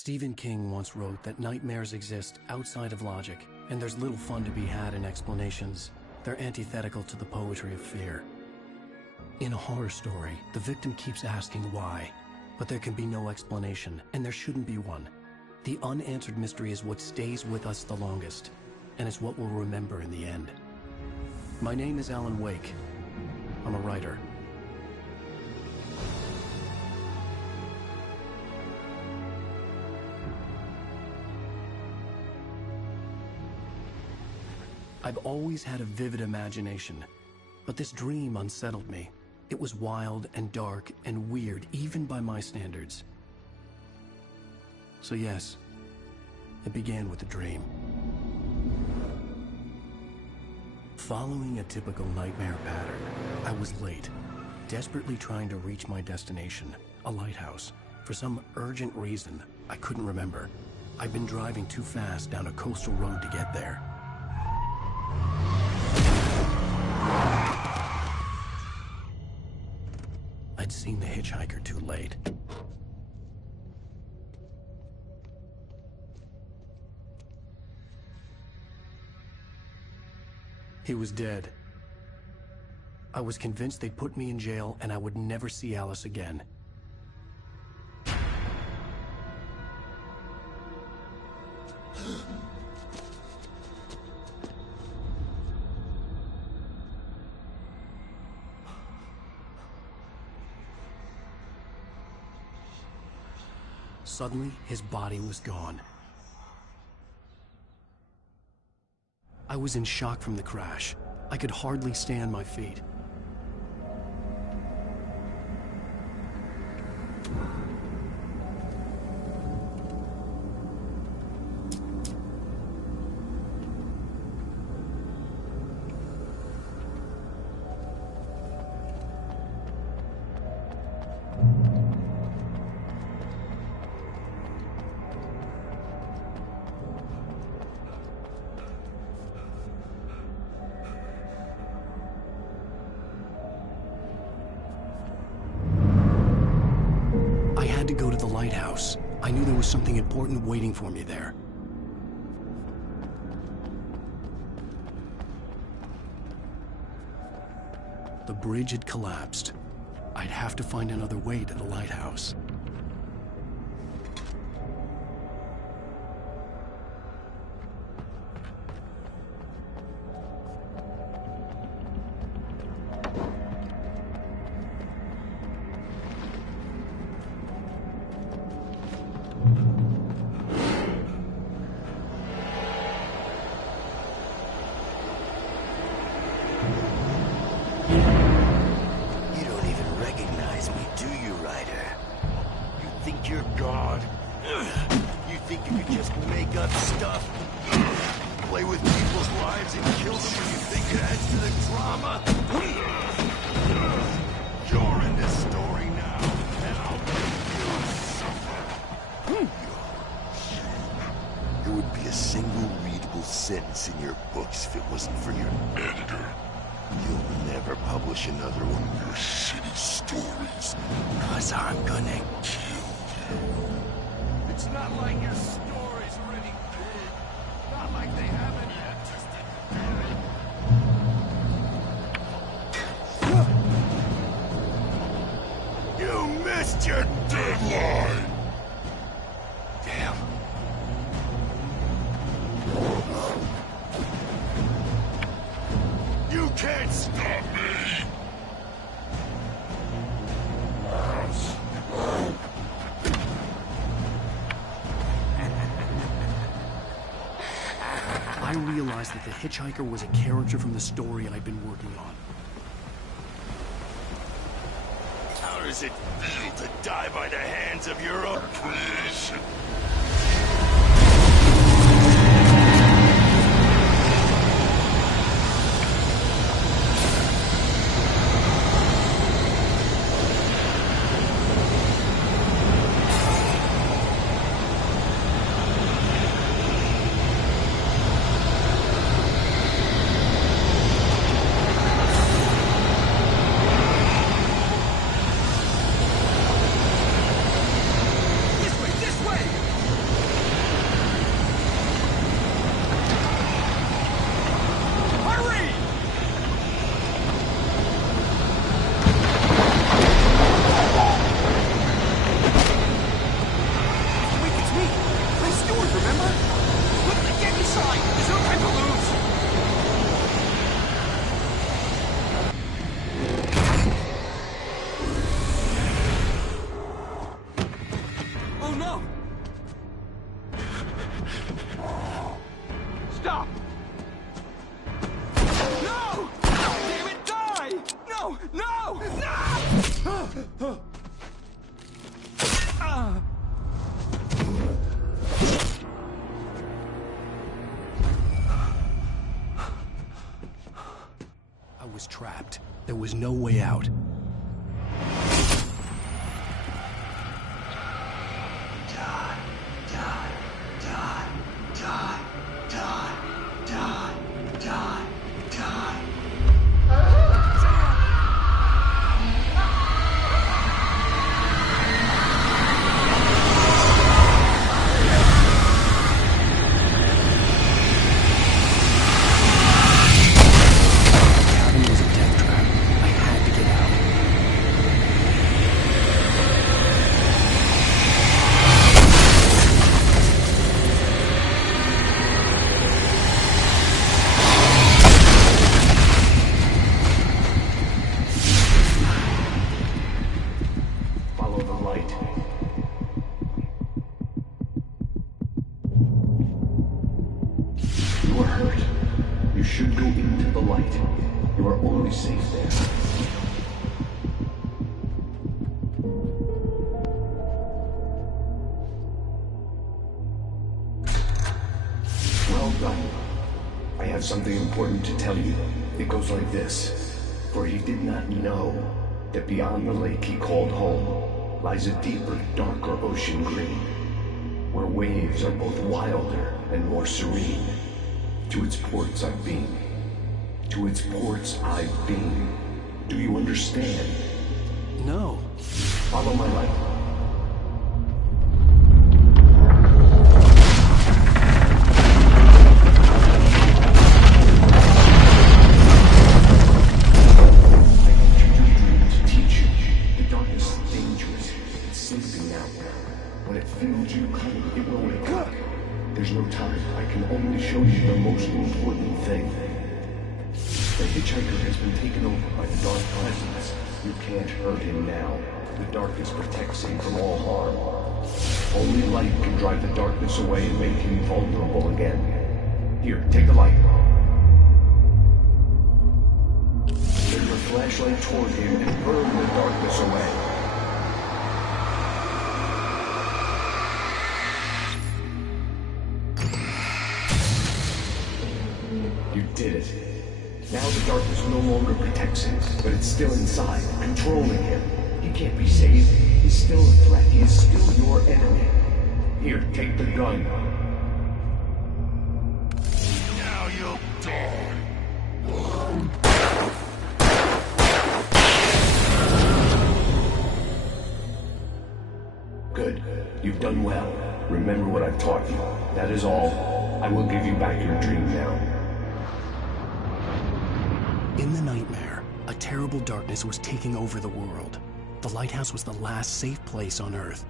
Stephen King once wrote that nightmares exist outside of logic, and there's little fun to be had in explanations. They're antithetical to the poetry of fear. In a horror story, the victim keeps asking why, but there can be no explanation, and there shouldn't be one. The unanswered mystery is what stays with us the longest, and it's what we'll remember in the end. My name is Alan Wake. I'm a writer. I've always had a vivid imagination, but this dream unsettled me. It was wild and dark and weird, even by my standards. So yes, it began with a dream. Following a typical nightmare pattern, I was late, desperately trying to reach my destination, a lighthouse. For some urgent reason, I couldn't remember. I'd been driving too fast down a coastal road to get there. I'd seen the hitchhiker too late. He was dead. I was convinced they'd put me in jail and I would never see Alice again. Suddenly, his body was gone. I was in shock from the crash. I could hardly stay on my feet. To go to the lighthouse. I knew there was something important waiting for me there. The bridge had collapsed. I'd have to find another way to the lighthouse. In your books if it wasn't for your editor. You'll never publish another one of your shitty stories, 'cause I'm gonna kill you. It's not like your story's already big. Not like they haven't yet. You missed your deadline! Damn. You can't stop me! I realized that the hitchhiker was a character from the story I'd been working on. How does it feel to die by the hands of your own creation? This way! No! No! No! I was trapped. There was no way out. Something important to tell you. It goes like this. For he did not know that beyond the lake he called home lies a deeper, darker ocean green, where waves are both wilder and more serene. To its ports I've been. To its ports I've been. Do you understand? No. Follow my light. There's no time. I can only show you the most important thing. The hitchhiker has been taken over by the dark presence. You can't hurt him now. The darkness protects him from all harm. Only light can drive the darkness away and make him vulnerable again. Here, take the light. Turn your flashlight toward him and burn the darkness away. You did it. Now the darkness no longer protects him, but it's still inside, controlling him. He can't be saved. He's still a threat. He is still your enemy. Here, take the gun. Now you'll die. Good. You've done well. Remember what I've taught you. That is all. I will give you back your dream now. In the nightmare, a terrible darkness was taking over the world. The lighthouse was the last safe place on Earth.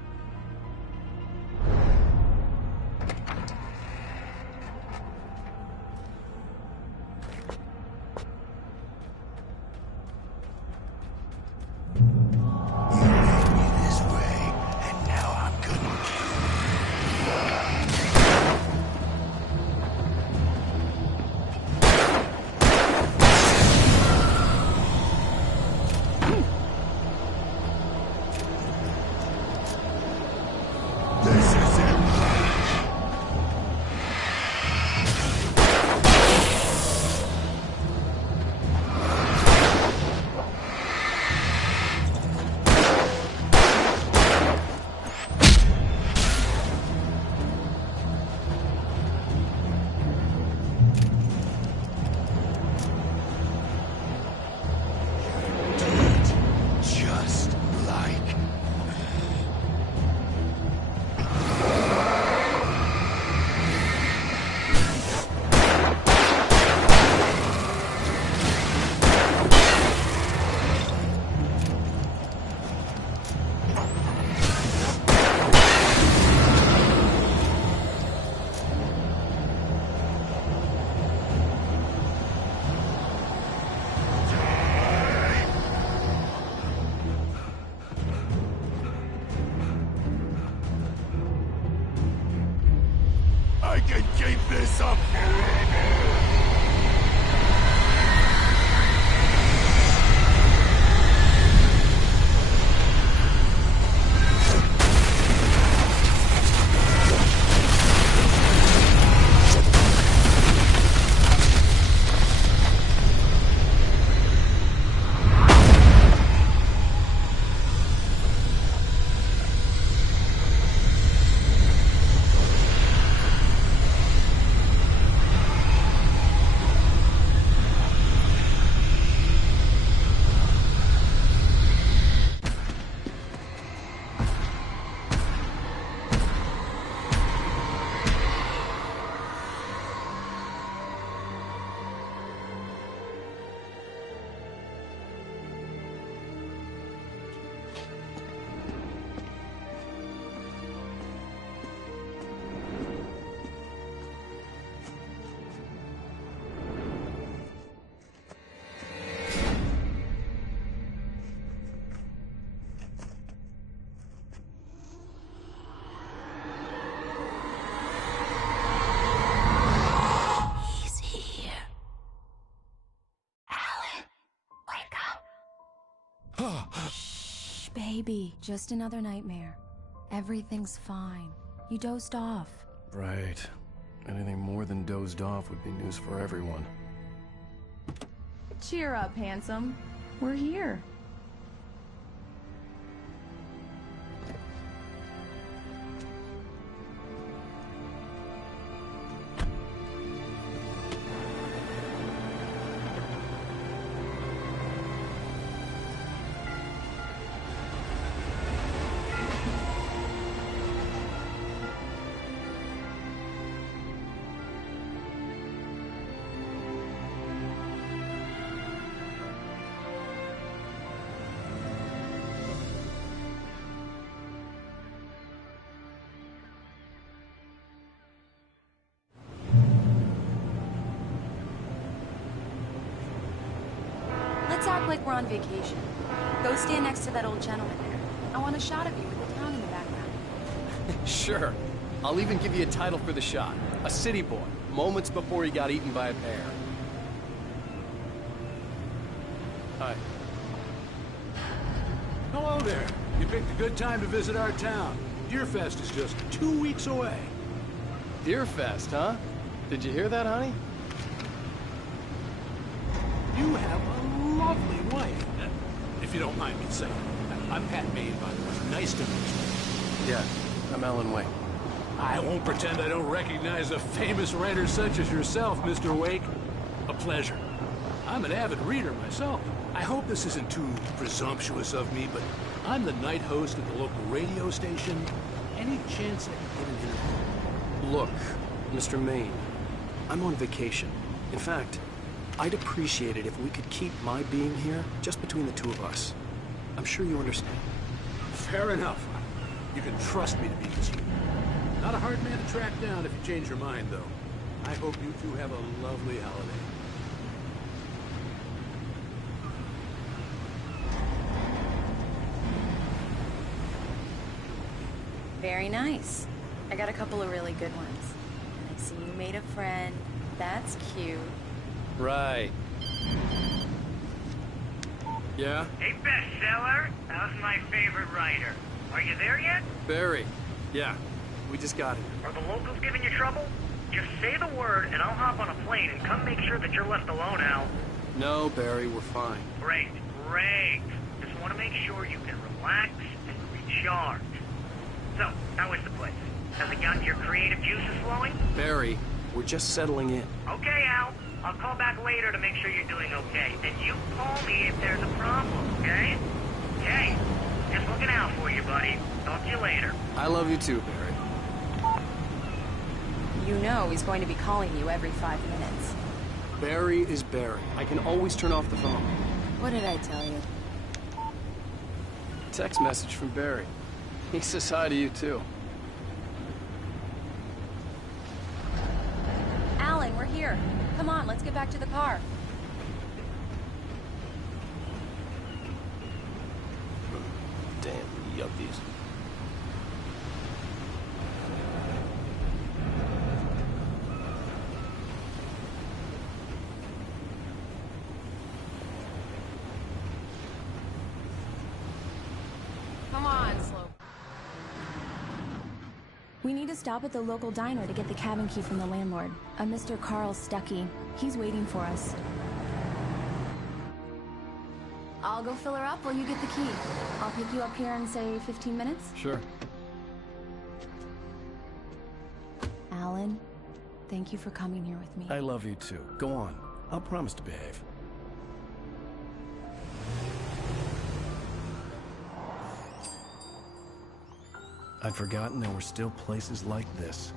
I can keep this up forever! Shh, baby. Just another nightmare. Everything's fine. You dozed off. Right. Anything more than dozed off would be news for everyone. Cheer up, handsome. We're here. Let's act like we're on vacation. Go stand next to that old gentleman there. I want a shot of you with the town in the background. Sure. I'll even give you a title for the shot. A city boy, moments before he got eaten by a bear. Hi. Hello there. You picked a good time to visit our town. Deerfest is just 2 weeks away. Deerfest, huh? Did you hear that, honey? You have a lovely wife. If you don't mind me saying. I'm Pat Maine, by the way. Nice to meet you. Yeah, I'm Alan Wake. I won't pretend I don't recognize a famous writer such as yourself, Mr. Wake. A pleasure. I'm an avid reader myself. I hope this isn't too presumptuous of me, but I'm the night host at the local radio station. Any chance I can get an interview? Look, Mr. Maine, I'm on vacation. In fact, I'd appreciate it if we could keep my being here just between the two of us. I'm sure you understand. Fair enough. You can trust me to be discreet. Not a hard man to track down if you change your mind, though. I hope you two have a lovely holiday. Very nice. I got a couple of really good ones. And I see you made a friend. That's cute. Right. Yeah? Hey, bestseller. How's my favorite writer? Are you there yet? Barry. Yeah, we just got here. Are the locals giving you trouble? Just say the word and I'll hop on a plane and come make sure that you're left alone, Al. No, Barry, we're fine. Great, great. Just want to make sure you can relax and recharge. So, how is the place? Has it gotten your creative juices flowing? Barry, we're just settling in. Okay, Al. I'll call back later to make sure you're doing okay. And you call me if there's a problem, okay? Okay. Just looking out for you, buddy. Talk to you later. I love you too, Barry. You know he's going to be calling you every 5 minutes. Barry is Barry. I can always turn off the phone. What did I tell you? Text message from Barry. He says hi to you too. Alan, we're here. Come on, let's get back to the car. Damn yuppies. Come on, Slow. We need to stop at the local diner to get the cabin key from the landlord, a Mr. Carl Stuckey. He's waiting for us. I'll go fill her up while you get the key. I'll pick you up here in, say, 15 minutes? Sure. Alan, thank you for coming here with me. I love you too. Go on. I'll promise to behave. I'd forgotten there were still places like this.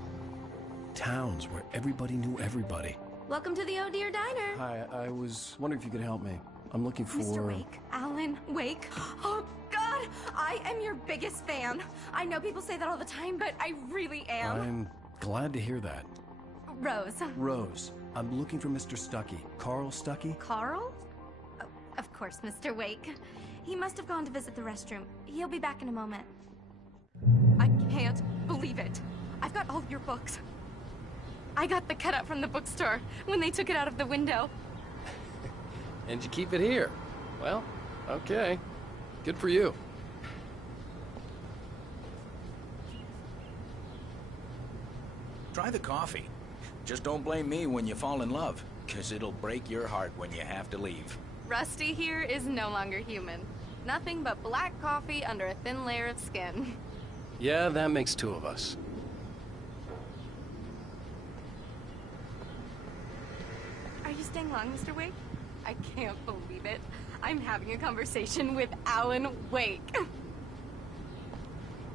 Towns where everybody knew everybody. Welcome to the Oh Dear Diner. Hi, I was wondering if you could help me. I'm looking for... Mr. Wake. Alan Wake. Oh, God! I am your biggest fan. I know people say that all the time, but I really am. I'm glad to hear that. Rose. Rose, I'm looking for Mr. Stuckey. Carl Stuckey? Carl? Oh, of course, Mr. Wake. He must have gone to visit the restroom. He'll be back in a moment. I can't believe it. I've got all of your books. I got the cutout from the bookstore when they took it out of the window. And you keep it here. Well, okay. Good for you. Try the coffee. Just don't blame me when you fall in love, 'cause it'll break your heart when you have to leave. Rusty here is no longer human. Nothing but black coffee under a thin layer of skin. Yeah, that makes two of us. Are you staying long, Mr. Wake? I can't believe it. I'm having a conversation with Alan Wake.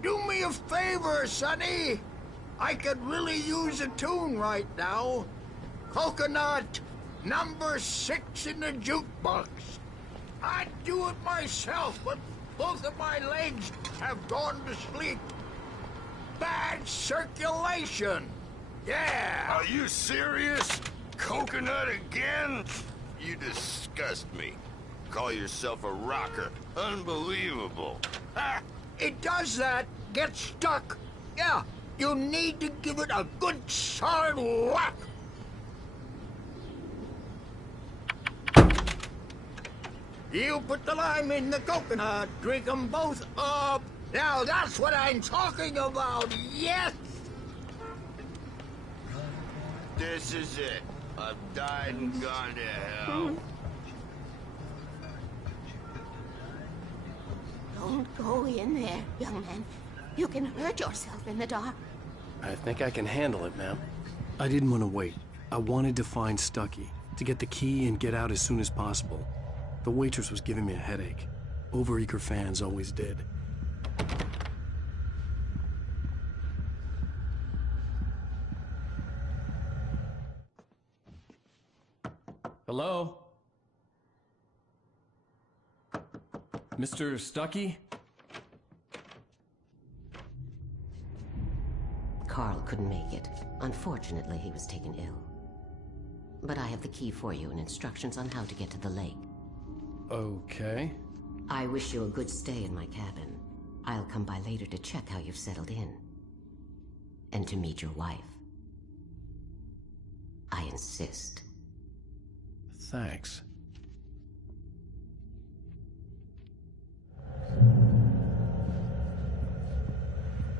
Do me a favor, Sonny. I could really use a tune right now. Coconut, number 6 in the jukebox. I'd do it myself, but both of my legs have gone to sleep. Bad circulation. Yeah. Are you serious? Coconut again? You disgust me. Call yourself a rocker. Unbelievable. Ha! It does that. Get stuck. Yeah, you need to give it a good solid whack. You put the lime in the coconut, drink them both up. Now that's what I'm talking about, yes! This is it. I've died and gone to hell. Don't go in there, young man. You can hurt yourself in the dark. I think I can handle it, ma'am. I didn't want to wait. I wanted to find Stucky, to get the key and get out as soon as possible. The waitress was giving me a headache. Overeager fans always did. Hello? Mr. Stucky? Carl couldn't make it. Unfortunately, he was taken ill. But I have the key for you and instructions on how to get to the lake. Okay. I wish you a good stay in my cabin. I'll come by later to check how you've settled in. And to meet your wife. I insist. Thanks.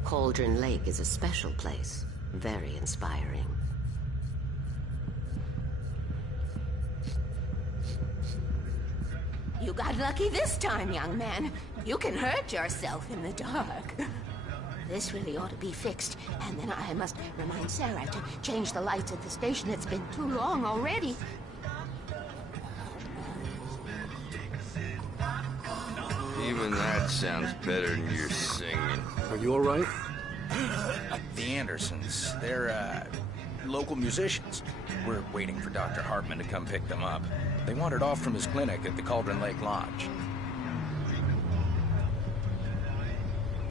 Cauldron Lake is a special place. Very inspiring. You got lucky this time, young man. You can hurt yourself in the dark. This really ought to be fixed, and then I must remind Sarah to change the lights at the station. It's been too long already. Even that sounds better than your singing. Are you all right? The Andersons, they're, local musicians. We're waiting for Dr. Hartman to come pick them up. They wandered off from his clinic at the Cauldron Lake Lodge.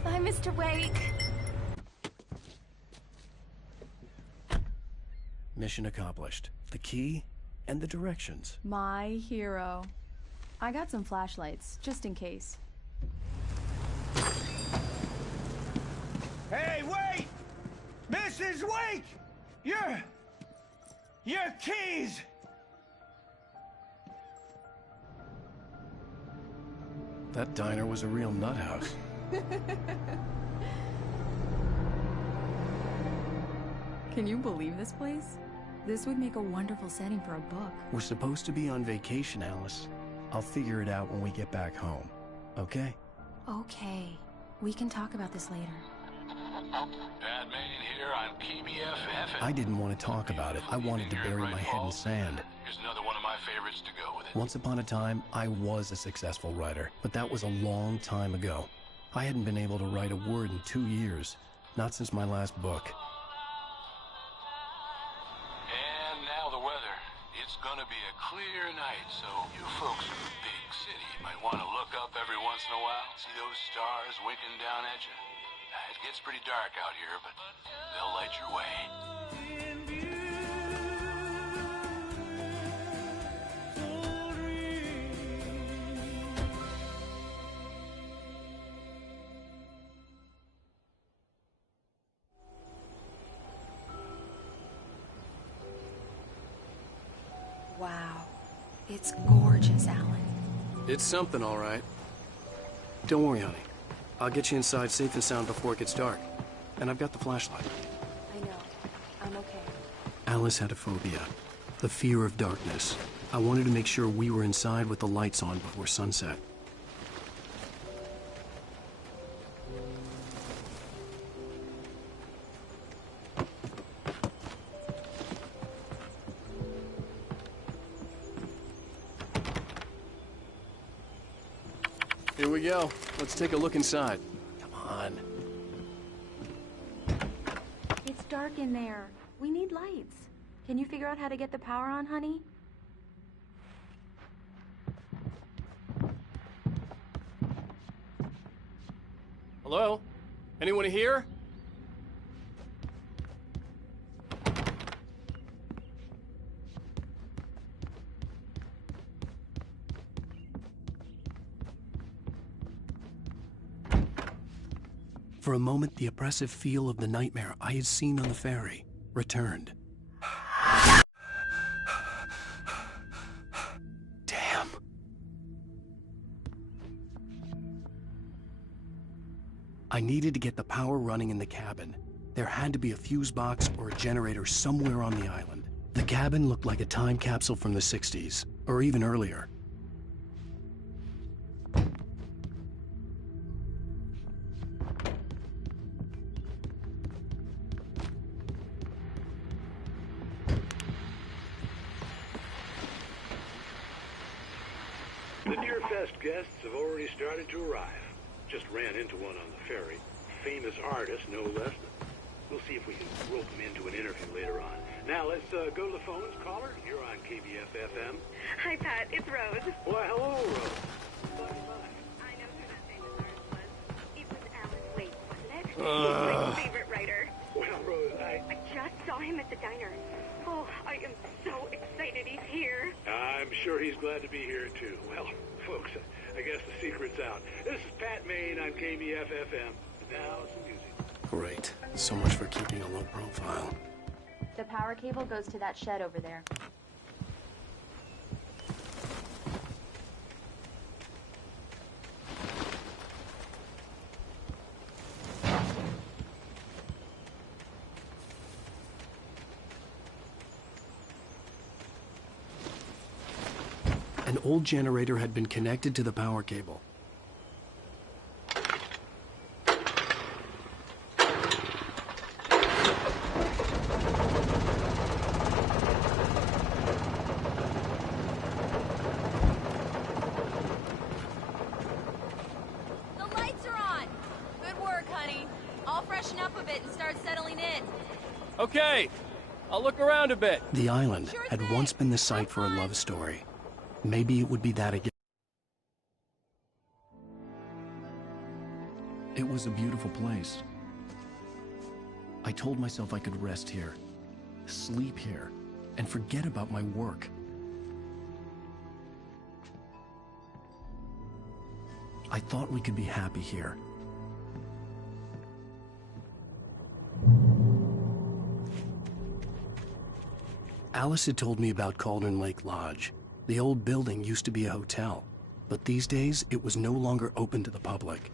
Bye, Mr. Wake. Mission accomplished. The key and the directions. My hero. I got some flashlights, just in case. Hey, wait! Mrs. Wake! Your keys! That diner was a real nut house. Can you believe this place? This would make a wonderful setting for a book. We're supposed to be on vacation, Alice. I'll figure it out when we get back home. Okay? Okay. We can talk about this later. Batman here on PBFF. I didn't want to talk about it. I wanted to bury my head in sand. Here's another one of my favorites to go with it. Once upon a time, I was a successful writer, but that was a long time ago. I hadn't been able to write a word in 2 years. Not since my last book. And now the weather. It's gonna be a clear night, so you folks in the big city might want to look up every once in a while. See those stars winking down at you? It gets pretty dark out here, but they'll light your way. Wow. It's gorgeous, Alan. It's something, all right. Don't worry, honey. I'll get you inside safe and sound before it gets dark. And I've got the flashlight. I know. I'm okay. Alice had a phobia. The fear of darkness. I wanted to make sure we were inside with the lights on before sunset. Here we go. Let's take a look inside. Come on. It's dark in there. We need lights. Can you figure out how to get the power on, honey? Hello? Anyone here? For a moment, the oppressive feel of the nightmare I had seen on the ferry returned. Damn. I needed to get the power running in the cabin. There had to be a fuse box or a generator somewhere on the island. The cabin looked like a time capsule from the 60s, or even earlier. The Deerfest guests have already started to arrive. Just ran into one on the ferry. Famous artist, no less. We'll see if we can rope him into an interview later on. Now, let's go to the phones. Caller, you're on KBF-FM. Hi, Pat. It's Rose. Why, hello, Rose. I know who that famous artist was. It was Alan Wake, wasn't it? He's my favorite writer. Well, Rose, I just saw him at the diner. Oh, I am so excited he's here. I'm sure he's glad to be here, too. Well, folks, I guess the secret's out. This is Pat Maine on KBF-FM. Now, some music. Great. So much for keeping a low profile. The power cable goes to that shed over there. An old generator had been connected to the power cable. The lights are on! Good work, honey. I'll freshen up a bit and start settling in. Okay, I'll look around a bit. The island had once been the site for a love story. Maybe it would be that again. It was a beautiful place. I told myself I could rest here, sleep here, and forget about my work. I thought we could be happy here. Alice had told me about Cauldron Lake Lodge. The old building used to be a hotel, but these days it was no longer open to the public.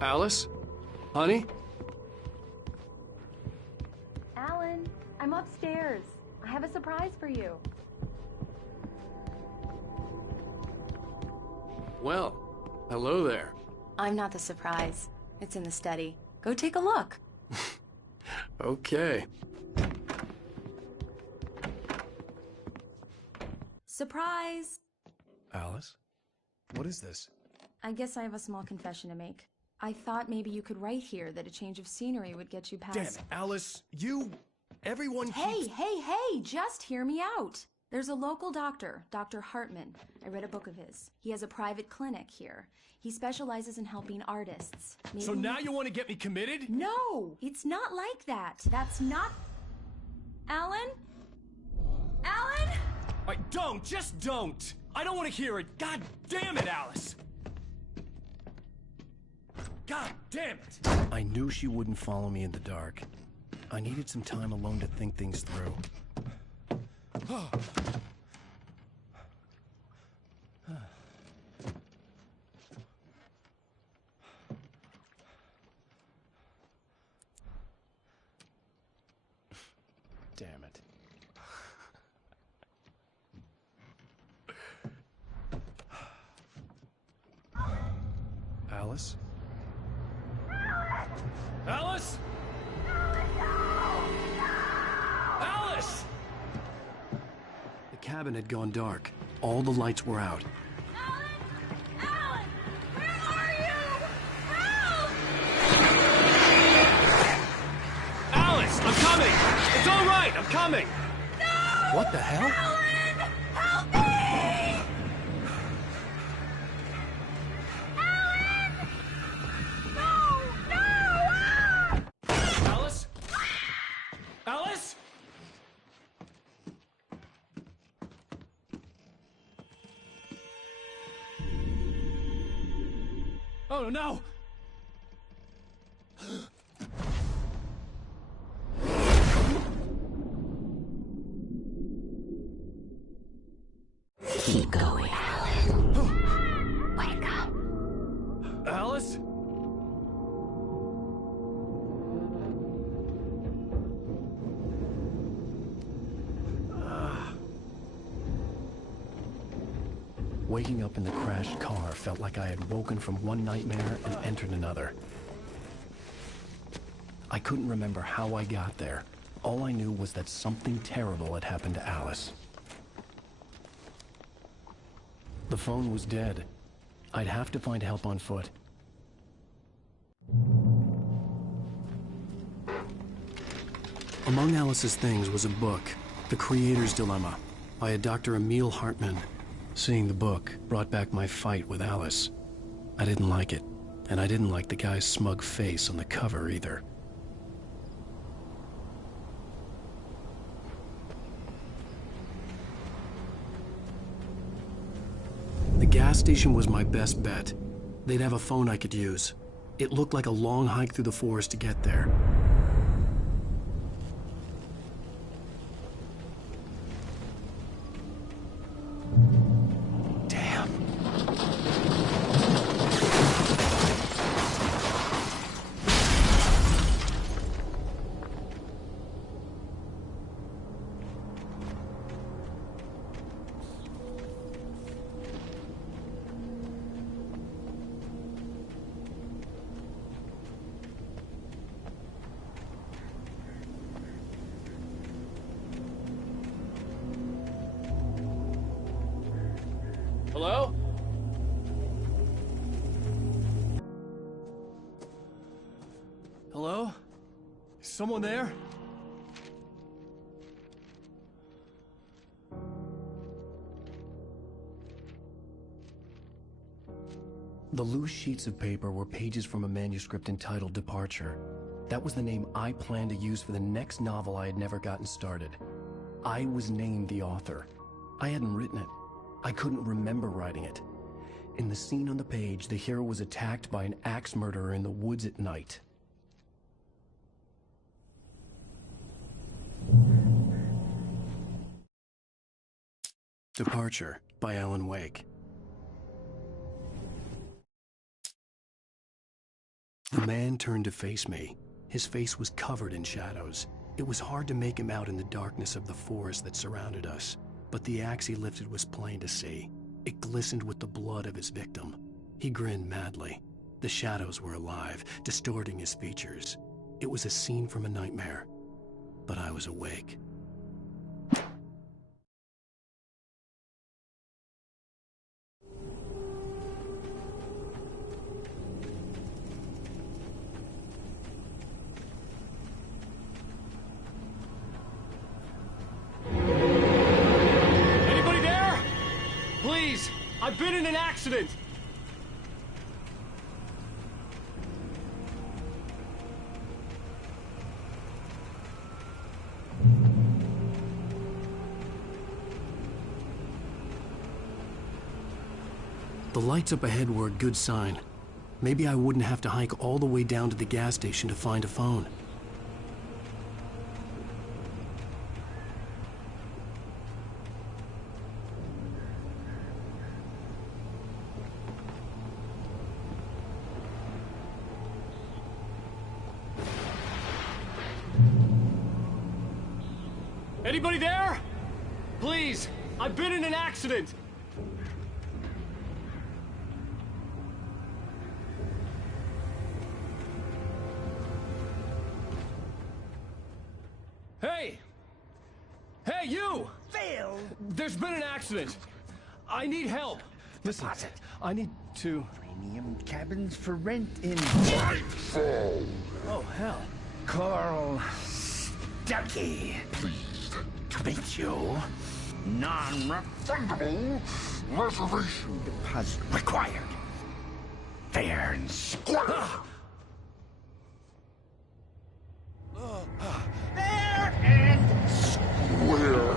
Alice? Honey? Alan, I'm upstairs. I have a surprise for you. Well, hello there. I'm not the surprise. It's in the study. Go take a look. Okay. Surprise! Alice? What is this? I guess I have a small confession to make. I thought maybe you could write here that a change of scenery would get you past... Damn it, Alice, everyone Hey, just hear me out. There's a local doctor, Dr. Hartman. I read a book of his. He has a private clinic here. He specializes in helping artists. Maybe... So now you want to get me committed? No, it's not like that. That's not... Alan? Alan? Just don't! I don't want to hear it! God damn it, Alice! God damn it! I knew she wouldn't follow me in the dark. I needed some time alone to think things through. Damn it. Alice? Alice? Alice! The cabin had gone dark. All the lights were out. Alan! Where are you? Help! Alice, I'm coming! It's all right, I'm coming! No! What the hell? Alan! Help me! Alan! No! No! Ah! Alice? Alice? Oh no! Keep going, Alan. Wake up. Alice? Waking up in the crashed car felt like I had woken from one nightmare and entered another. I couldn't remember how I got there. All I knew was that something terrible had happened to Alice. The phone was dead. I'd have to find help on foot. Among Alice's things was a book, The Creator's Dilemma, by a Dr. Emil Hartman. Seeing the book brought back my fight with Alice. I didn't like it, and I didn't like the guy's smug face on the cover either. The gas station was my best bet. They'd have a phone I could use. It looked like a long hike through the forest to get there. Hello? Hello? Is someone there? The loose sheets of paper were pages from a manuscript entitled Departure. That was the name I planned to use for the next novel I had never gotten started. I was named the author. I hadn't written it. I couldn't remember writing it. In the scene on the page, the hero was attacked by an axe murderer in the woods at night. Departure by Alan Wake. The man turned to face me. His face was covered in shadows. It was hard to make him out in the darkness of the forest that surrounded us. But the axe he lifted was plain to see. It glistened with the blood of his victim. He grinned madly. The shadows were alive, distorting his features. It was a scene from a nightmare, but I was awake. Please! I've been in an accident! The lights up ahead were a good sign. Maybe I wouldn't have to hike all the way down to the gas station to find a phone. Anybody there? Please! I've been in an accident! Hey! Hey, you! Phil! There's been an accident. I need help. Listen, I need to... Premium cabins for rent in... Oh, hell. Carl Stuckey. Pleased to meet you. Non-refundable reservation deposit required. Fair and square. Fair and square.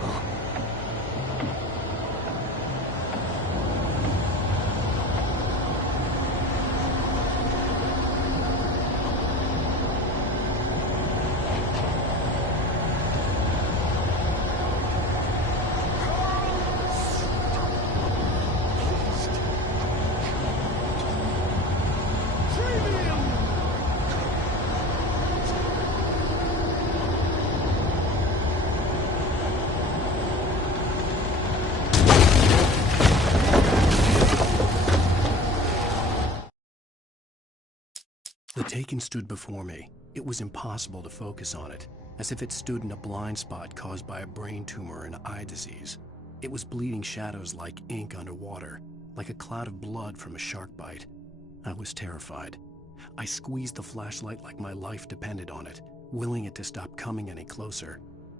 The Taken stood before me. It was impossible to focus on it, as if it stood in a blind spot caused by a brain tumor and eye disease. It was bleeding shadows like ink underwater, like a cloud of blood from a shark bite. I was terrified. I squeezed the flashlight like my life depended on it, willing it to stop coming any closer.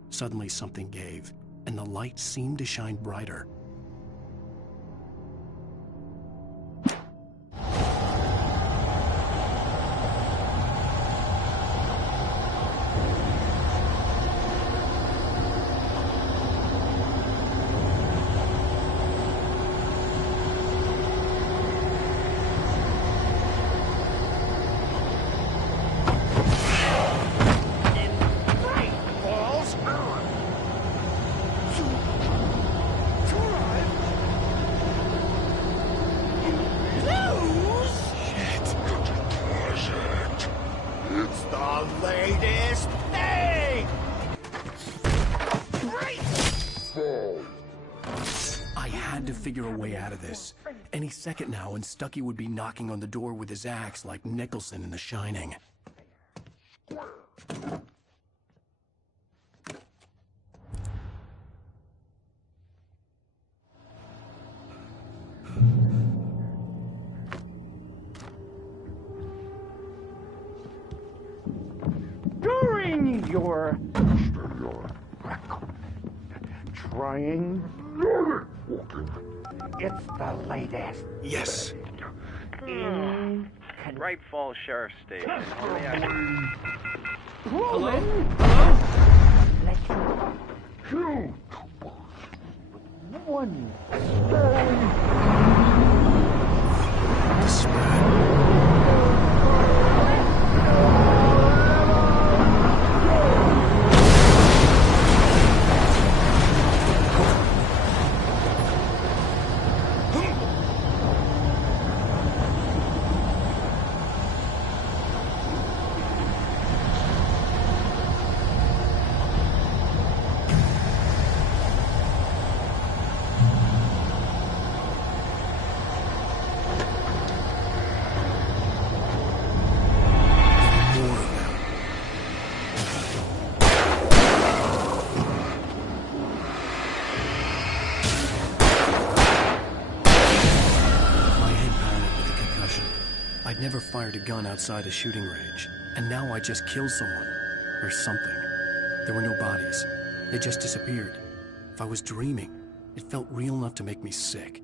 Suddenly something gave, and the light seemed to shine brighter. Figure a way out of this. Any second now, and Stuckey would be knocking on the door with his axe like Nicholson in The Shining. During your trying. It's the latest. Yes. Wright Falls Sheriff Station. Hello? Two. One. I'd never fired a gun outside a shooting range, and now I just killed someone. Or something. There were no bodies. They just disappeared. If I was dreaming, it felt real enough to make me sick.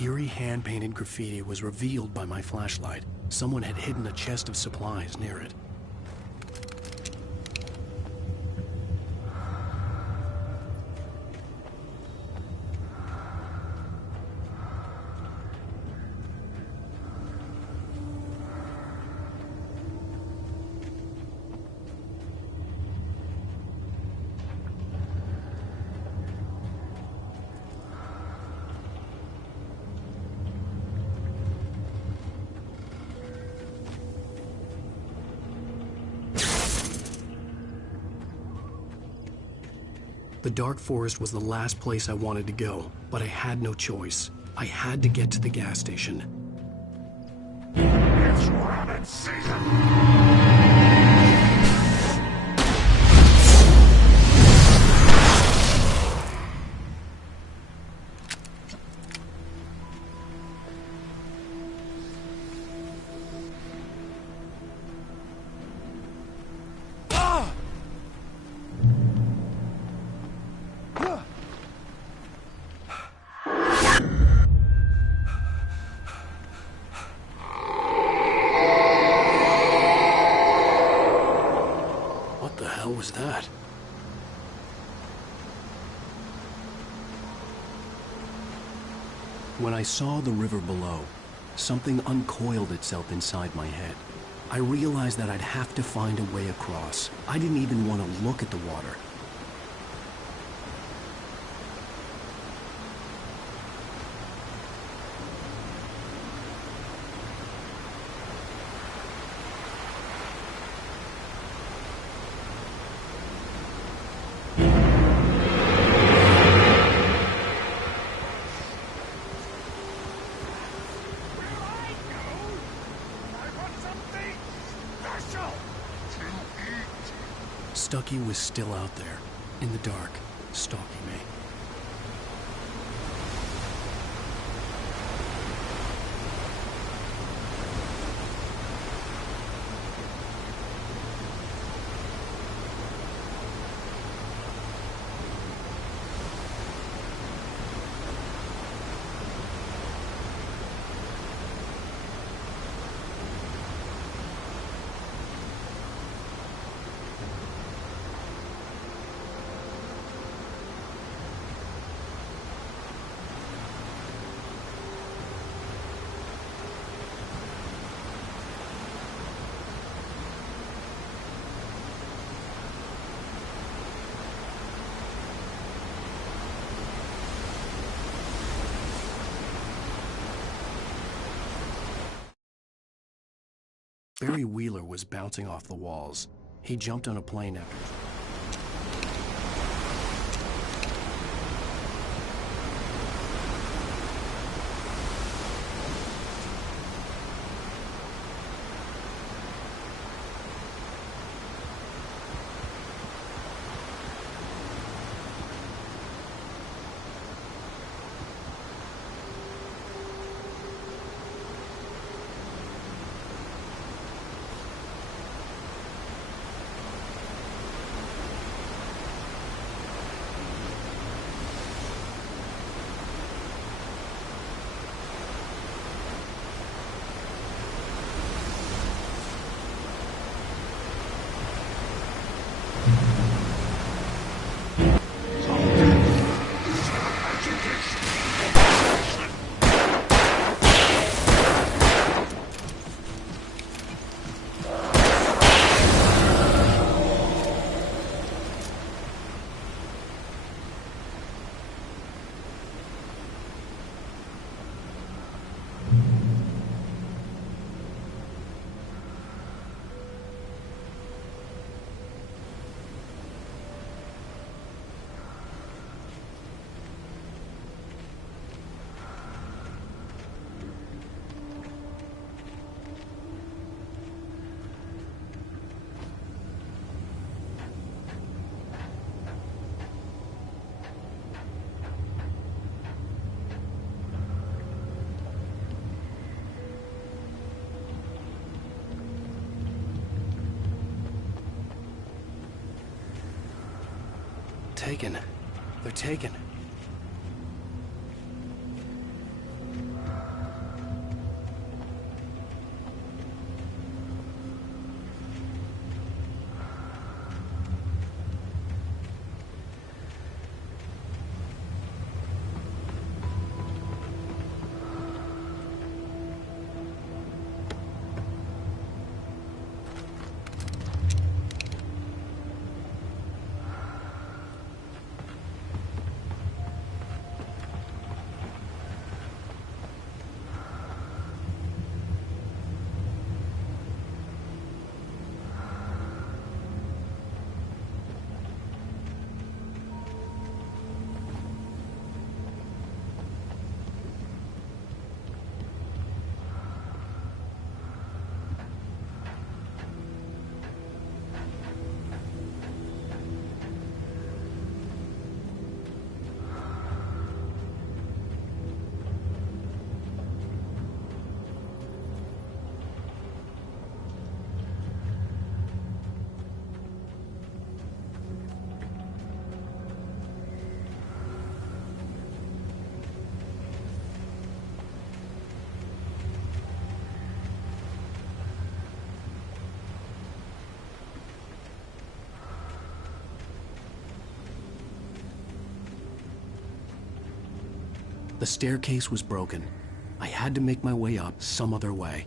Eerie hand-painted graffiti was revealed by my flashlight. Someone had hidden a chest of supplies near it. The dark forest was the last place I wanted to go, but I had no choice. I had to get to the gas station. It's rabbit season! Was that? When I saw the river below, something uncoiled itself inside my head. I realized that I'd have to find a way across. I didn't even want to look at the water. Stucky was still out there, in the dark, stalking me. Barry Wheeler was bouncing off the walls. He jumped on a plane after. Taken. They're taken. The staircase was broken. I had to make my way up some other way.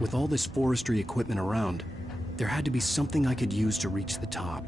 With all this forestry equipment around, there had to be something I could use to reach the top.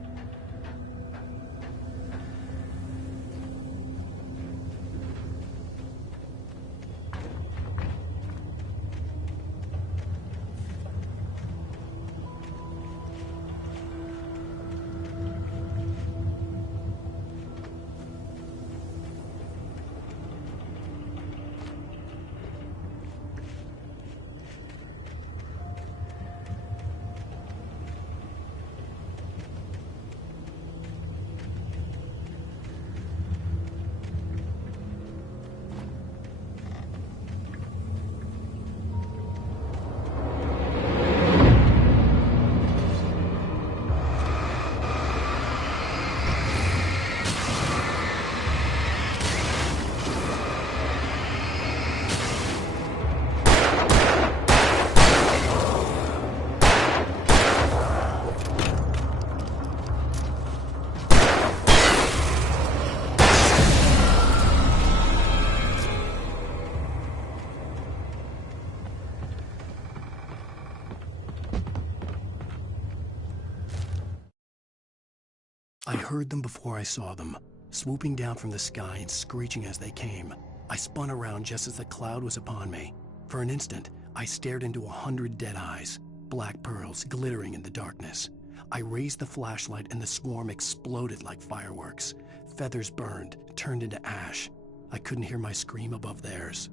I heard them before I saw them, swooping down from the sky and screeching as they came. I spun around just as the cloud was upon me. For an instant, I stared into 100 dead eyes, black pearls glittering in the darkness. I raised the flashlight and the swarm exploded like fireworks. Feathers burned, turned into ash. I couldn't hear my scream above theirs.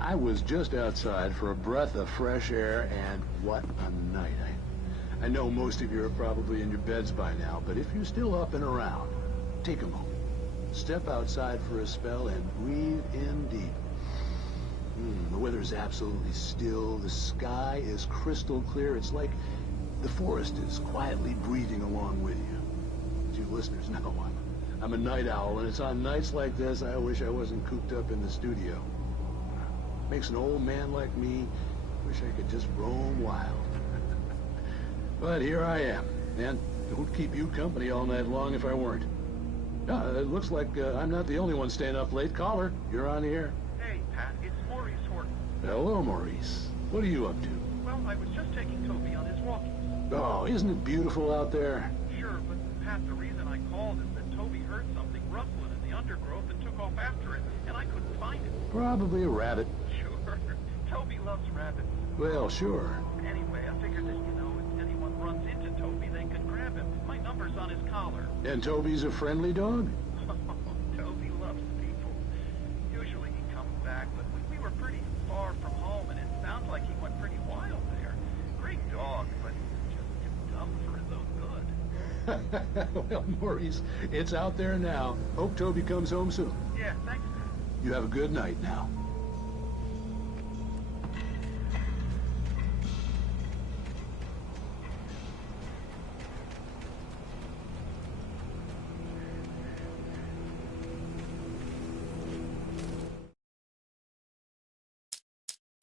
I was just outside for a breath of fresh air, and what a night. I know most of you are probably in your beds by now, but if you're still up and around, take a moment. step outside for a spell and breathe in deep. The weather's absolutely still. The sky is crystal clear. It's like the forest is quietly breathing along with you. As you listeners know, I'm a night owl, and it's on nights like this I wish I wasn't cooped up in the studio. Makes an old man like me wish I could just roam wild. But here I am, and it would keep you company all night long if I weren't. It looks like I'm not the only one staying up late. Caller, you're on the air. Hey, Pat, it's Maurice Horton. Hello, Maurice. What are you up to? Well, I was just taking Toby on his walkies. Oh, isn't it beautiful out there? Sure, but Pat, the reason I called is that Toby heard something rustling in the undergrowth and took off after it, and I couldn't find it. Probably a rabbit. Sure. Toby loves rabbits. Well, sure. Anyway, I figured that, if anyone runs into Toby, they can grab him. My number's on his collar. And Toby's a friendly dog? Toby loves people. Usually he comes back, but we were pretty far from home, and it sounds like he went pretty wild there. Great dog, but just too dumb for his own good. Well, Maurice, it's out there now. Hope Toby comes home soon. Yeah, thanks. You have a good night now.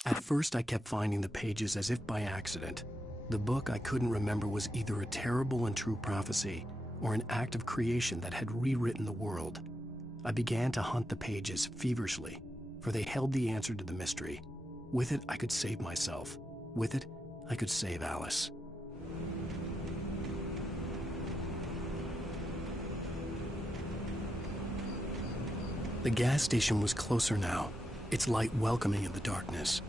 At first, I kept finding the pages as if by accident. The book I couldn't remember was either a terrible and true prophecy or an act of creation that had rewritten the world. I began to hunt the pages feverishly, for they held the answer to the mystery. With it, I could save myself. With it, I could save Alice. The gas station was closer now, its light welcoming in the darkness.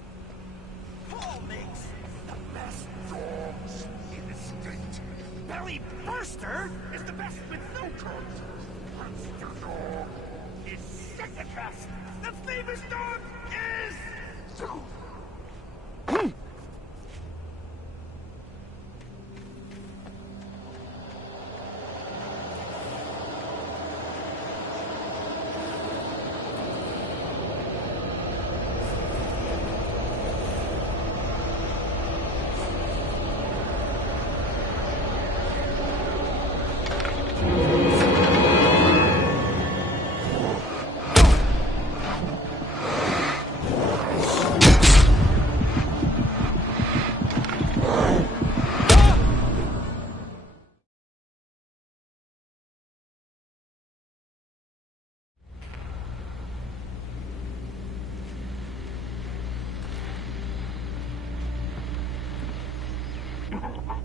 Paul makes the best dogs in the state. Belly Burster is the best with no coat. Monster Dog is second best. The famous dog is...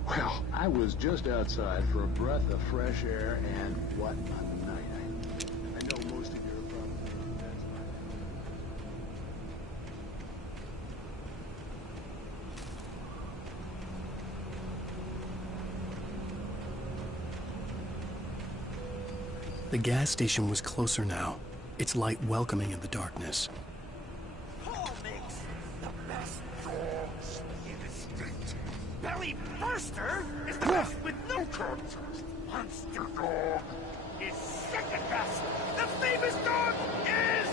Well, I was just outside for a breath of fresh air, and what a night. I know most of you are probably that's The gas station was closer now, its light welcoming in the darkness. Paul makes the best dogs in the state. Belly Burster is the best with no coat. Monster Dog is second best. The famous dog is...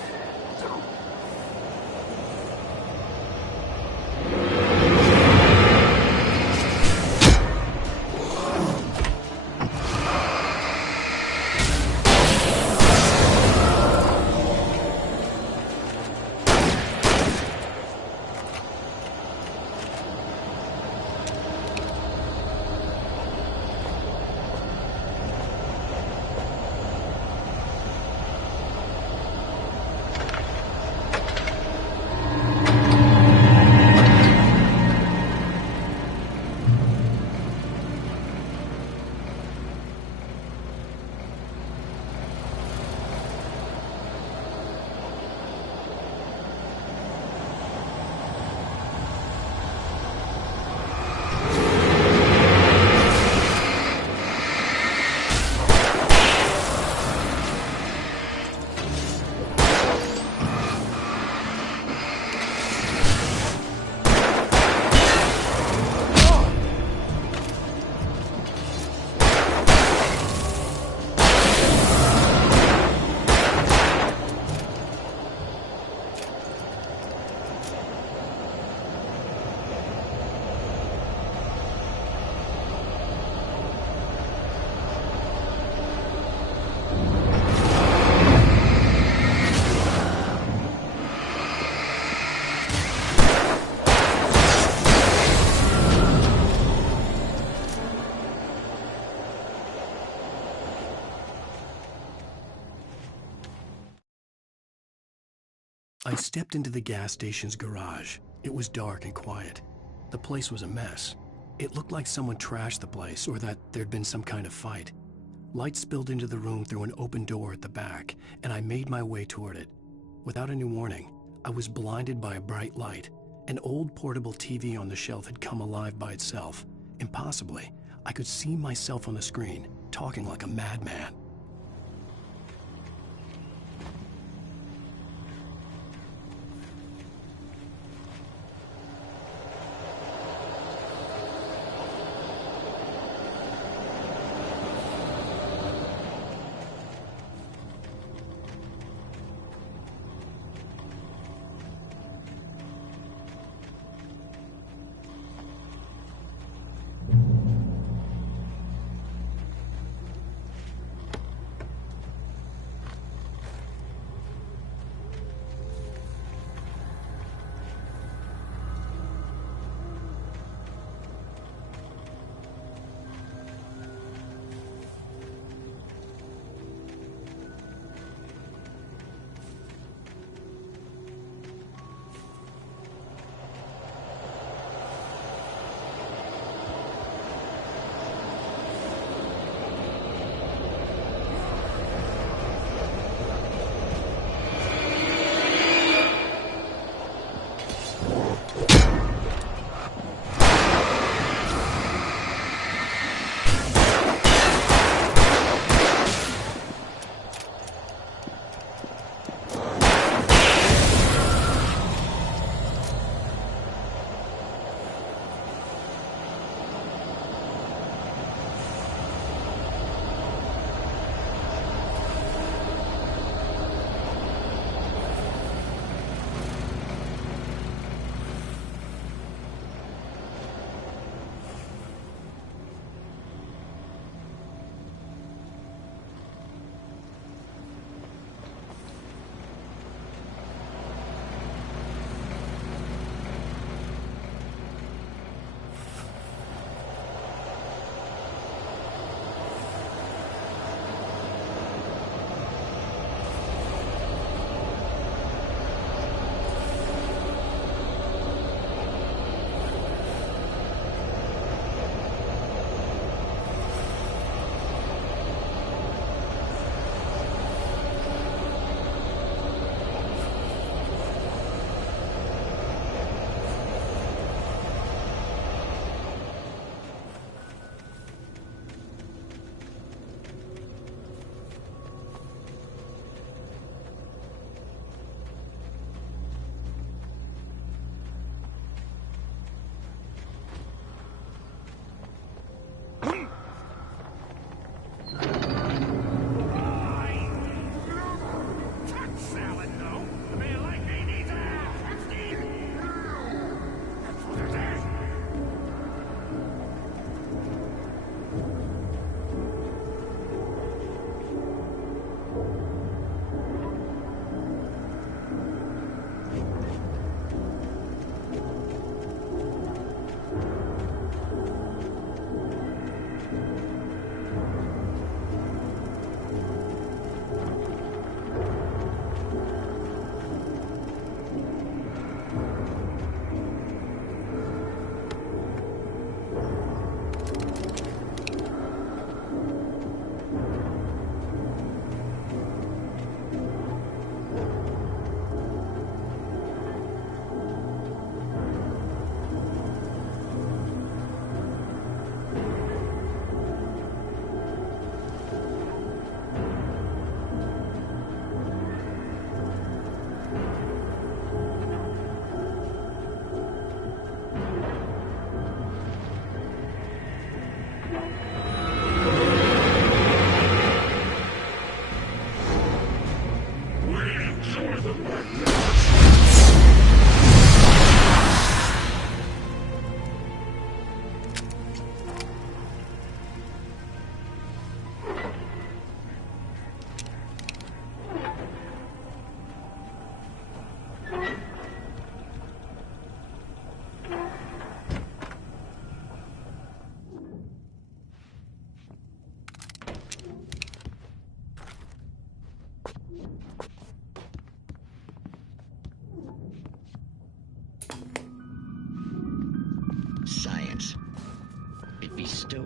I stepped into the gas station's garage. It was dark and quiet. The place was a mess. It looked like someone trashed the place or that there'd been some kind of fight. Light spilled into the room through an open door at the back, and I made my way toward it. Without any warning, I was blinded by a bright light. An old portable TV on the shelf had come alive by itself. Impossibly, I could see myself on the screen, talking like a madman.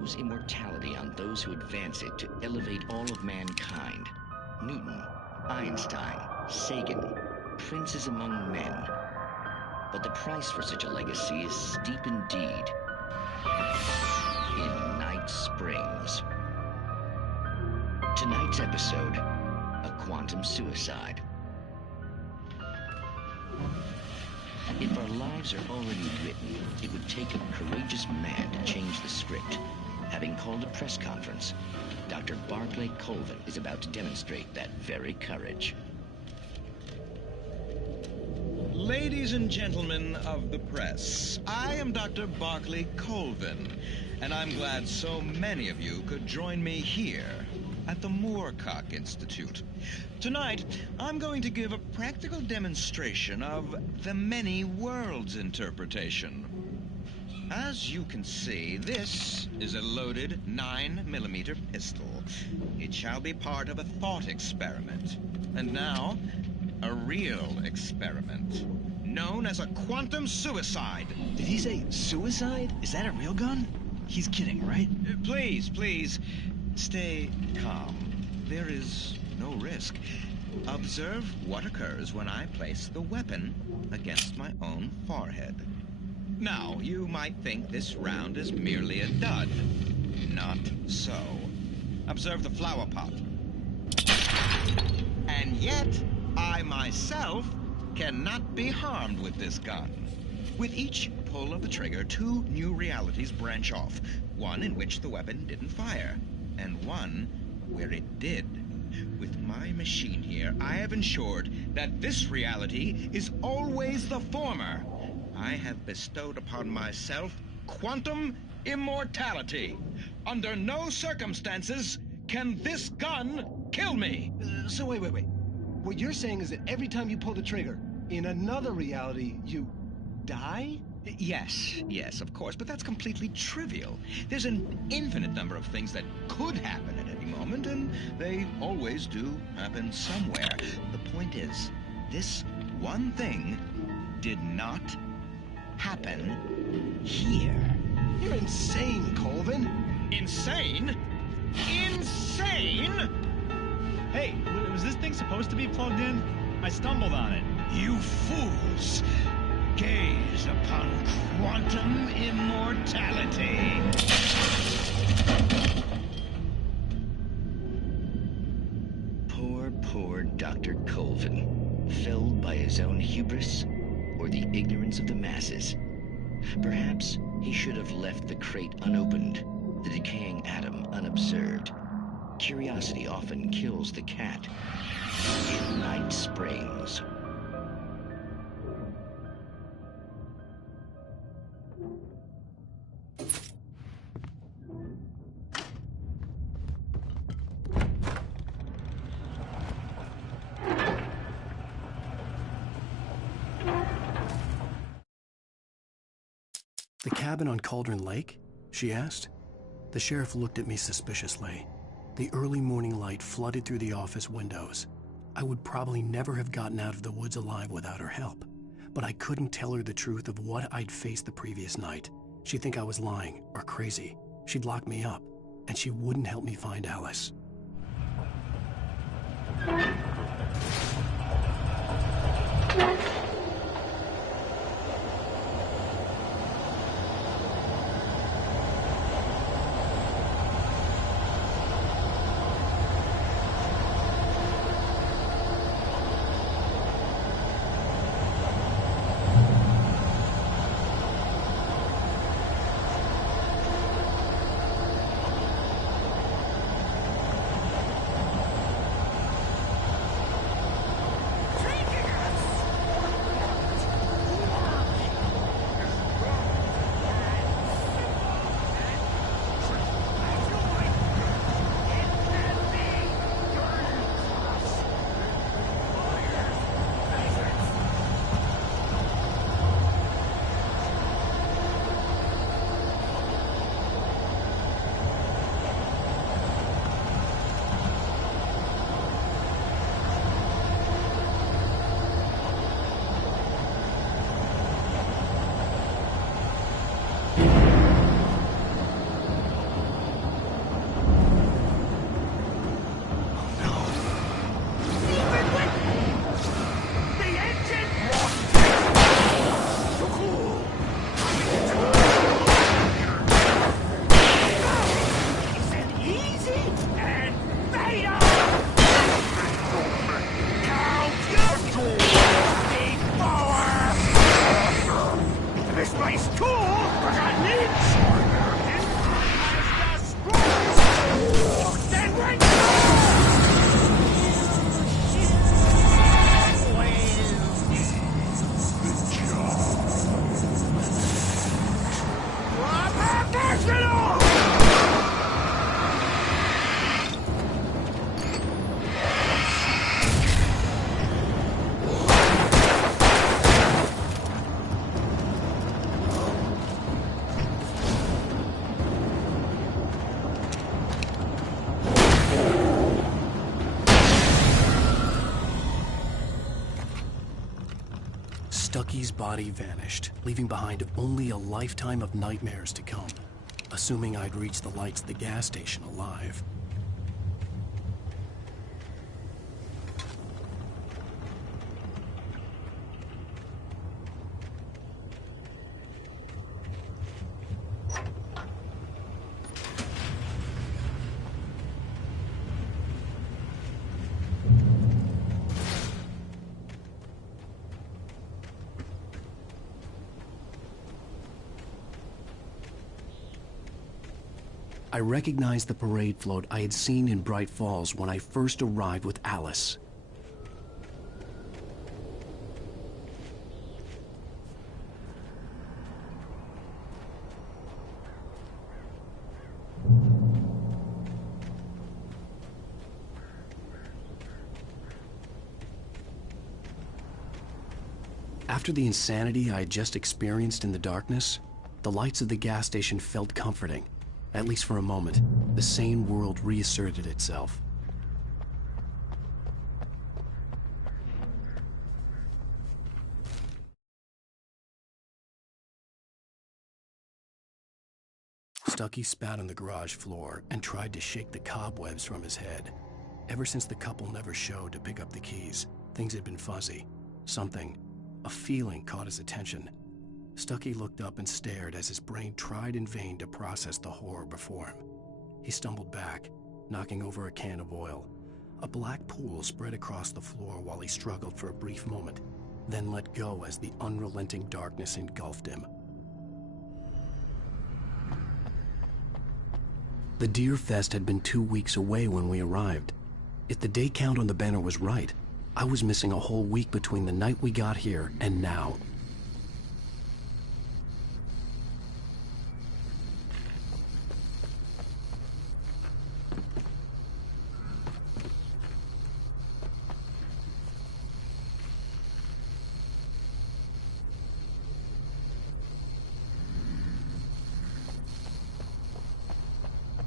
bestows immortality on those who advance it to elevate all of mankind. Newton, Einstein, Sagan, princes among men. But the price for such a legacy is steep indeed. In Night Springs. Tonight's episode, a quantum suicide. If our lives are already written, it would take a courageous man to change the script. Having called a press conference, Dr. Barclay Colvin is about to demonstrate that very courage. Ladies and gentlemen of the press, I am Dr. Barclay Colvin, and I'm glad so many of you could join me here at the Moorcock Institute. Tonight, I'm going to give a practical demonstration of the many worlds interpretation. As you can see, this is a loaded 9mm pistol. It shall be part of a thought experiment. And now, a real experiment, known as a quantum suicide. Did he say suicide? Is that a real gun? He's kidding, right? Please, please, stay calm. There is no risk. Observe what occurs when I place the weapon against my own forehead. Now, you might think this round is merely a dud. Not so. Observe the flower pot. And yet, I myself cannot be harmed with this gun. With each pull of the trigger, two new realities branch off. One in which the weapon didn't fire, and one where it did. With my machine here, I have ensured that this reality is always the former. I have bestowed upon myself quantum immortality. Under no circumstances can this gun kill me. So wait. What you're saying is that every time you pull the trigger, in another reality, you die? Yes, of course, but that's completely trivial. There's an infinite number of things that could happen at any moment, and they always do happen somewhere. The point is, this one thing did not happen here. You're insane, Colvin. Insane? Insane? Hey, was this thing supposed to be plugged in? I stumbled on it. You fools! Gaze upon quantum immortality. Poor Dr. Colvin, felled by his own hubris or the ignorance of the masses. Perhaps he should have left the crate unopened, the decaying atom unobserved. Curiosity often kills the cat. In Night Springs. The cabin on Cauldron Lake? She asked. The sheriff looked at me suspiciously. The early morning light flooded through the office windows. I would probably never have gotten out of the woods alive without her help, but I couldn't tell her the truth of what I'd faced the previous night. She'd think I was lying or crazy. She'd lock me up, and she wouldn't help me find Alice. Stucky's body vanished, leaving behind only a lifetime of nightmares to come, assuming I'd reach the lights at the gas station alive. I recognized the parade float I had seen in Bright Falls when I first arrived with Alice. After the insanity I had just experienced in the darkness, the lights of the gas station felt comforting. At least for a moment, the sane world reasserted itself. Stucky spat on the garage floor and tried to shake the cobwebs from his head. Ever since the couple never showed to pick up the keys, things had been fuzzy. Something, a feeling caught his attention. Stucky looked up and stared as his brain tried in vain to process the horror before him. He stumbled back, knocking over a can of oil. A black pool spread across the floor while he struggled for a brief moment, then let go as the unrelenting darkness engulfed him. The Deer Fest had been 2 weeks away when we arrived. If the day count on the banner was right, I was missing a whole week between the night we got here and now.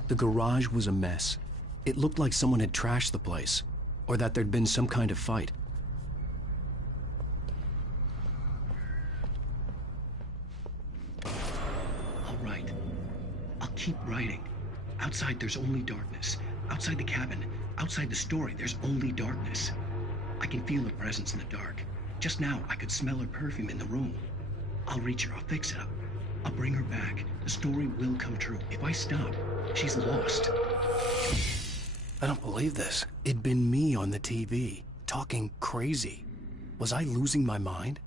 The garage was a mess. It looked like someone had trashed the place, or that there'd been some kind of fight. All right. I'll keep writing. Outside, there's only darkness. Outside the cabin, outside the story, there's only darkness. I can feel her presence in the dark. Just now, I could smell her perfume in the room. I'll reach her. I'll fix it up. I'll bring her back. The story will come true. If I stop, she's lost. I don't believe this. It'd been me on the TV, talking crazy. Was I losing my mind?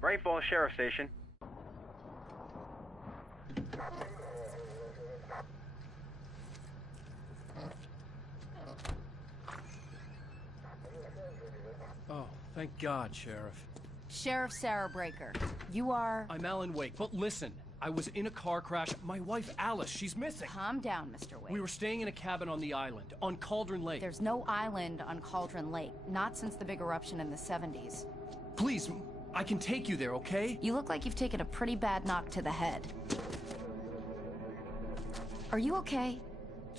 Bright Falls Sheriff Station. Oh, thank God, Sheriff. Sheriff Sarah Breaker. You are... I'm Alan Wake, but listen. I was in a car crash. My wife, Alice, she's missing. Calm down, Mr. Wake. We were staying in a cabin on the island, on Cauldron Lake. There's no island on Cauldron Lake. Not since the big eruption in the 70s. Please, I can take you there, okay? You look like you've taken a pretty bad knock to the head. Are you okay?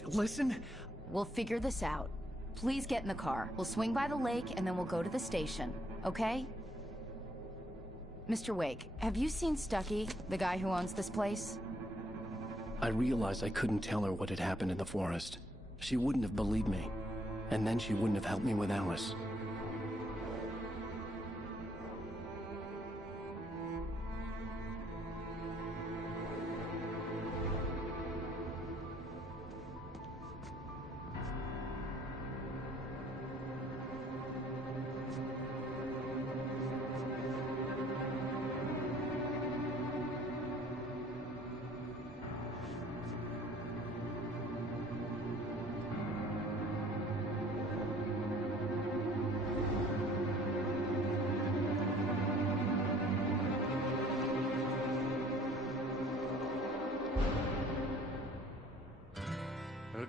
Listen. We'll figure this out. Please get in the car. We'll swing by the lake and then we'll go to the station, okay? Mr. Wake, have you seen Stucky, the guy who owns this place? I realized I couldn't tell her what had happened in the forest. She wouldn't have believed me. And then she wouldn't have helped me with Alice.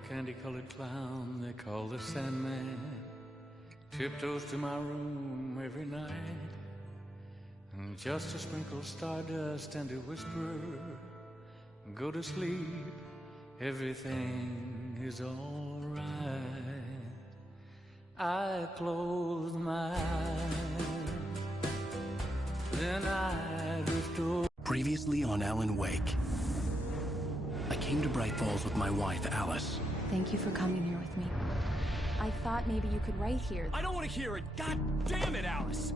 Candy-colored clown they call the Sandman tiptoes to my room every night, and just to sprinkle stardust and to whisper, go to sleep, everything is alright. I close my eyes, then I drift over. Previously on Alan Wake. I came to Bright Falls with my wife, Alice. Thank you for coming here with me. I thought maybe you could write here. I don't want to hear it! God damn it, Alice!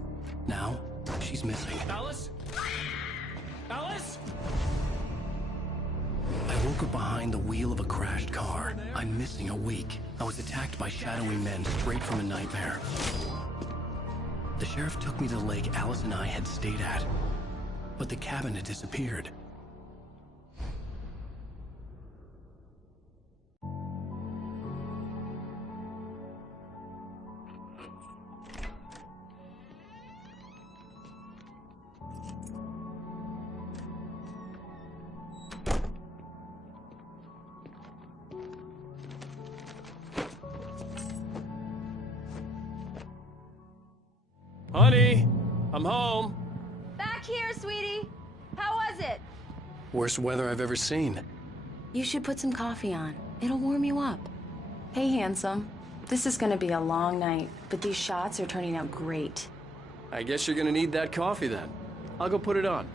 Now, she's missing. Alice? Alice? I woke up behind the wheel of a crashed car. I'm missing a week. I was attacked by shadowy men straight from a nightmare. The sheriff took me to the lake Alice and I had stayed at, but the cabin had disappeared. Honey, I'm home. Back here, sweetie. How was it? Worst weather I've ever seen. You should put some coffee on. It'll warm you up. Hey, handsome. This is gonna be a long night, but these shots are turning out great. I guess you're gonna need that coffee then. I'll go put it on.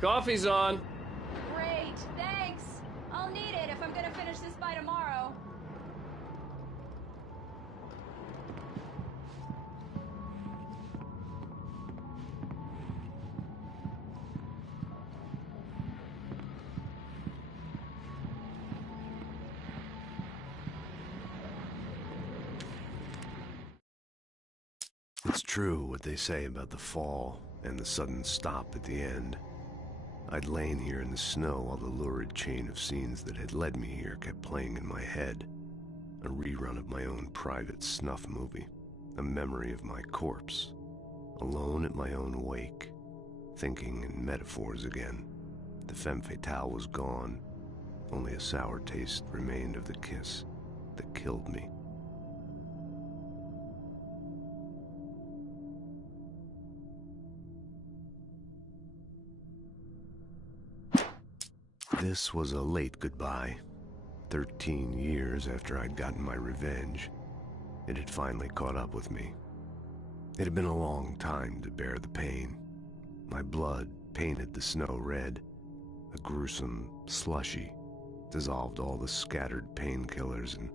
Coffee's on. Great, thanks. I'll need it if I'm gonna finish this by tomorrow. It's true what they say about the fall and the sudden stop at the end. I'd lain here in the snow while the lurid chain of scenes that had led me here kept playing in my head. A rerun of my own private snuff movie. A memory of my corpse. Alone at my own wake. Thinking in metaphors again. The femme fatale was gone. Only a sour taste remained of the kiss that killed me. This was a late goodbye. 13 years after I'd gotten my revenge, it had finally caught up with me. It had been a long time to bear the pain. My blood painted the snow red. A gruesome slushy dissolved all the scattered painkillers and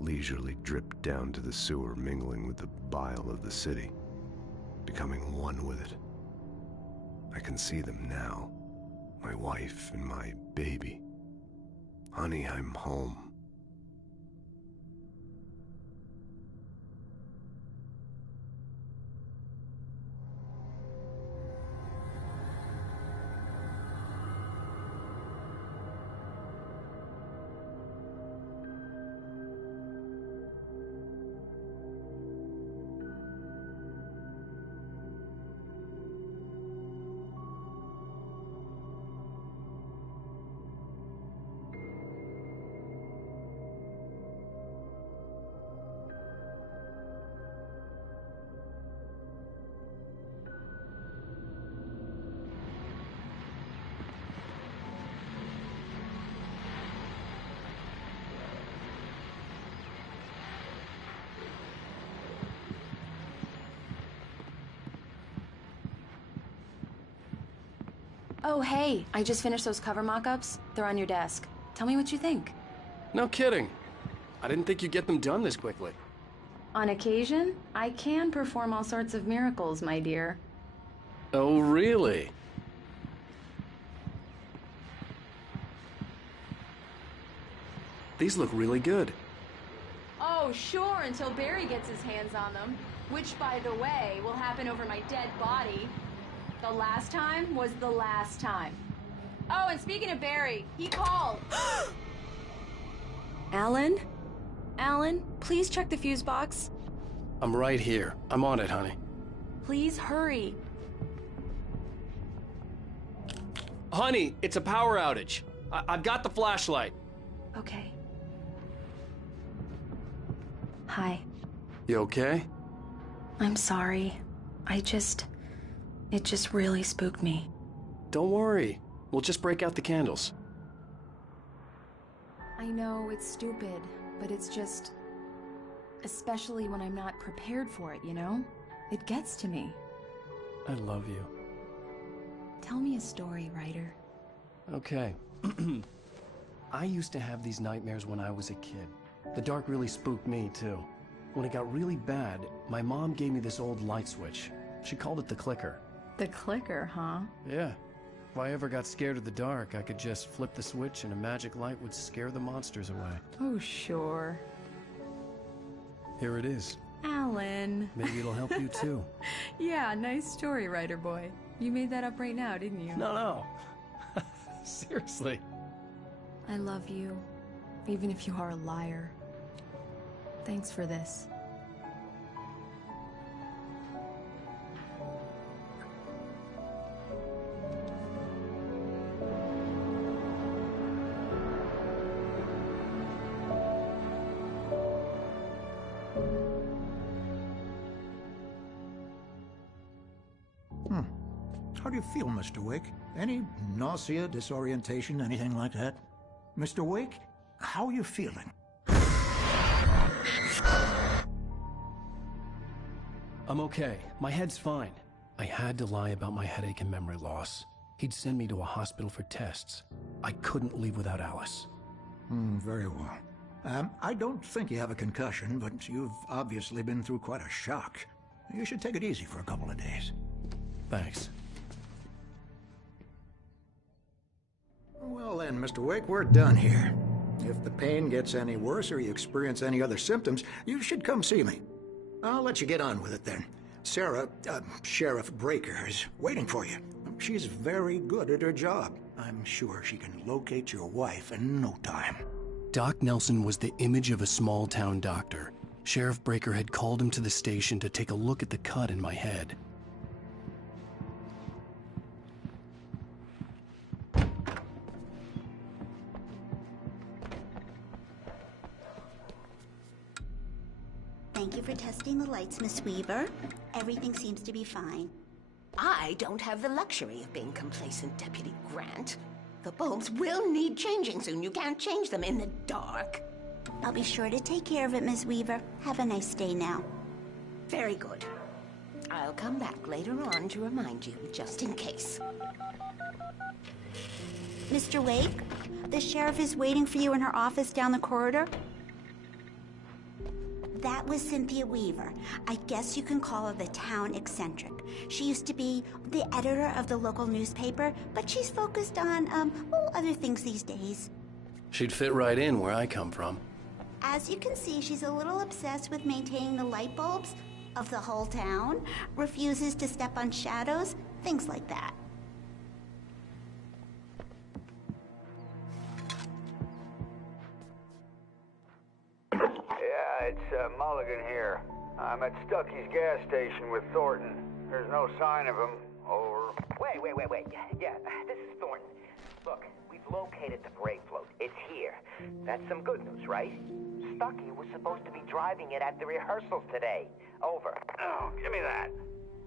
leisurely dripped down to the sewer, mingling with the bile of the city, becoming one with it. I can see them now. My wife and my baby. Honey, I'm home. Oh, hey, I just finished those cover mock-ups. They're on your desk. Tell me what you think. No kidding. I didn't think you'd get them done this quickly. On occasion, I can perform all sorts of miracles, my dear. Oh, really? These look really good. Oh, sure, until Barry gets his hands on them. Which, by the way, will happen over my dead body. The last time was the last time. Oh, and speaking of Barry, he called. Alan? Alan, please check the fuse box. I'm right here. I'm on it, honey. Please hurry. Honey, it's a power outage. I've got the flashlight. Okay. Hi. You okay? I'm sorry. It just really spooked me. Don't worry. We'll just break out the candles. I know, it's stupid, but it's just... Especially when I'm not prepared for it, you know? It gets to me. I love you. Tell me a story, writer. Okay. I used to have these nightmares when I was a kid. The dark really spooked me, too. When it got really bad, my mom gave me this old light switch. She called it the clicker. The clicker, huh? Yeah. If I ever got scared of the dark, I could just flip the switch and a magic light would scare the monsters away. Oh, sure. Here it is. Alan. Maybe it'll help you, too. Yeah, nice story, writer boy. You made that up right now, didn't you? No. Seriously. I love you, even if you are a liar. Thanks for this. How do you feel, Mr. Wake? Any nausea, disorientation, anything like that? Mr. Wake, how are you feeling? I'm okay. My head's fine. I had to lie about my headache and memory loss. He'd send me to a hospital for tests. I couldn't leave without Alice. Very well. I don't think you have a concussion, but you've obviously been through quite a shock. You should take it easy for a couple of days. Thanks. Well then, Mr. Wake, we're done here. If the pain gets any worse or you experience any other symptoms, you should come see me. I'll let you get on with it then. Sarah, Sheriff Breaker, is waiting for you. She's very good at her job. I'm sure she can locate your wife in no time. Doc Nelson was the image of a small-town doctor. Sheriff Breaker had called him to the station to take a look at the cut in my head. Thank you for testing the lights, Miss Weaver. Everything seems to be fine. I don't have the luxury of being complacent, Deputy Grant. The bulbs will need changing soon. You can't change them in the dark. I'll be sure to take care of it, Miss Weaver. Have a nice day now. Very good. I'll come back later on to remind you, just in case. Mr. Wake, the sheriff is waiting for you in her office down the corridor. That was Cynthia Weaver. I guess you can call her the town eccentric. She used to be the editor of the local newspaper, but she's focused on, other things these days. She'd fit right in where I come from. As you can see, she's a little obsessed with maintaining the light bulbs of the whole town, refuses to step on shadows, things like that. Yeah, it's Mulligan here. I'm at Stucky's gas station with Thornton. There's no sign of him. Over. Wait. Yeah, this is Thornton. Look, we've located the brake float. It's here. That's some good news, right? Stucky was supposed to be driving it at the rehearsals today. Over. Oh, give me that.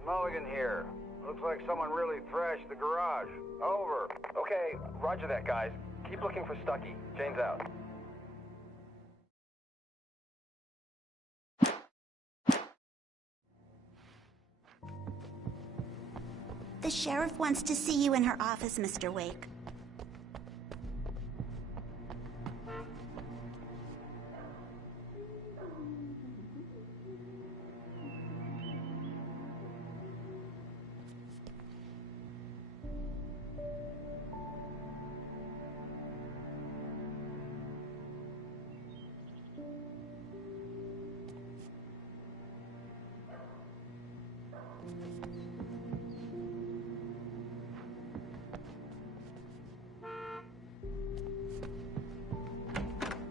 Mulligan here. Looks like someone really thrashed the garage. Over. Okay, roger that, guys. Keep looking for Stucky. Jane's out. The sheriff wants to see you in her office, Mr. Wake.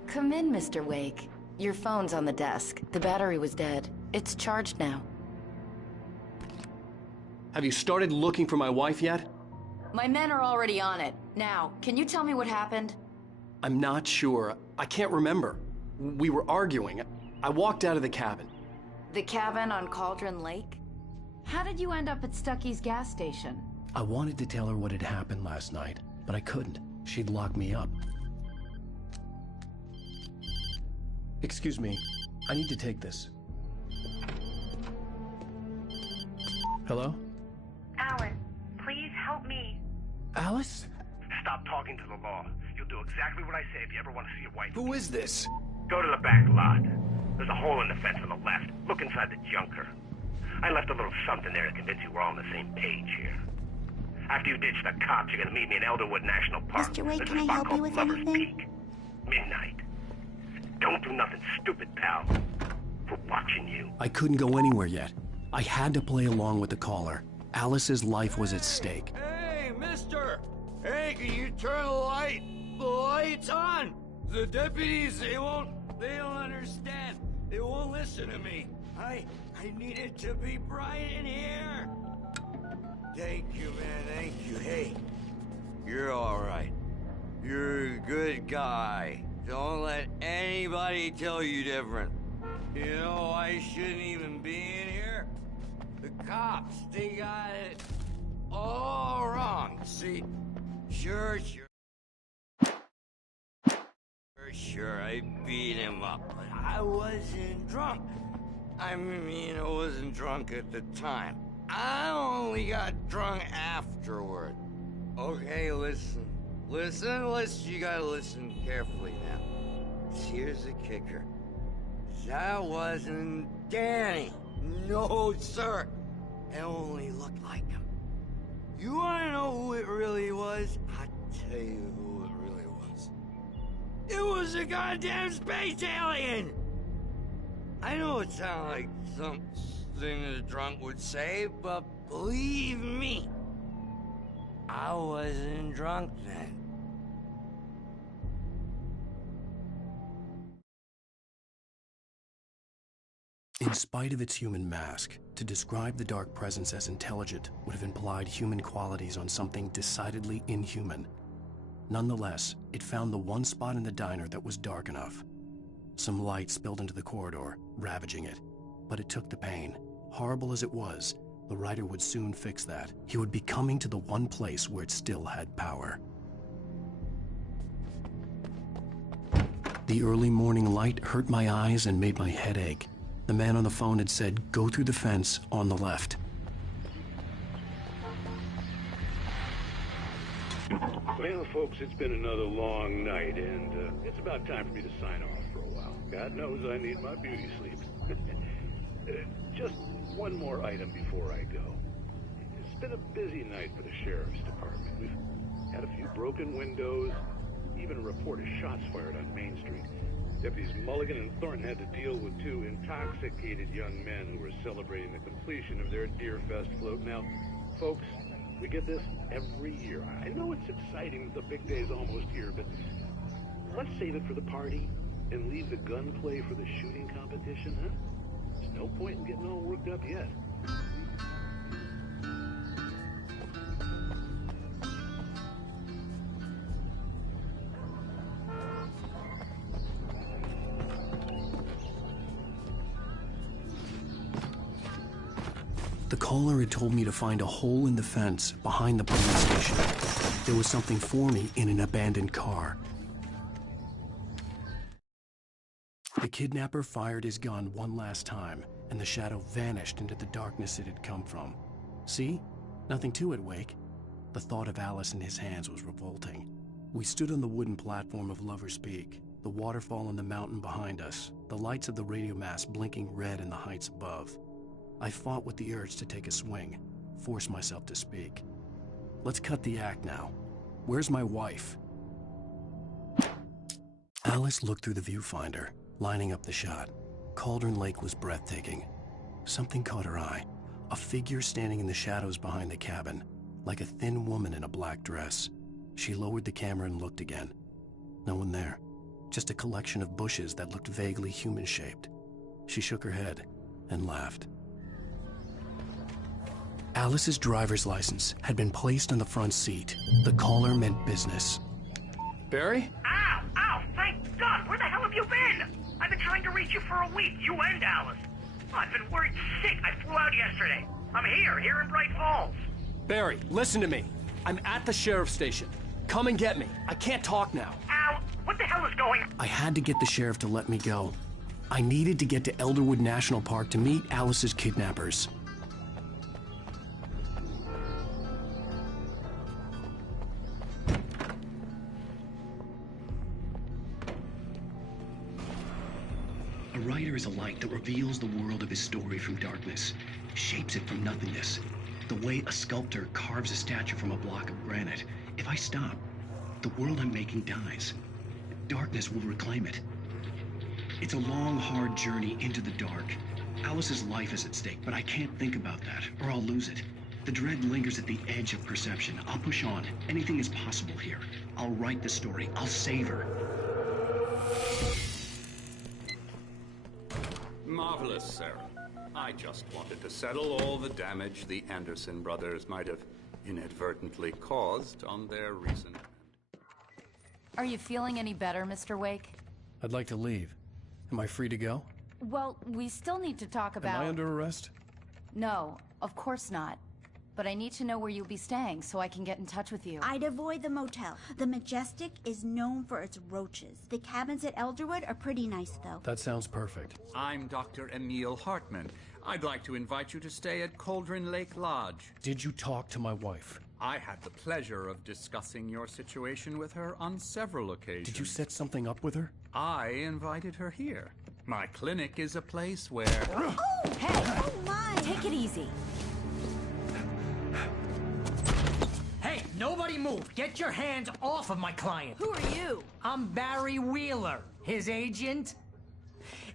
Come in, Mr. Wake. Your phone's on the desk. The battery was dead. It's charged now. Have you started looking for my wife yet? My men are already on it. Now, can you tell me what happened? I'm not sure. I can't remember. We were arguing. I walked out of the cabin. The cabin on Cauldron Lake? How did you end up at Stucky's gas station? I wanted to tell her what had happened last night, but I couldn't. She'd lock me up. Excuse me. I need to take this. Hello? Alan, please help me. Alice? Stop talking to the law. You'll do exactly what I say if you ever want to see your wife. Who is this? Go to the back lot. There's a hole in the fence on the left. Look inside the junker. I left a little something there to convince you we're all on the same page here. After you ditch the cops, you're gonna meet me in Elderwood National Park. Mr. Wade, There's can a I spot help you called with Lover's anything? Peak. Midnight. Don't do nothing stupid, pal. We're watching you. I couldn't go anywhere yet. I had to play along with the caller. Alice's life was at stake. Hey, mister! Hey, can you turn the light? The light's on! The deputies, they don't understand. They won't listen to me. I need it to be bright in here. Thank you, man, thank you. Hey, you're all right. You're a good guy. Don't let anybody tell you different. You know, I shouldn't even be in here. The cops, they got it all wrong. See, sure, I beat him up, but I wasn't drunk. I mean, I wasn't drunk at the time. I only got drunk afterward. Okay, listen. You gotta listen carefully now. Here's the kicker. That wasn't Danny. No, sir. It only looked like him. You wanna know who it really was? I'll tell you who it really was. It was a goddamn space alien! I know it sounds like something a drunk would say, but believe me, I wasn't drunk then. In spite of its human mask, to describe the dark presence as intelligent would have implied human qualities on something decidedly inhuman. Nonetheless, it found the one spot in the diner that was dark enough. Some light spilled into the corridor, ravaging it. But it took the pain. Horrible as it was, the writer would soon fix that. He would be coming to the one place where it still had power. The early morning light hurt my eyes and made my head ache. The man on the phone had said, "Go through the fence on the left." Well, folks, it's been another long night, and it's about time for me to sign off for a while. God knows I need my beauty sleep. Just one more item before I go. It's been a busy night for the Sheriff's Department. We've had a few broken windows, even a report of shots fired on Main Street. Deputies Mulligan and Thornton had to deal with two intoxicated young men who were celebrating the completion of their Deerfest float. Now, folks, we get this every year. I know it's exciting that the big day's almost here, but let's save it for the party and leave the gunplay for the shooting competition, huh? There's no point in getting all worked up yet. The caller had told me to find a hole in the fence behind the police station. There was something for me in an abandoned car. The kidnapper fired his gun one last time, and the shadow vanished into the darkness it had come from. See? Nothing to it, Wake. The thought of Alice in his hands was revolting. We stood on the wooden platform of Lover's Peak, the waterfall on the mountain behind us, the lights of the radio mast blinking red in the heights above. I fought with the urge to take a swing, force myself to speak. Let's cut the act now. Where's my wife? Alice looked through the viewfinder, lining up the shot. Cauldron Lake was breathtaking. Something caught her eye. A figure standing in the shadows behind the cabin, like a thin woman in a black dress. She lowered the camera and looked again. No one there. Just a collection of bushes that looked vaguely human-shaped. She shook her head and laughed. Alice's driver's license had been placed on the front seat. The caller meant business. Barry? Ow! Ow! Thank God! Where the hell have you been? I've been trying to reach you for a week, you and Alice. Oh, I've been worried sick. I flew out yesterday. I'm here in Bright Falls. Barry, listen to me. I'm at the sheriff's station. Come and get me. I can't talk now. Al, what the hell is going on? I had to get the sheriff to let me go. I needed to get to Elderwood National Park to meet Alice's kidnappers. A writer is a light that reveals the world of his story from darkness, shapes it from nothingness. The way a sculptor carves a statue from a block of granite. If I stop, the world I'm making dies. Darkness will reclaim it. It's a long, hard journey into the dark. Alice's life is at stake, but I can't think about that, or I'll lose it. The dread lingers at the edge of perception. I'll push on. Anything is possible here. I'll write the story. I'll save her. Marvelous, Sarah. I just wanted to settle all the damage the Anderson brothers might have inadvertently caused on their recent... Are you feeling any better, Mr. Wake? I'd like to leave. Am I free to go? Well, we still need to talk about... Am I under arrest? No, of course not. But I need to know where you'll be staying so I can get in touch with you. I'd avoid the motel. The Majestic is known for its roaches. The cabins at Elderwood are pretty nice, though. That sounds perfect. I'm Dr. Emil Hartman. I'd like to invite you to stay at Cauldron Lake Lodge. Did you talk to my wife? I had the pleasure of discussing your situation with her on several occasions. Did you set something up with her? I invited her here. My clinic is a place where... Oh, hey! Oh, my! Take it easy. Hey, nobody move! Get your hands off of my client! Who are you? I'm Barry Wheeler, his agent.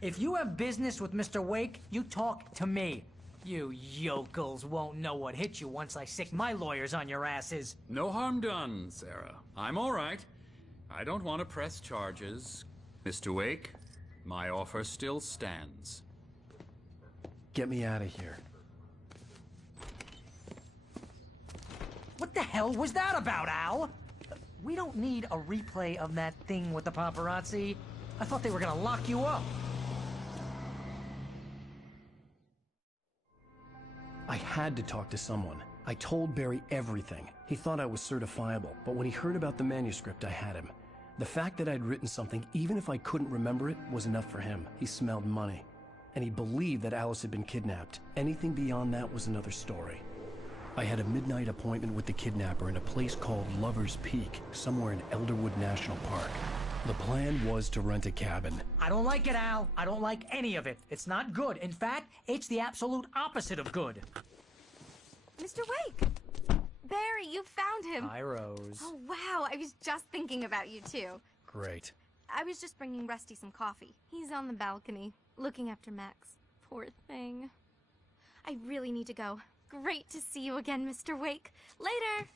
If you have business with Mr. Wake, you talk to me. You yokels won't know what hit you once I sick my lawyers on your asses. No harm done, Sarah. I'm all right. I don't want to press charges. Mr. Wake, my offer still stands. Get me out of here. What the hell was that about, Al? We don't need a replay of that thing with the paparazzi. I thought they were gonna lock you up. I had to talk to someone. I told Barry everything. He thought I was certifiable, but when he heard about the manuscript, I had him. The fact that I'd written something, even if I couldn't remember it, was enough for him. He smelled money. And he believed that Alice had been kidnapped. Anything beyond that was another story. I had a midnight appointment with the kidnapper in a place called Lover's Peak, somewhere in Elderwood National Park. The plan was to rent a cabin. I don't like it, Al. I don't like any of it. It's not good. In fact, it's the absolute opposite of good. Mr. Wake! Barry, you found him! Hi, Rose. Oh, wow. I was just thinking about you, too. Great. I was just bringing Rusty some coffee. He's on the balcony, looking after Max. Poor thing. I really need to go. Great to see you again, Mr. Wake. Later!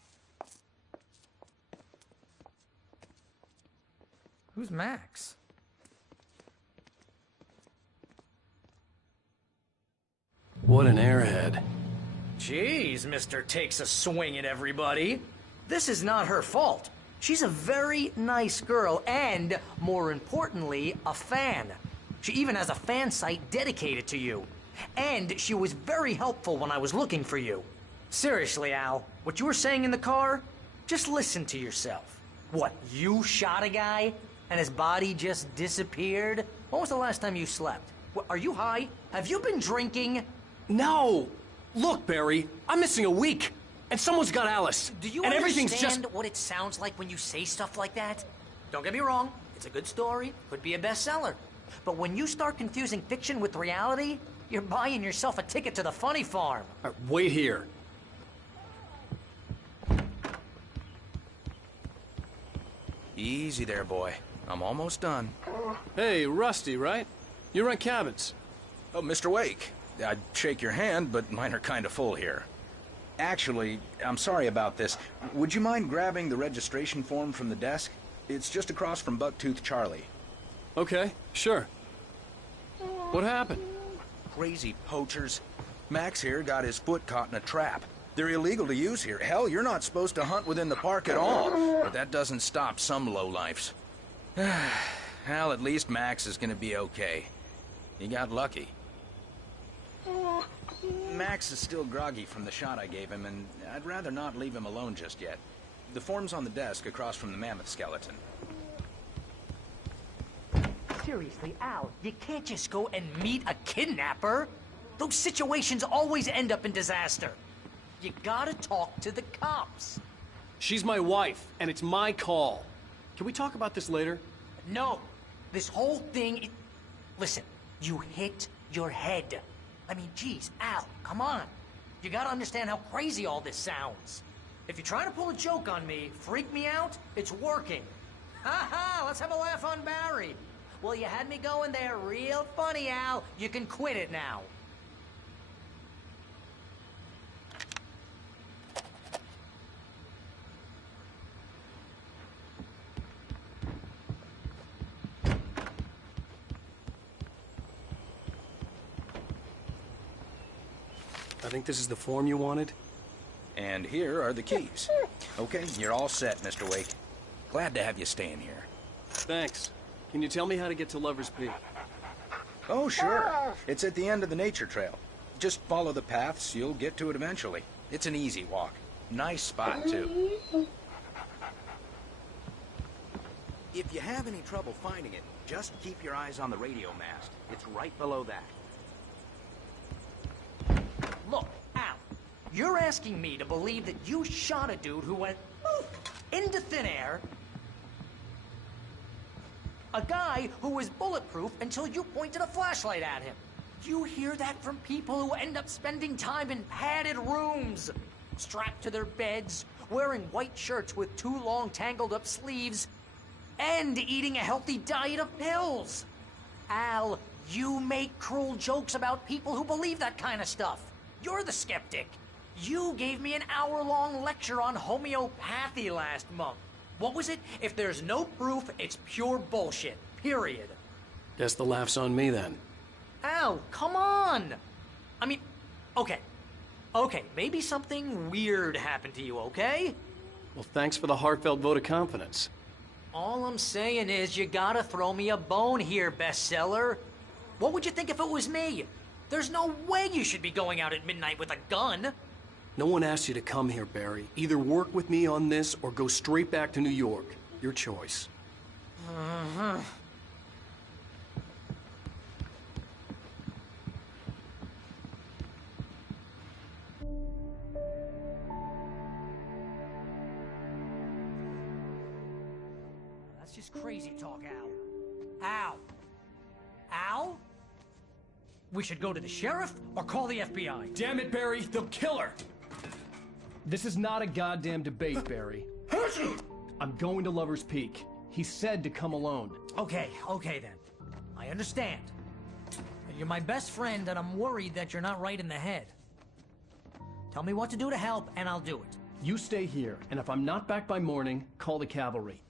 Who's Max? What an airhead. Jeez, Mr. Takes a swing at everybody. This is not her fault. She's a very nice girl and, more importantly, a fan. She even has a fan site dedicated to you. And she was very helpful when I was looking for you. Seriously, Al, what you were saying in the car? Just listen to yourself. What, you shot a guy and his body just disappeared? When was the last time you slept? What, are you high? Have you been drinking? No! Look, Barry, I'm missing a week. And someone's got Alice. Do you and understand everything's just... what it sounds like when you say stuff like that? Don't get me wrong, it's a good story, could be a bestseller. But when you start confusing fiction with reality, you're buying yourself a ticket to the funny farm. Wait here. Easy there, boy. I'm almost done. Hey, Rusty, right? You rent cabins. Oh, Mr. Wake. I'd shake your hand, but mine are kind of full here. Actually, I'm sorry about this. Would you mind grabbing the registration form from the desk? It's just across from Bucktooth Charlie. Okay, sure. What happened? Crazy poachers. Max here got his foot caught in a trap. They're illegal to use here. Hell, you're not supposed to hunt within the park at all. But that doesn't stop some lowlifes. Well, at least Max is gonna be okay. He got lucky. Max is still groggy from the shot I gave him, and I'd rather not leave him alone just yet. The form's on the desk across from the mammoth skeleton. Seriously, Al, you can't just go and meet a kidnapper. Those situations always end up in disaster. You gotta talk to the cops. She's my wife, and it's my call. Can we talk about this later? No. This whole thing... Listen, you hit your head. I mean, geez, Al, come on. You gotta understand how crazy all this sounds. If you're trying to pull a joke on me, freak me out, it's working. Ha ha, let's have a laugh on Barry. Well, you had me going there real funny, Al. You can quit it now. I think this is the form you wanted. And here are the keys. Okay, you're all set, Mr. Wake. Glad to have you staying here. Thanks. Can you tell me how to get to Lover's Peak? Oh, sure. It's at the end of the nature trail. Just follow the paths, you'll get to it eventually. It's an easy walk. Nice spot, too. If you have any trouble finding it, just keep your eyes on the radio mast. It's right below that. Look, Al, you're asking me to believe that you shot a dude who went poof, into thin air. A guy who was bulletproof until you pointed a flashlight at him. You hear that from people who end up spending time in padded rooms, strapped to their beds, wearing white shirts with too long tangled up sleeves, and eating a healthy diet of pills. Al, you make cruel jokes about people who believe that kind of stuff. You're the skeptic. You gave me an hour-long lecture on homeopathy last month. What was it? If there's no proof, it's pure bullshit. Period. Guess the laugh's on me then. Al, come on! I mean, okay. Okay, maybe something weird happened to you, okay? Well, thanks for the heartfelt vote of confidence. All I'm saying is you gotta throw me a bone here, bestseller. What would you think if it was me? There's no way you should be going out at midnight with a gun. No one asked you to come here, Barry. Either work with me on this or go straight back to New York. Your choice. Uh-huh. That's just crazy talk, Al. Al? Al? We should go to the sheriff or call the FBI. Damn it, Barry, they'll kill her! This is not a goddamn debate, Barry. I'm going to Lover's Peak. He said to come alone. Okay then. I understand. You're my best friend, and I'm worried that you're not right in the head. Tell me what to do to help, and I'll do it. You stay here, and if I'm not back by morning, call the cavalry.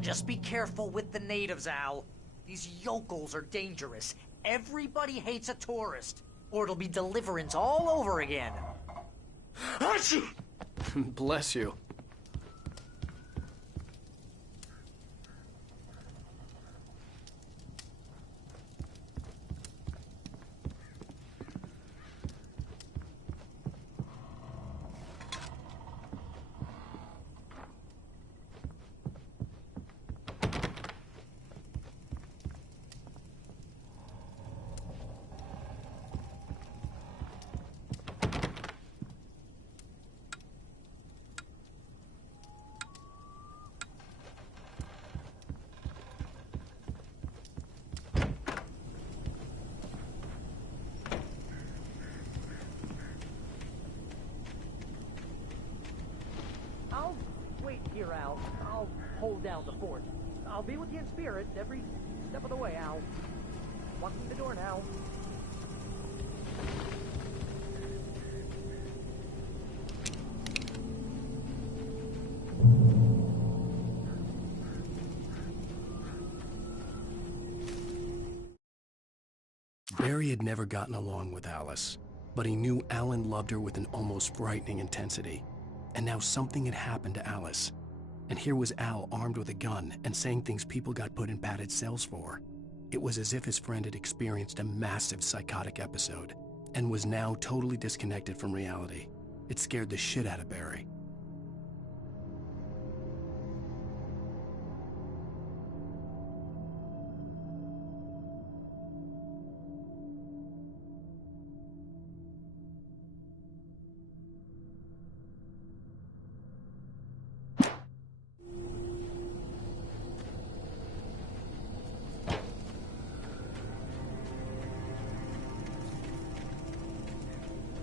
Just be careful with the natives, Al. These yokels are dangerous. Everybody hates a tourist, or it'll be Deliverance all over again. Bless you. I'll wait here, Al. I'll hold down the fort. I'll be with you in spirit every step of the way, Al. Walking the door now. Barry had never gotten along with Alice, but he knew Alan loved her with an almost frightening intensity. And now something had happened to Alice. And here was Al armed with a gun and saying things people got put in padded cells for. It was as if his friend had experienced a massive psychotic episode and was now totally disconnected from reality. It scared the shit out of Barry.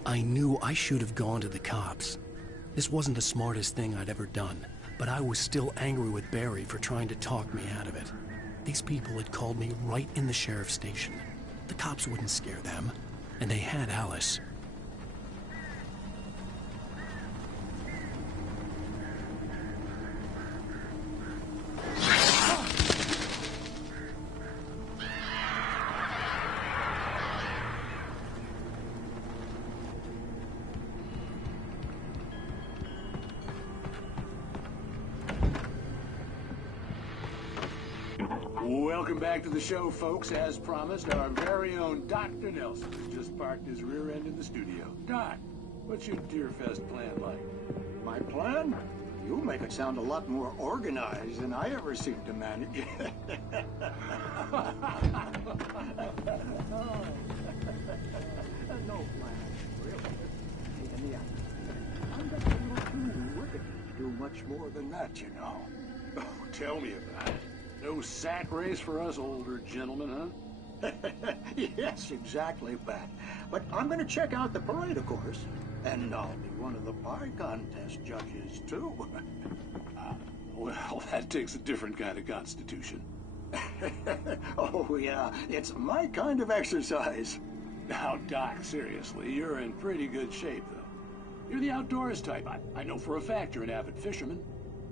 I knew I should have gone to the cops. This wasn't the smartest thing I'd ever done, but I was still angry with Barry for trying to talk me out of it. These people had called me right in the sheriff's station. The cops wouldn't scare them, and they had Alice. Welcome back to the show, folks. As promised, our very own Dr. Nelson has just parked his rear end in the studio. Doc, what's your Deerfest plan like? My plan? You make it sound a lot more organized than I ever seem to manage. No plan, really. In the end, I'm just a little too wicked to do much more than that, you know. Oh, tell me about it. No sack race for us older gentlemen, huh? Yes, exactly, Pat. But I'm going to check out the parade, of course. And I'll be one of the pie contest judges, too. Well, that takes a different kind of constitution. Oh, yeah. It's my kind of exercise. Now, Doc, seriously, you're in pretty good shape, though. You're the outdoors type. I know for a fact you're an avid fisherman.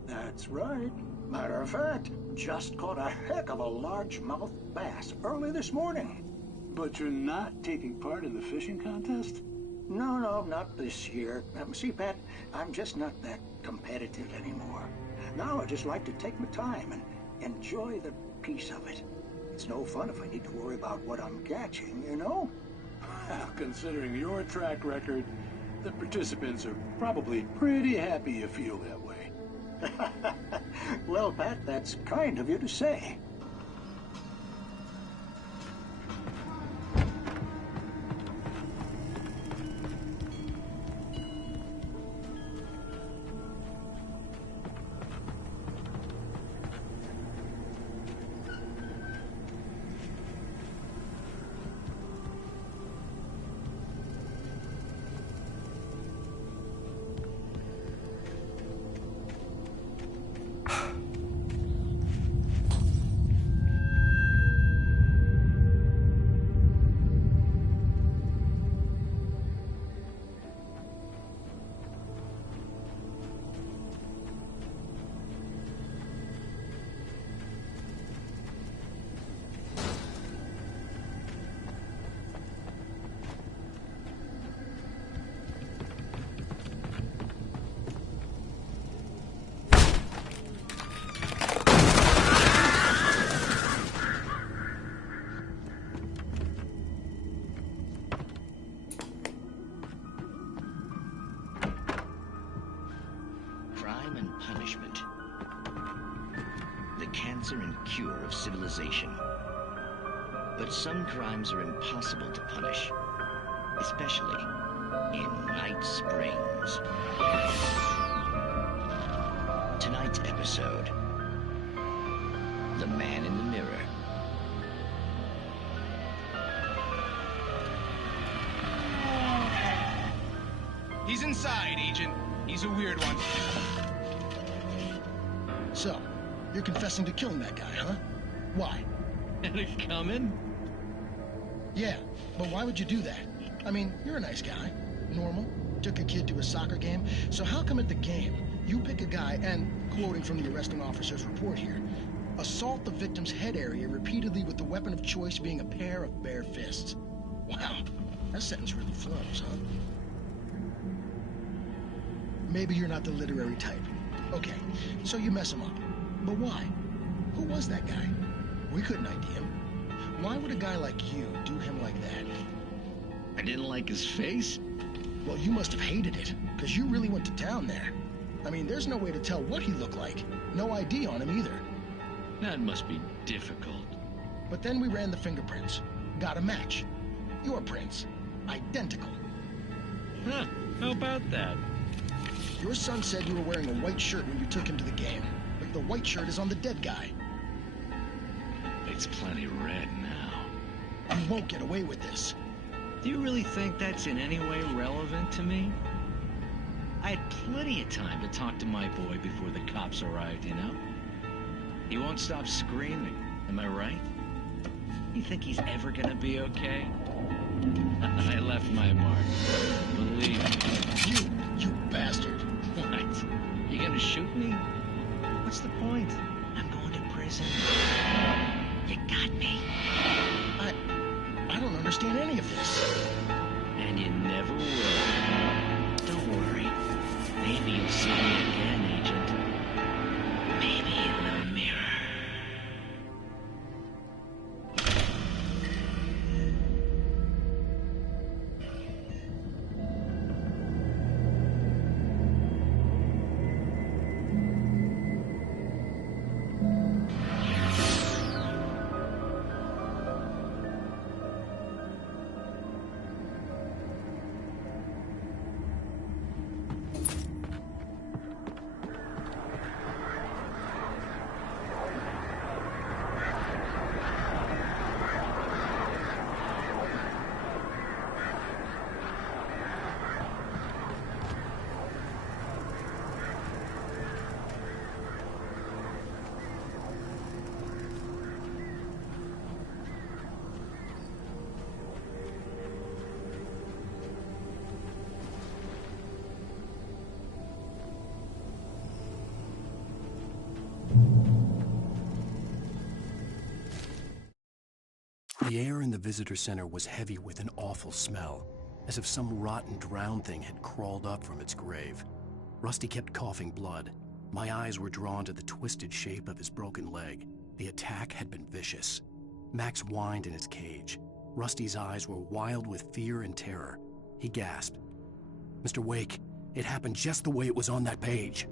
That's right. Matter of fact, just caught a heck of a largemouth bass early this morning. But you're not taking part in the fishing contest? No, not this year. See, Pat, I'm just not that competitive anymore. Now I just like to take my time and enjoy the peace of it. It's no fun if I need to worry about what I'm catching, you know? Well, considering your track record, the participants are probably pretty happy you feel that way. Well, Pat, that's kind of you to say. Punishment. The cancer and cure of civilization. But some crimes are impossible to punish, especially in Night Springs. Tonight's episode, The Man in the Mirror. He's inside, Agent. He's a weird one. So, you're confessing to killing that guy, huh? Why? Had it coming? Yeah, but why would you do that? I mean, you're a nice guy. Normal. Took a kid to a soccer game. So how come at the game, you pick a guy and, quoting from the arresting officer's report here, assault the victim's head area repeatedly with the weapon of choice being a pair of bare fists? Wow, that sentence really flows, huh? Maybe you're not the literary type. Okay, so you mess him up. But why? Who was that guy? We couldn't ID him. Why would a guy like you do him like that? I didn't like his face? Well, you must have hated it, because you really went to town there. I mean, there's no way to tell what he looked like. No ID on him either. That must be difficult. But then we ran the fingerprints. Got a match. Your prints. Identical. Huh, how about that? Your son said you were wearing a white shirt when you took him to the game. But the white shirt is on the dead guy. It's plenty red now. You won't get away with this. Do you really think that's in any way relevant to me? I had plenty of time to talk to my boy before the cops arrived, you know? He won't stop screaming, am I right? You think he's ever gonna be okay? I left my mark. Believe me. You bastard. What? You gonna shoot me? What's the point? I'm going to prison. You got me. I don't understand any of this. And you never will. Don't worry. Maybe you'll see me again, Agent. Maybe in the mirror. The air in the visitor center was heavy with an awful smell, as if some rotten drowned thing had crawled up from its grave. Rusty kept coughing blood. My eyes were drawn to the twisted shape of his broken leg. The attack had been vicious. Max whined in his cage. Rusty's eyes were wild with fear and terror. He gasped. "Mr. Wake, it happened just the way it was on that page."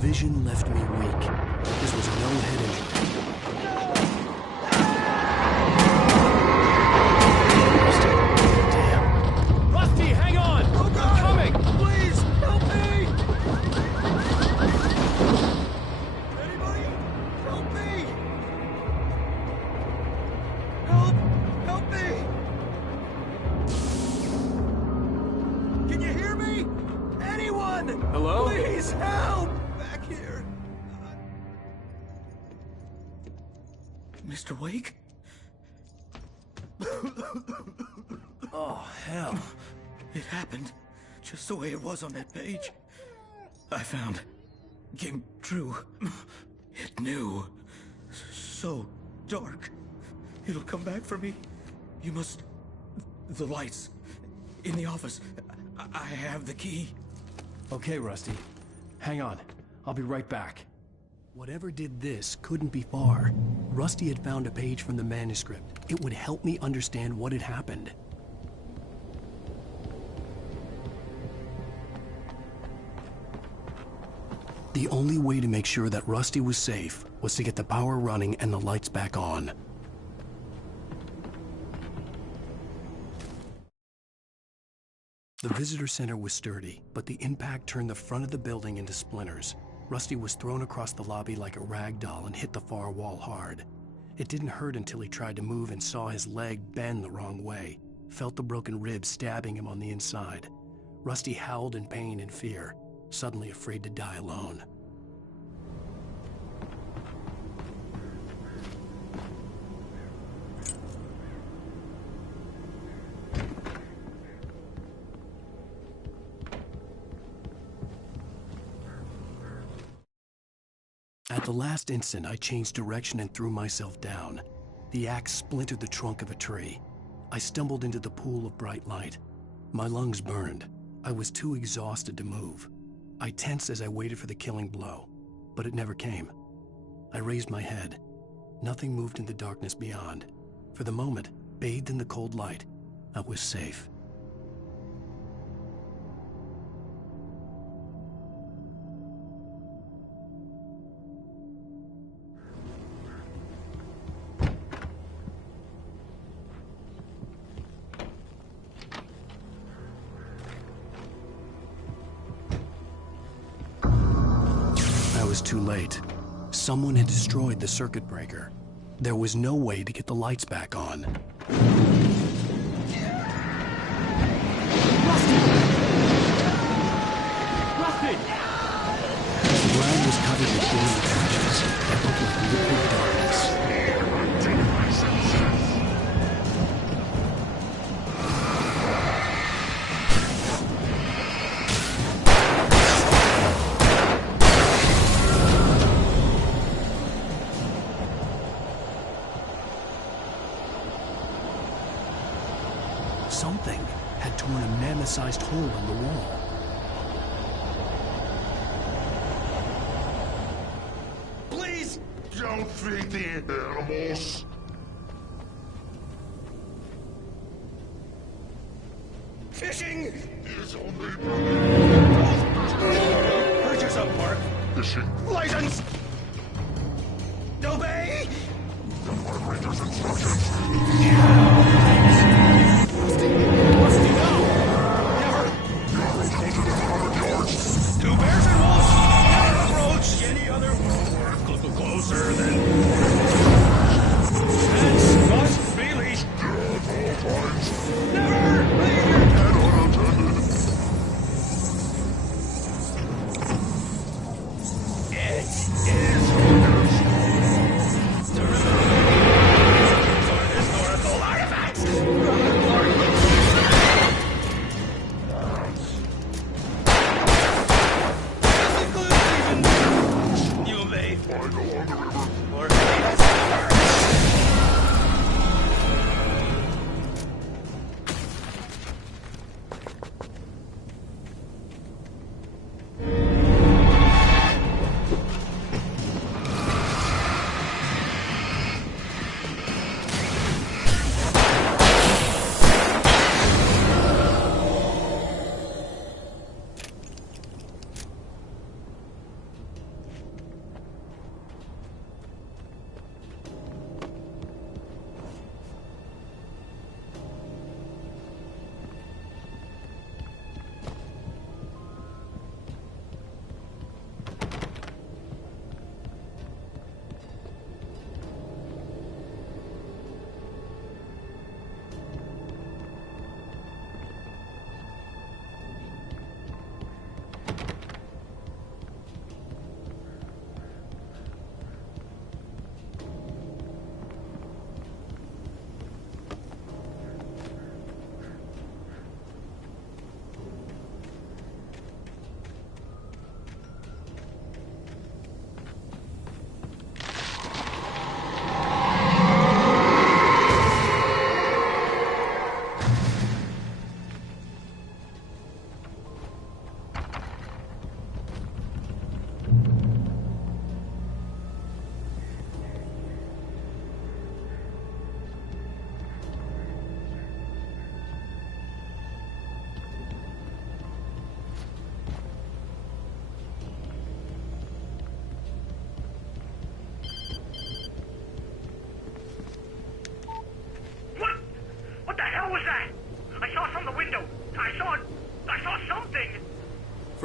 Vision left me weak. This was no head injury. Damn. Rusty, hang on! Oh God! I'm coming! Please, help me! Anybody? Help me! Help me! Can you hear me? Anyone? Hello? Please help! Back here. Mr. Wake? Oh, hell. It happened just the way it was on that page. I found. Came true. It knew. So dark. It'll come back for me. You must... The lights. In the office. I have the key. Okay, Rusty. Hang on. I'll be right back. Whatever did this couldn't be far. Rusty had found a page from the manuscript. It would help me understand what had happened. The only way to make sure that Rusty was safe was to get the power running and the lights back on. The visitor center was sturdy, but the impact turned the front of the building into splinters. Rusty was thrown across the lobby like a rag doll and hit the far wall hard. It didn't hurt until he tried to move and saw his leg bend the wrong way, felt the broken ribs stabbing him on the inside. Rusty howled in pain and fear, suddenly afraid to die alone. At the last instant, I changed direction and threw myself down. The axe splintered the trunk of a tree. I stumbled into the pool of bright light. My lungs burned. I was too exhausted to move. I tensed as I waited for the killing blow, but it never came. I raised my head. Nothing moved in the darkness beyond. For the moment, bathed in the cold light, I was safe. Too late. Someone had destroyed the circuit breaker. There was no way to get the lights back on. Rusty! The ground was covered with glowing patches that looked like liquid darkness. Something had torn a mammoth-sized hole in the wall. Please don't feed the animals. Fishing is only purchase of park. Fishing license. Obey. The park ranger's instructions. Rusty, no! Never! Yarrows go to the 100 yards! 2 bears and wolves! Never approach any other wolf! Look closer than... Pets must be leashed! At all times! Never leave your pet unattended! It is...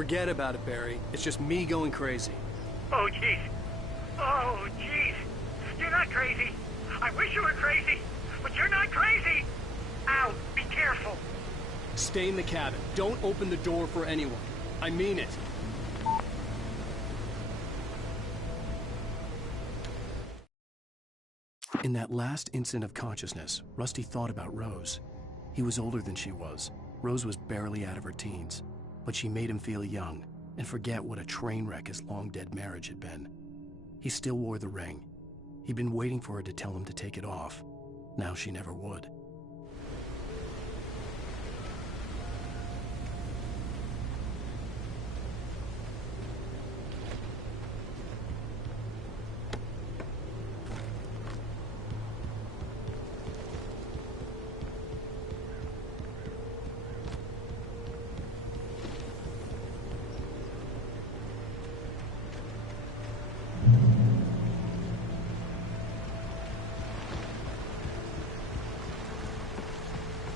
Forget about it, Barry. It's just me going crazy. Oh, jeez. Oh, jeez. You're not crazy. I wish you were crazy, but you're not crazy. Ow, be careful. Stay in the cabin. Don't open the door for anyone. I mean it. In that last instant of consciousness, Rusty thought about Rose. He was older than she was. Rose was barely out of her teens, but she made him feel young and forget what a train wreck his long-dead marriage had been. He still wore the ring. He'd been waiting for her to tell him to take it off. Now she never would.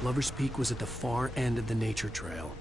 Lover's Peak was at the far end of the nature trail.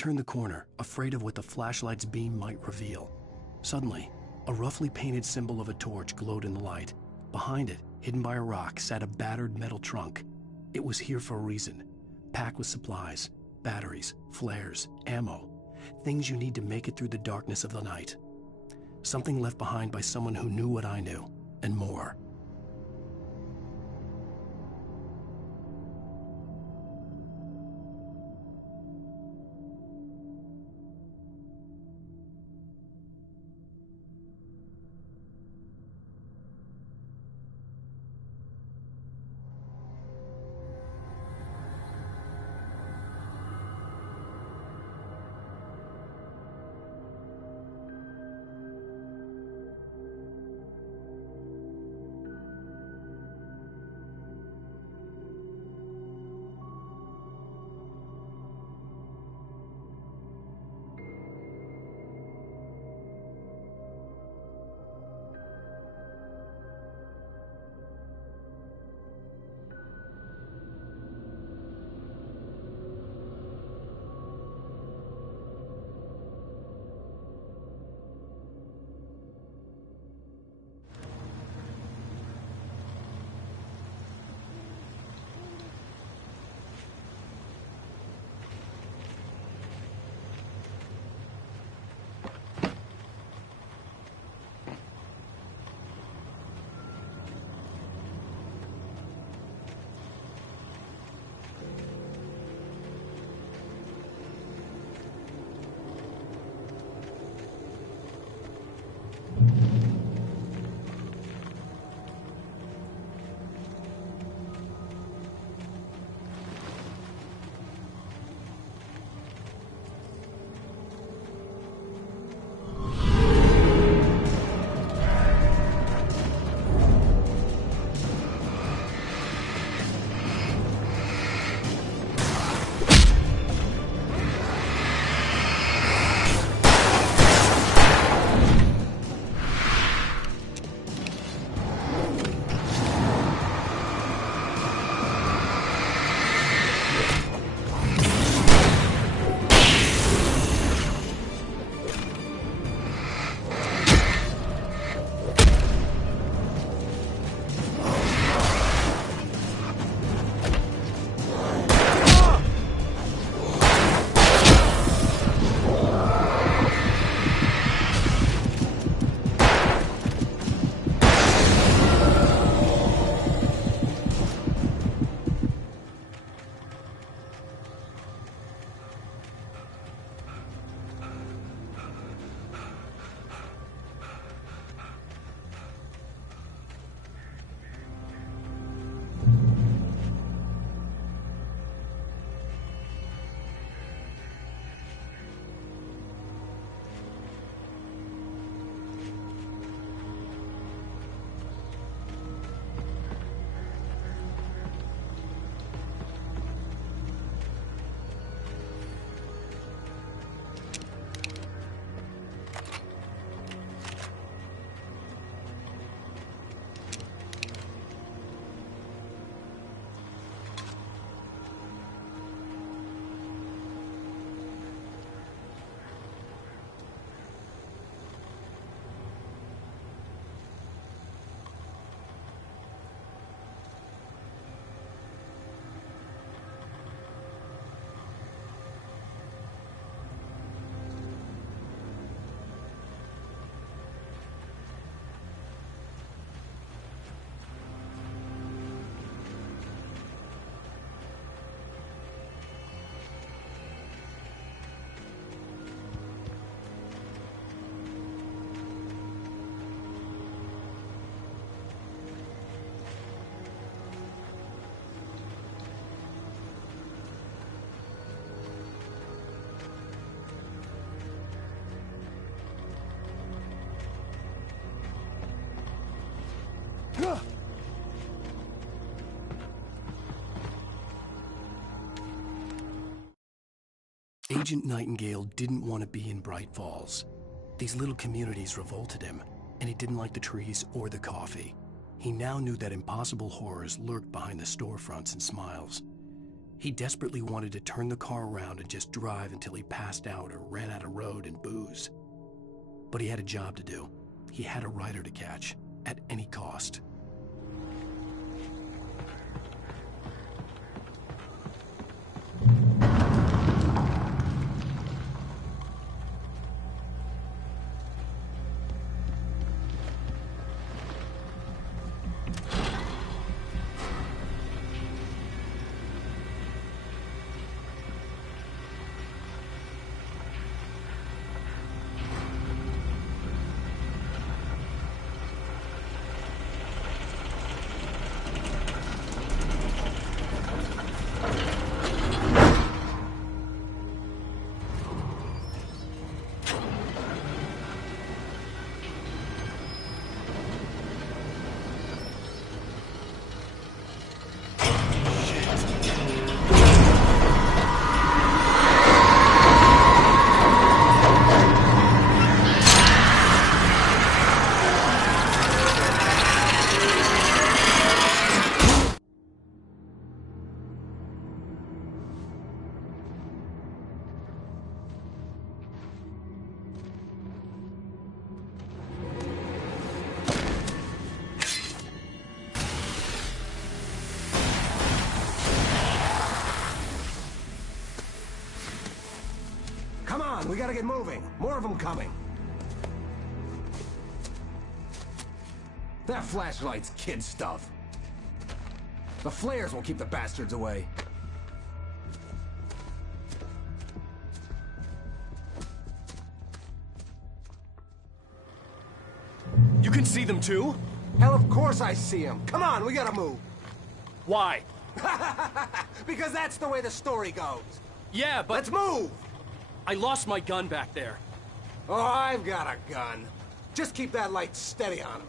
turned the corner, afraid of what the flashlight's beam might reveal. Suddenly, a roughly painted symbol of a torch glowed in the light. Behind it, hidden by a rock, sat a battered metal trunk. It was here for a reason, packed with supplies, batteries, flares, ammo, things you need to make it through the darkness of the night. Something left behind by someone who knew what I knew, and more. Agent Nightingale didn't want to be in Bright Falls. These little communities revolted him, and he didn't like the trees or the coffee. He now knew that impossible horrors lurked behind the storefronts and smiles. He desperately wanted to turn the car around and just drive until he passed out or ran out of road and booze. But he had a job to do. He had a rider to catch, at any cost. We gotta get moving. More of them coming. That flashlight's kid stuff. The flares won't keep the bastards away. You can see them too? Hell, of course I see them. Come on, we gotta move. Why? Because that's the way the story goes. Yeah, but... Let's move! I lost my gun back there. Oh, I've got a gun. Just keep that light steady on him.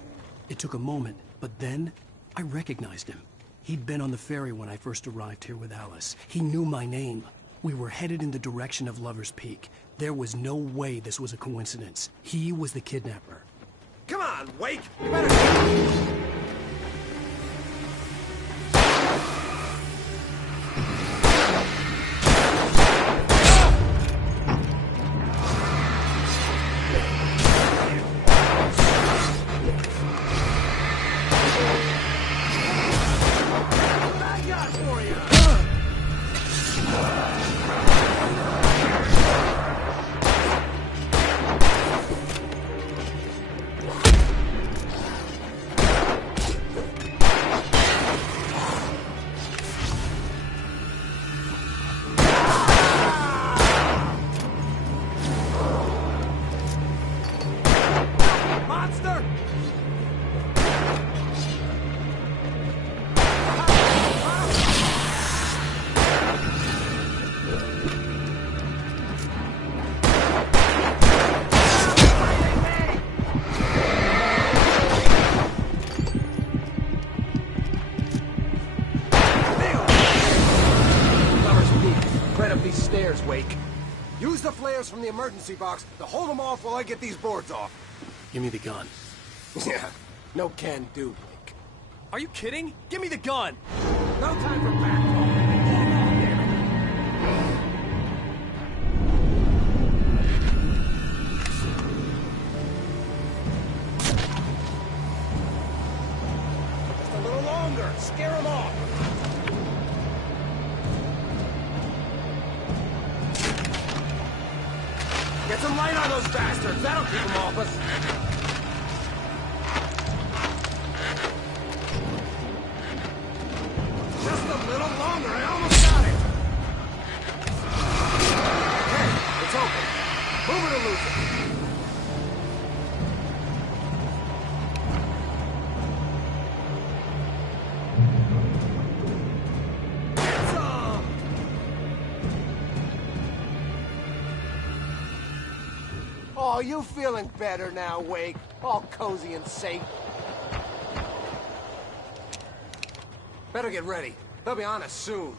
It took a moment, but then I recognized him. He'd been on the ferry when I first arrived here with Alice. He knew my name. We were headed in the direction of Lover's Peak. There was no way this was a coincidence. He was the kidnapper. Come on, Wake! You better... Wake. Use the flares from the emergency box to hold them off while I get these boards off. Give me the gun. Yeah, no can do, Wake. Are you kidding? Give me the gun! No time for back talk. Just a little longer. Scare them off. Get some light on those bastards. That'll keep them off us. Just a little longer. I almost got it. Okay, it's open. Move it or lose it. Oh, you feeling better now, Wake? All cozy and safe. Better get ready. They'll be on us soon.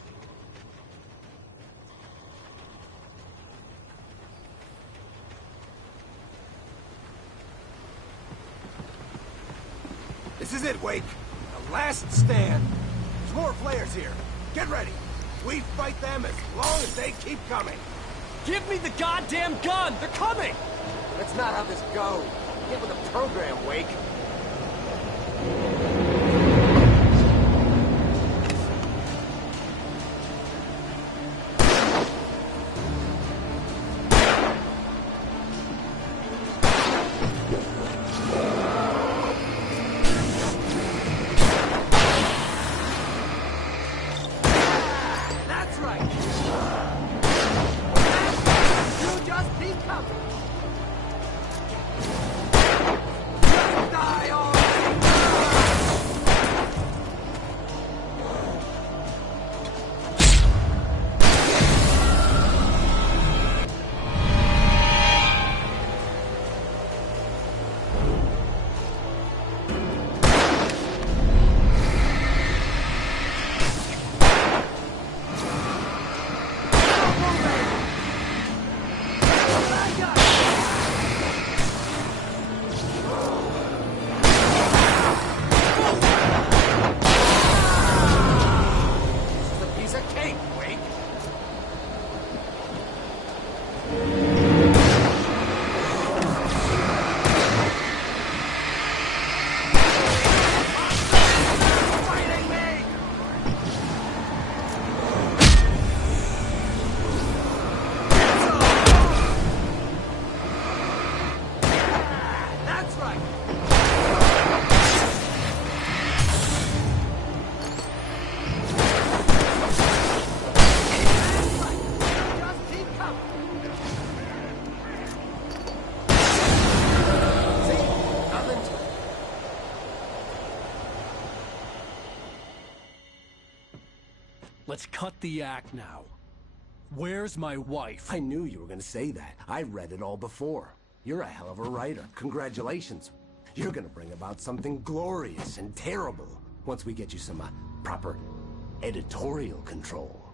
This is it, Wake. The last stand. There's more flares here. Get ready. We fight them as long as they keep coming. Give me the goddamn gun! They're coming! That's not how this goes. Get with the program, Wake. Let's cut the act now. Where's my wife? I knew you were gonna say that. I read it all before. You're a hell of a writer. Congratulations. You're gonna bring about something glorious and terrible once we get you some proper editorial control.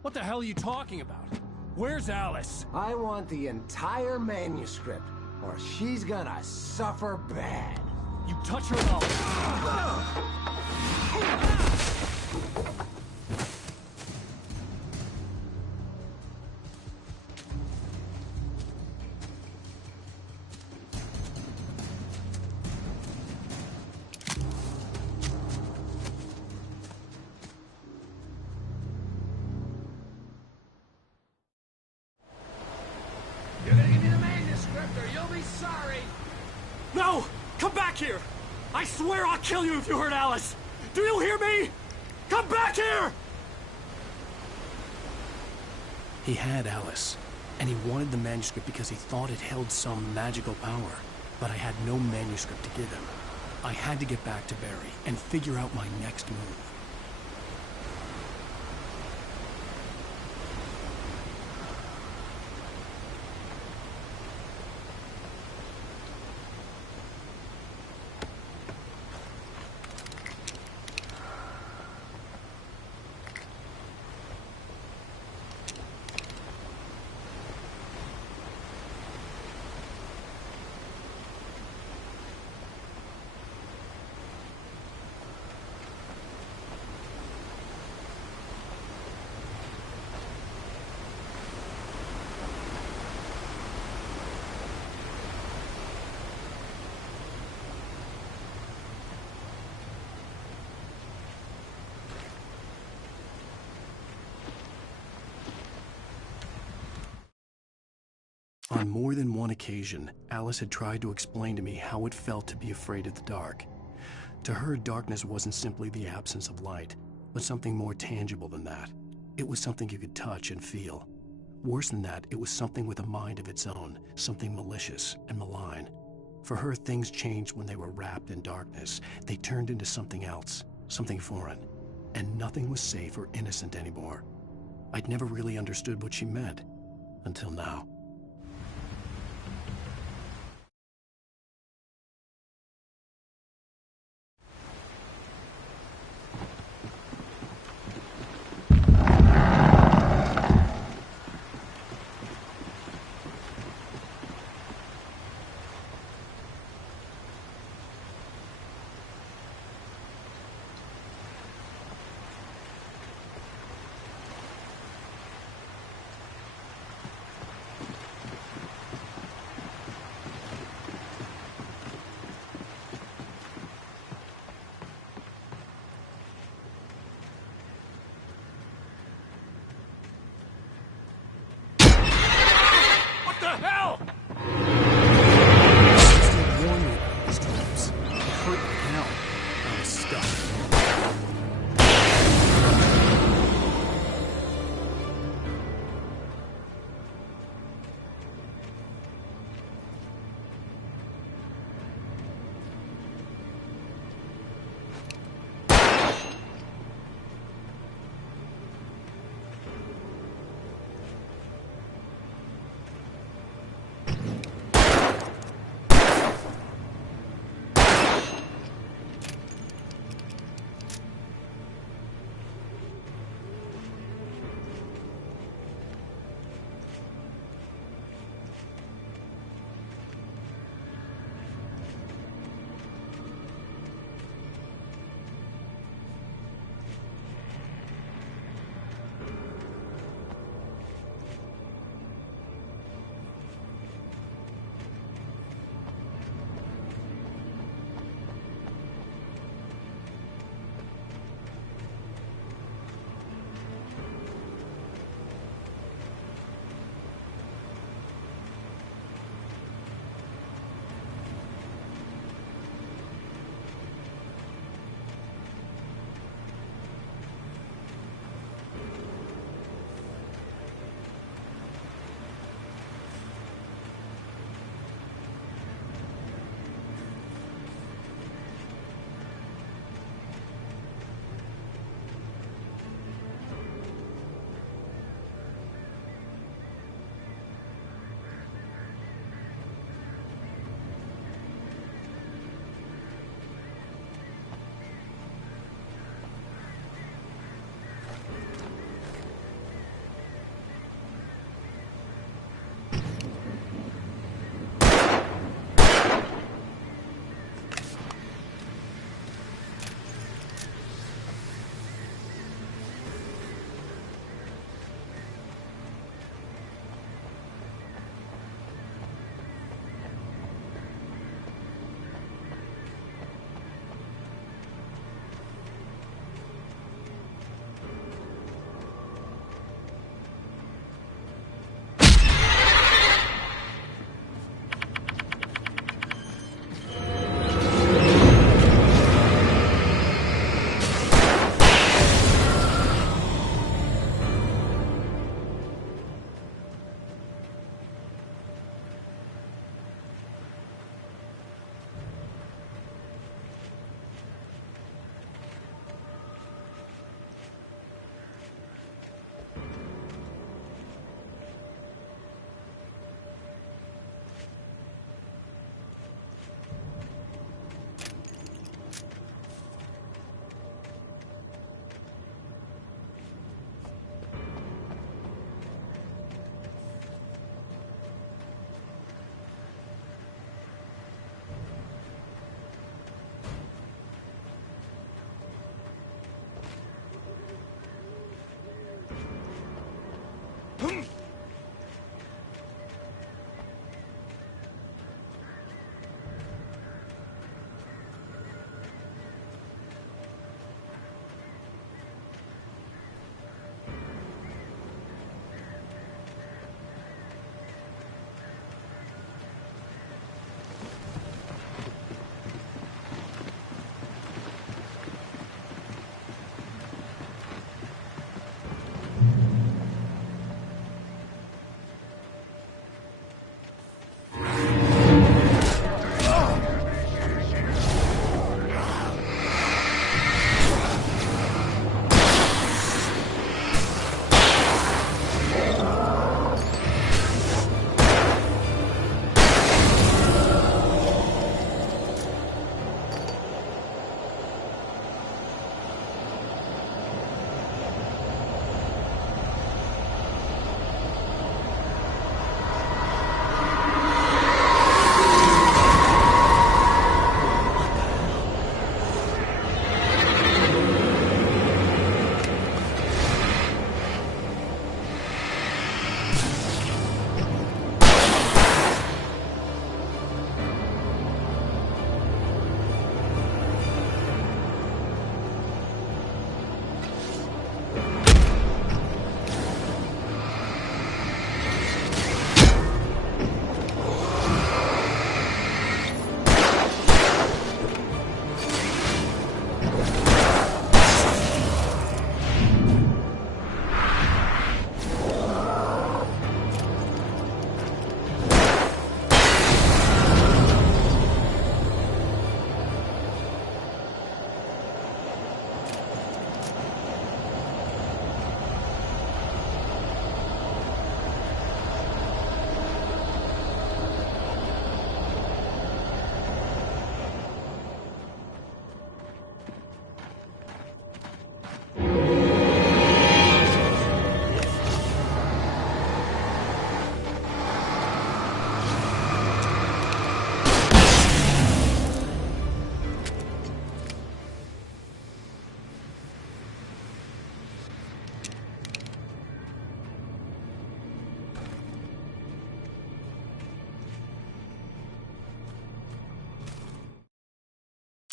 What the hell are you talking about? Where's Alice? I want the entire manuscript, or she's gonna suffer bad. You touch her and I'll... You're gonna give me the manuscript, or you'll be sorry. No! Come back here! I swear I'll kill you if you hurt Alice! Do you hear me? Come back here! He had Alice, and he wanted the manuscript because he thought it held some magical power. But I had no manuscript to give him. I had to get back to Barry and figure out my next move. On more than one occasion, Alice had tried to explain to me how it felt to be afraid of the dark. To her, darkness wasn't simply the absence of light, but something more tangible than that. It was something you could touch and feel. Worse than that, it was something with a mind of its own, something malicious and malign. For her, things changed when they were wrapped in darkness. They turned into something else, something foreign, and nothing was safe or innocent anymore. I'd never really understood what she meant, until now.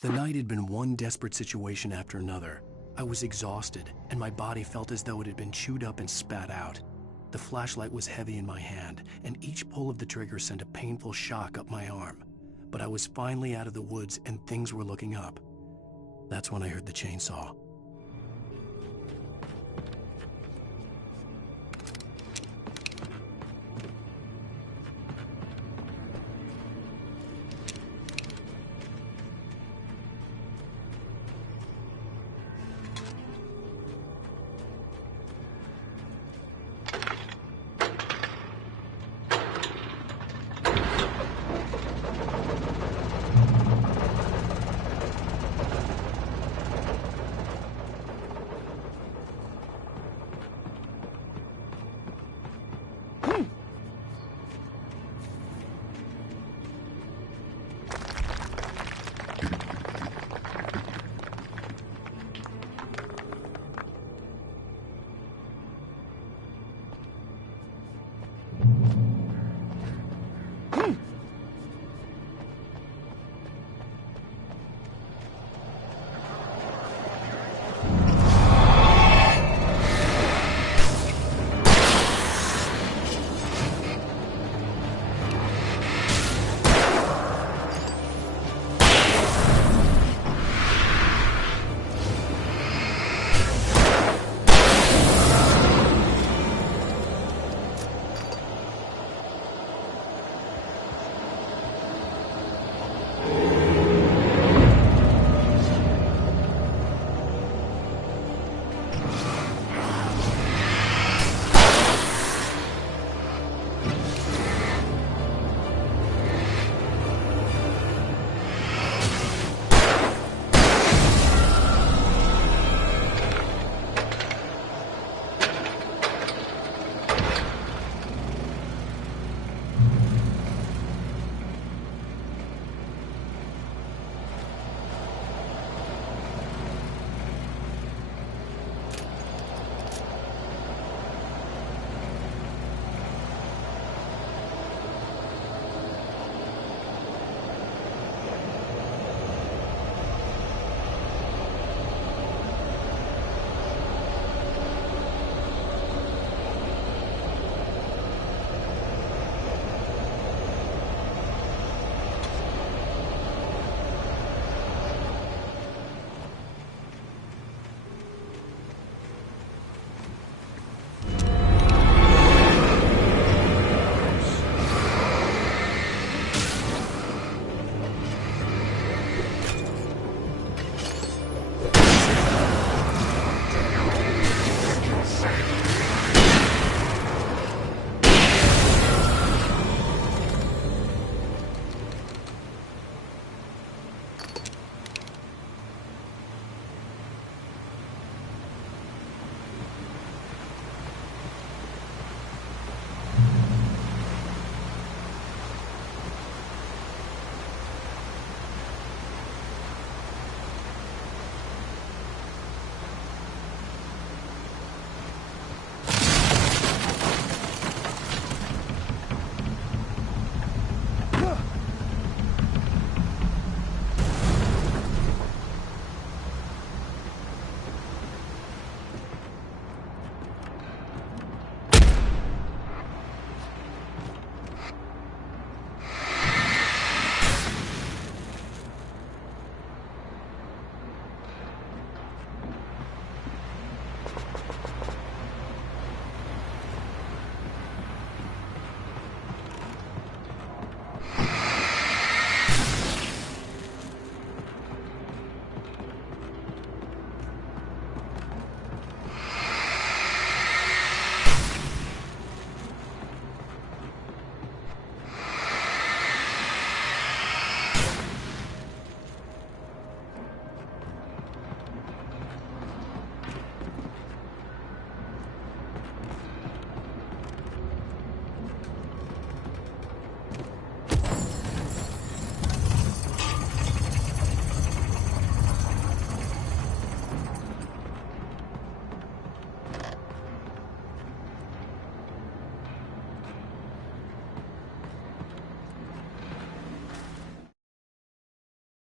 The night had been one desperate situation after another. I was exhausted, and my body felt as though it had been chewed up and spat out. The flashlight was heavy in my hand, and each pull of the trigger sent a painful shock up my arm. But I was finally out of the woods, and things were looking up. That's when I heard the chainsaw.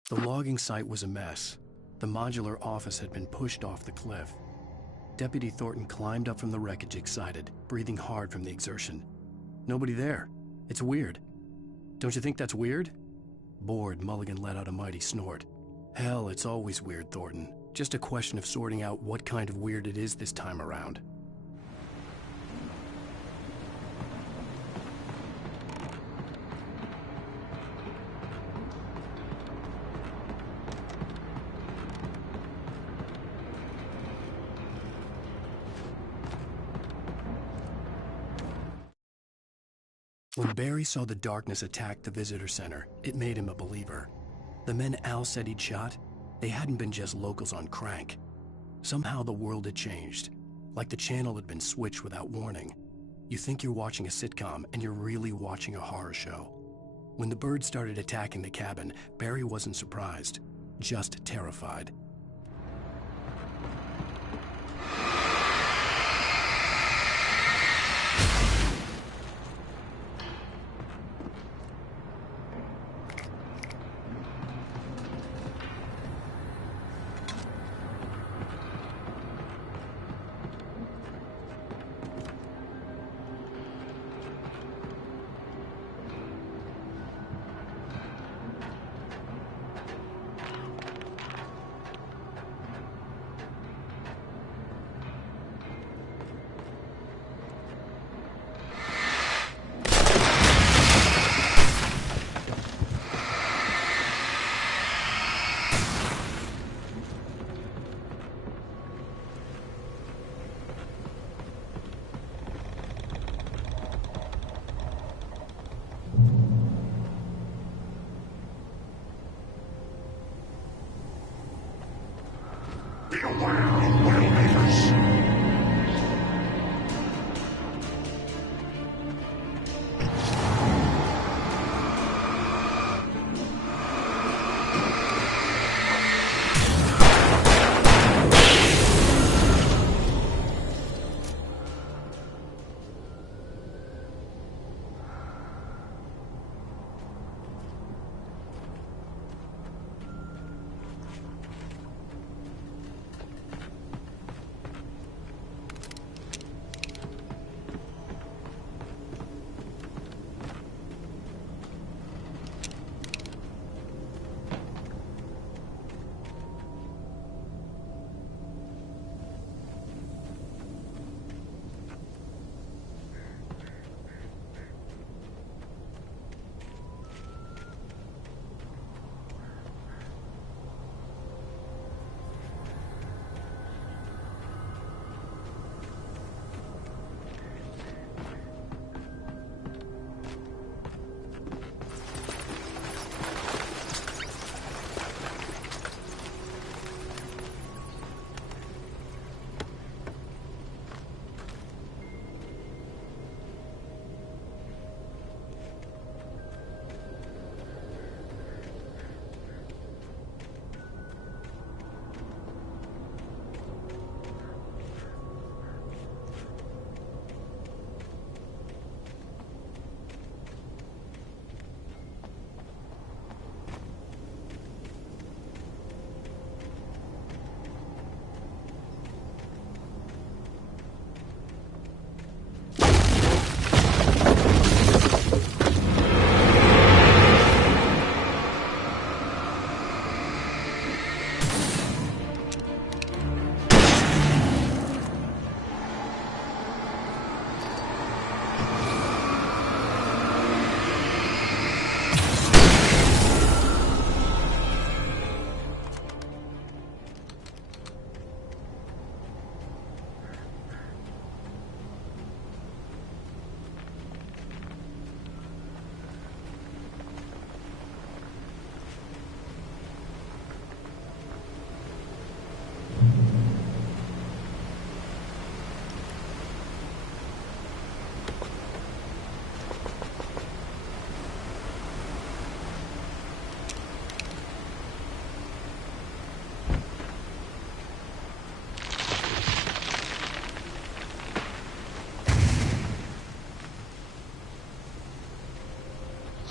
The logging site was a mess. The modular office had been pushed off the cliff. Deputy Thornton climbed up from the wreckage excited, breathing hard from the exertion. Nobody there. It's weird. Don't you think that's weird? Bored, Mulligan let out a mighty snort. Hell, it's always weird, Thornton. Just a question of sorting out what kind of weird it is this time around. When Barry saw the darkness attack the visitor center, it made him a believer. The men Al said he'd shot, they hadn't been just locals on crank. Somehow the world had changed, like the channel had been switched without warning. You think you're watching a sitcom, and you're really watching a horror show. When the birds started attacking the cabin, Barry wasn't surprised, just terrified.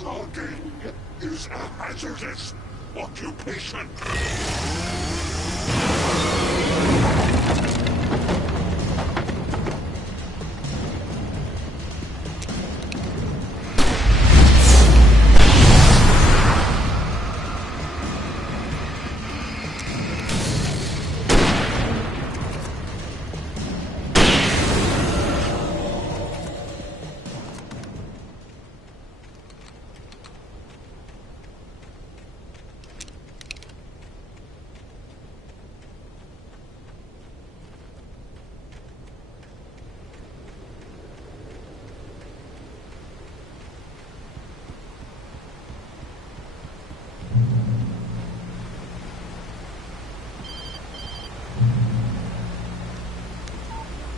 Logging is a hazardous occupation.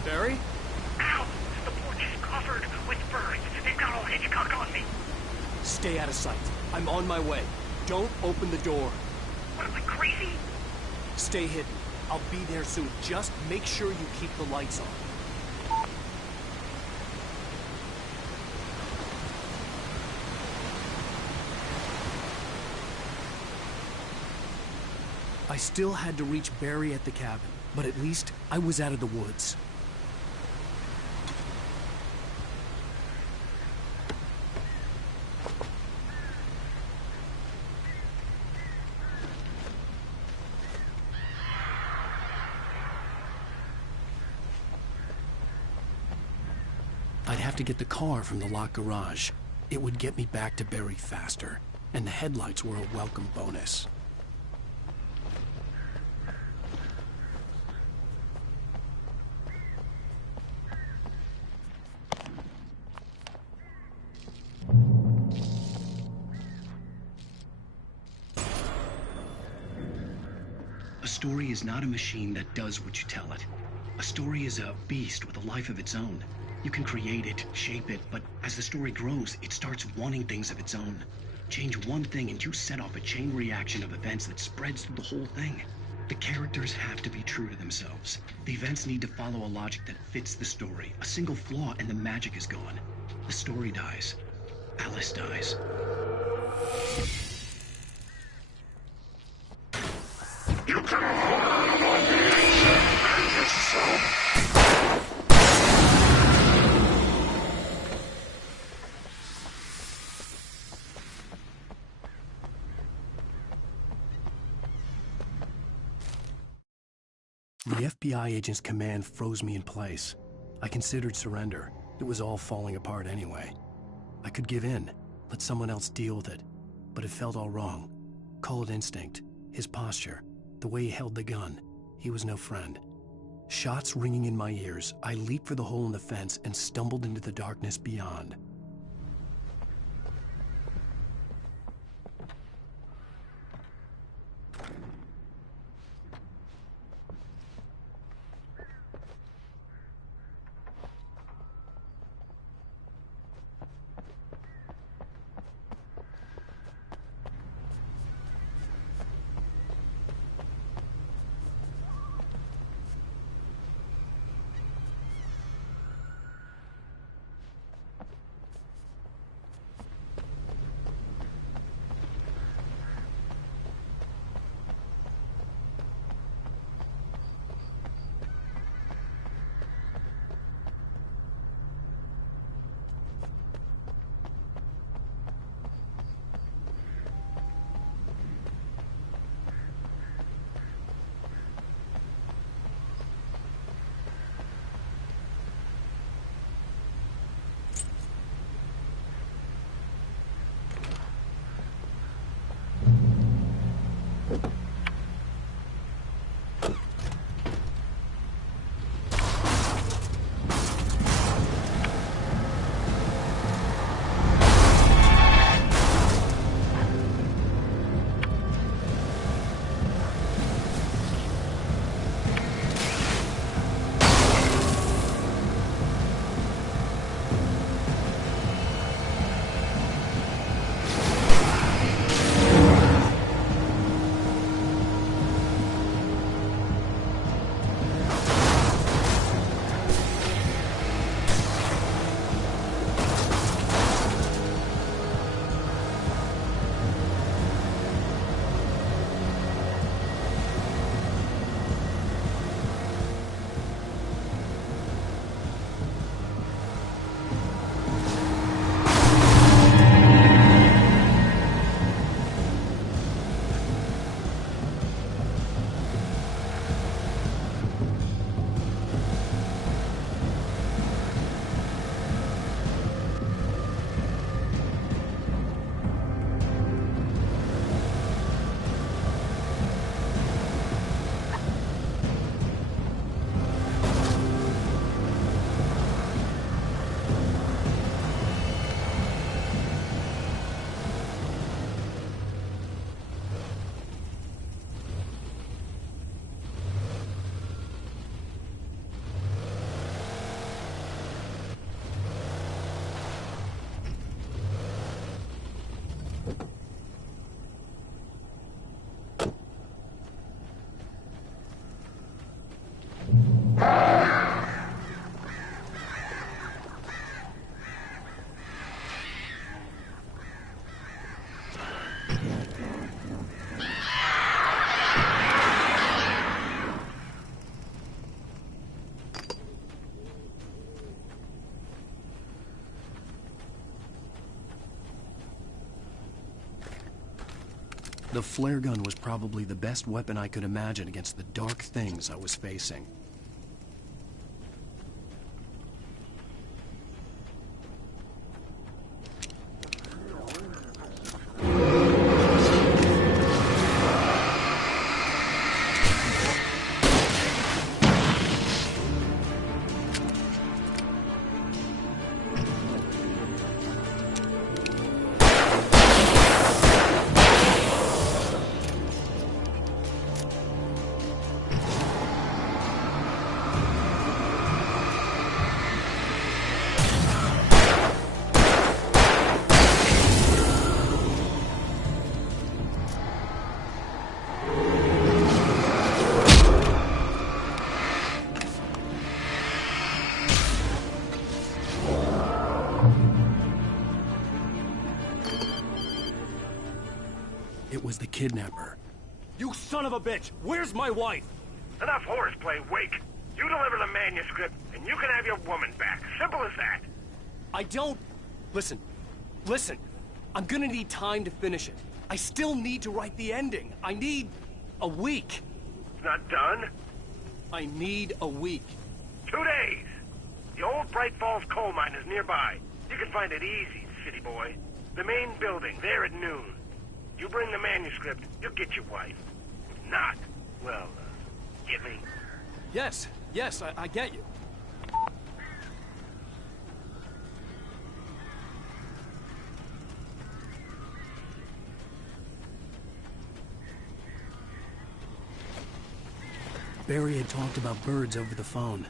Barry? Ow! The porch is covered with birds. They've got all Hitchcock on me. Stay out of sight. I'm on my way. Don't open the door. What am I, crazy? Stay hidden. I'll be there soon. Just make sure you keep the lights on. I still had to reach Barry at the cabin, but at least I was out of the woods. I'd have to get the car from the locked garage. It would get me back to Barry faster, and the headlights were a welcome bonus. A story is not a machine that does what you tell it. A story is a beast with a life of its own. You can create it, shape it, but as the story grows, it starts wanting things of its own. Change one thing and you set off a chain reaction of events that spreads through the whole thing. The characters have to be true to themselves. The events need to follow a logic that fits the story. A single flaw and the magic is gone. The story dies. Alice dies. You can hold on me and yourself. The FBI agent's command froze me in place. I considered surrender. It was all falling apart anyway. I could give in, let someone else deal with it, but it felt all wrong. Call it instinct, his posture, the way he held the gun. He was no friend. Shots ringing in my ears, I leaped for the hole in the fence and stumbled into the darkness beyond. The flare gun was probably the best weapon I could imagine against the dark things I was facing. It was the kidnapper. You son of a bitch! Where's my wife? Enough horseplay, Wake. You deliver the manuscript, and you can have your woman back. Simple as that. I don't... Listen. I'm gonna need time to finish it. I still need to write the ending. I need a week. Not done? I need a week. 2 days. The old Bright Falls coal mine is nearby. You can find it easy, city boy. The main building, there at noon. You bring the manuscript, you'll get your wife. If not, well, get me. Yes, I get you. Barry had talked about birds over the phone.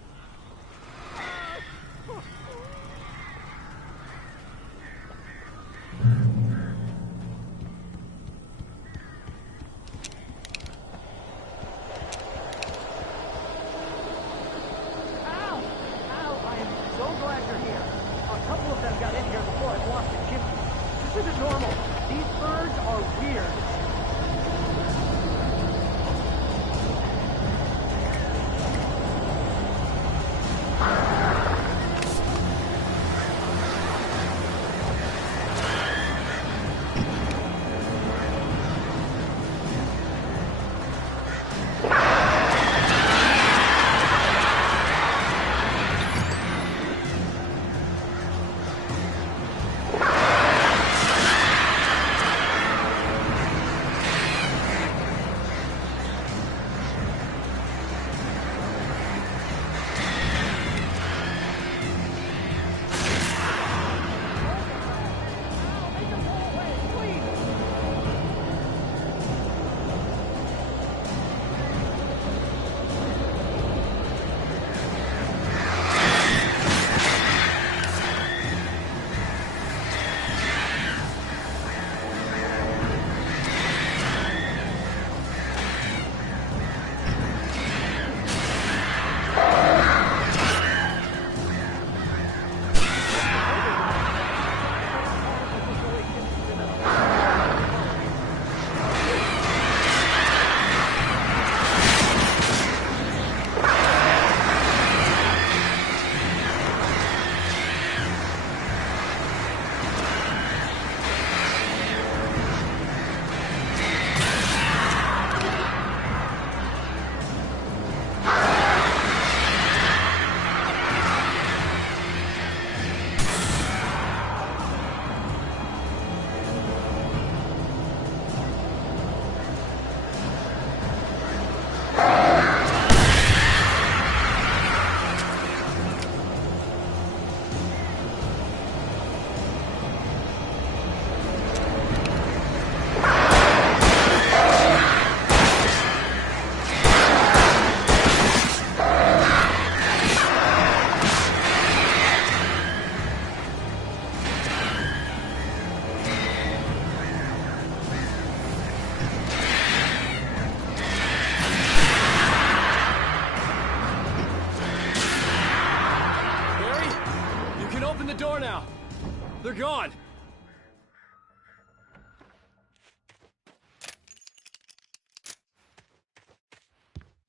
gone!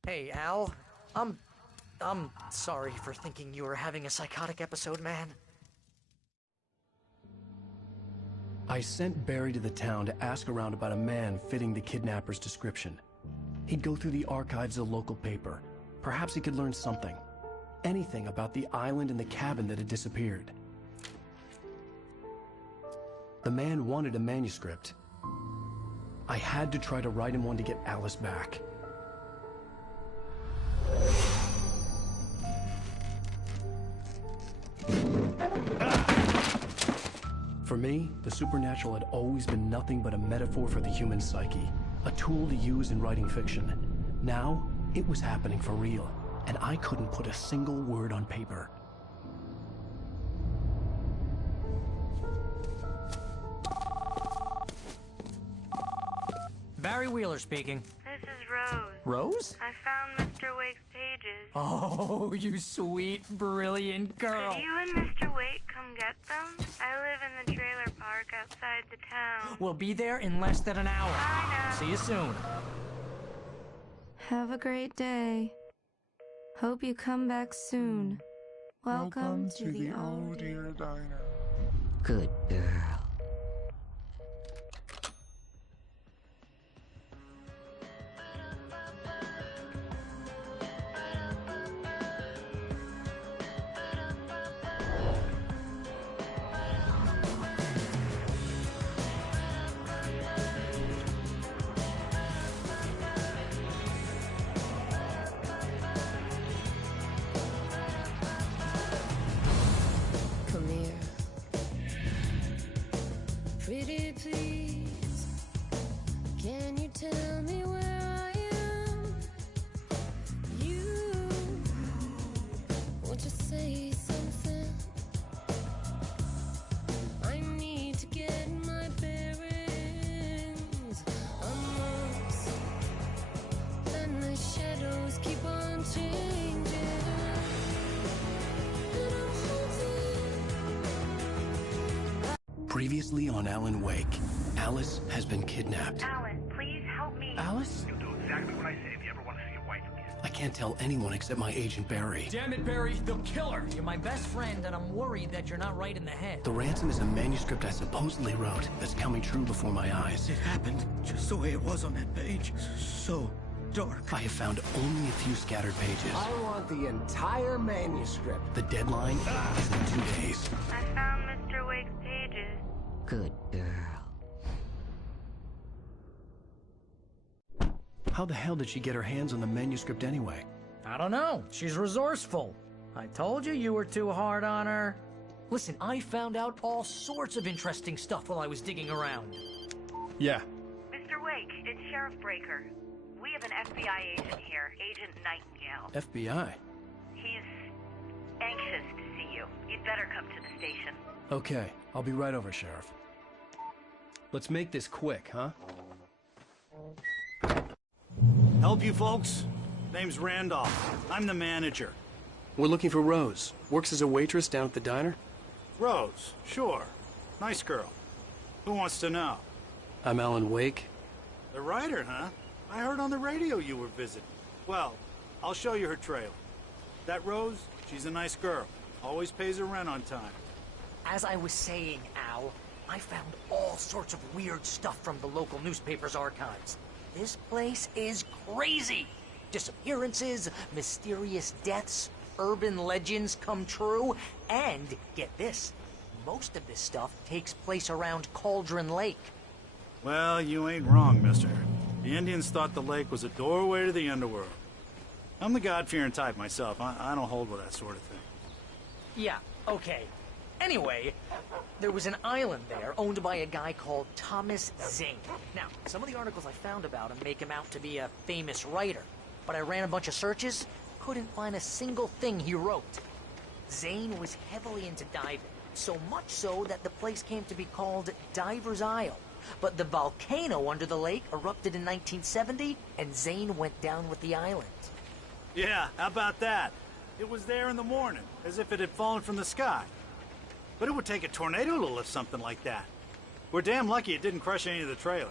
Hey, Al. I'm sorry for thinking you were having a psychotic episode, man. I sent Barry to the town to ask around about a man fitting the kidnapper's description. He'd go through the archives of the local paper. Perhaps he could learn something. Anything about the island and the cabin that had disappeared. The man wanted a manuscript. I had to try to write him one to get Alice back. For me, the supernatural had always been nothing but a metaphor for the human psyche, a tool to use in writing fiction. Now, it was happening for real, and I couldn't put a single word on paper. Barry Wheeler speaking. This is Rose. Rose? I found Mr. Wake's pages. Oh, you sweet, brilliant girl. Could you and Mr. Wake come get them? I live in the trailer park outside the town. We'll be there in less than an hour. I know. See you soon. Have a great day. Hope you come back soon. Welcome to the Oh Dear Diner. Good girl. Come here. Pretty please, can you tell me where I am? You want to say something? I need to get my bearings amongst, and the shadows keep on changing. And I'm holding. Previously on Alan Wake, Alice has been kidnapped. Alan, please help me. Alice? You'll do exactly what I say if you ever want to see your wife again. I can't tell anyone except my agent Barry. Damn it, Barry, they'll kill her. You're my best friend, and I'm worried that you're not right in the head. The ransom is a manuscript I supposedly wrote that's coming true before my eyes. It happened just the way it was on that page. So dark. I have found only a few scattered pages. I want the entire manuscript. The deadline is in 2 days. I found Mr. Wake's pages. Good girl. How the hell did she get her hands on the manuscript anyway? I don't know. She's resourceful. I told you you were too hard on her. Listen, I found out all sorts of interesting stuff while I was digging around. Yeah. Mr. Wake, it's Sheriff Breaker. We have an FBI agent here, Agent Nightingale. FBI? He's anxious to see you. You'd better come to the station. Okay, I'll be right over, Sheriff. Let's make this quick, huh? Help you folks? Name's Randolph. I'm the manager. We're looking for Rose. Works as a waitress down at the diner. Rose, sure. Nice girl. Who wants to know? I'm Alan Wake. The writer, huh? I heard on the radio you were visiting. Well, I'll show you her trailer. That Rose, she's a nice girl. Always pays her rent on time. As I was saying, Al, I found all sorts of weird stuff from the local newspaper's archives. This place is crazy. Disappearances, mysterious deaths, urban legends come true, and get this, most of this stuff takes place around Cauldron Lake. Well, you ain't wrong, mister. The Indians thought the lake was a doorway to the underworld. I'm the God-fearing type myself. I don't hold with that sort of thing. Yeah, okay. Anyway, there was an island there owned by a guy called Thomas Zane. Now, some of the articles I found about him make him out to be a famous writer, but I ran a bunch of searches, couldn't find a single thing he wrote. Zane was heavily into diving, so much so that the place came to be called Diver's Isle. But the volcano under the lake erupted in 1970, and Zane went down with the island. Yeah, how about that? It was there in the morning, as if it had fallen from the sky. but it would take a tornado to lift something like that. We're damn lucky it didn't crush any of the trailers.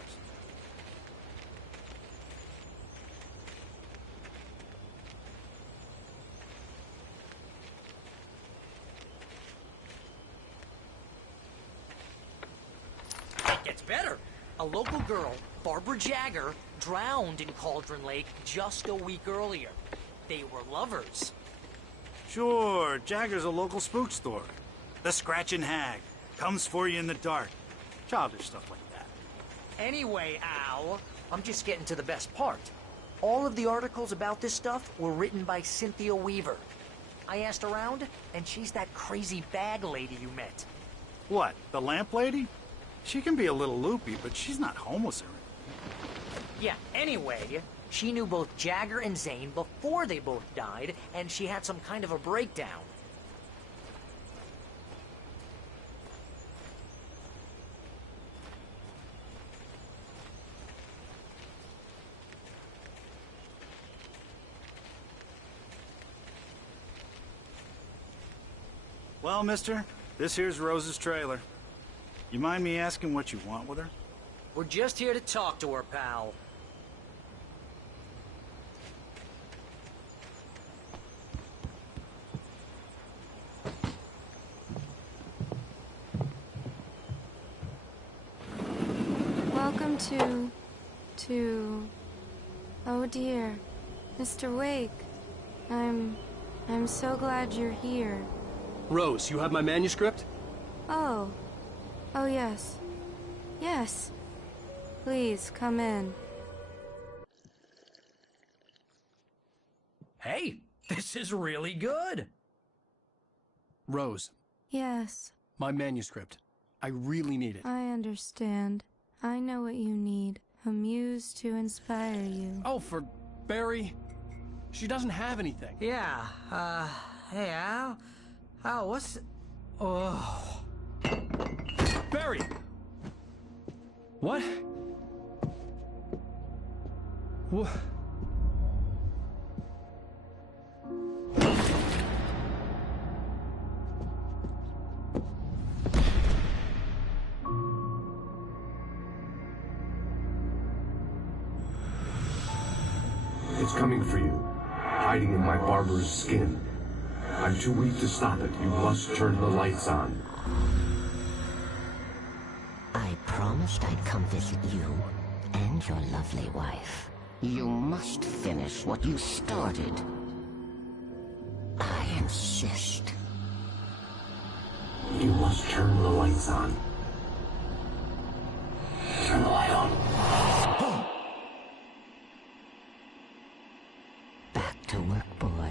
It gets better. A local girl, Barbara Jagger, drowned in Cauldron Lake just a week earlier. They were lovers. Sure, Jagger's a local spook store. The Scratchin' Hag. Comes for you in the dark. Childish stuff like that. Anyway, Al, I'm just getting to the best part. All of the articles about this stuff were written by Cynthia Weaver. I asked around, and she's that crazy bag lady you met. What, the lamp lady? She can be a little loopy, but she's not homeless or anything. Yeah, anyway, she knew both Jagger and Zane before they both died, and she had some kind of a breakdown. Well, mister, this here's Rose's trailer. You mind me asking what you want with her? We're just here to talk to her, pal. Welcome to... Oh dear, Mr. Wake. I'm so glad you're here. Rose, you have my manuscript? Oh. Oh, yes. Yes. Please, come in. Hey, this is really good. Rose, Yes, my manuscript. I really need it. I understand. I know what you need. A muse to inspire you. Oh, for Barry? She doesn't have anything. Yeah, hey, Al? Al, what's... Oh... Barry! What? What? It's coming for you, hiding in my barber's skin. I'm too weak to stop it. You must turn the lights on. I promised I'd come visit you and your lovely wife. You must finish what you started. I insist. You must turn the lights on. Turn the light on. Back to work, boy.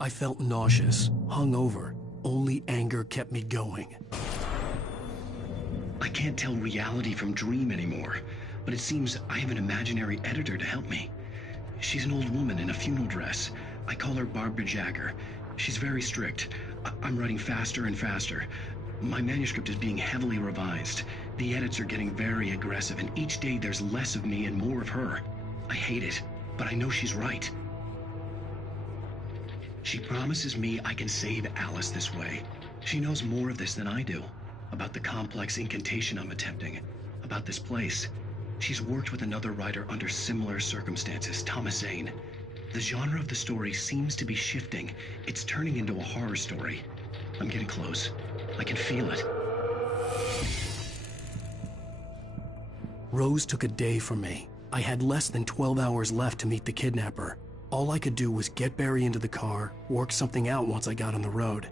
I felt nauseous, hungover. Only anger kept me going. I can't tell reality from dream anymore, but it seems I have an imaginary editor to help me. She's an old woman in a funeral dress. I call her Barbara Jagger. She's very strict. I'm writing faster and faster. My manuscript is being heavily revised. The edits are getting very aggressive, and each day there's less of me and more of her. I hate it, but I know she's right. She promises me I can save Alice this way. She knows more of this than I do. About the complex incantation I'm attempting. About this place. She's worked with another writer under similar circumstances, Thomas Zane. The genre of the story seems to be shifting. It's turning into a horror story. I'm getting close. I can feel it. Rose took a day from me. I had less than 12 hours left to meet the kidnapper. All I could do was get Barry into the car, work something out once I got on the road.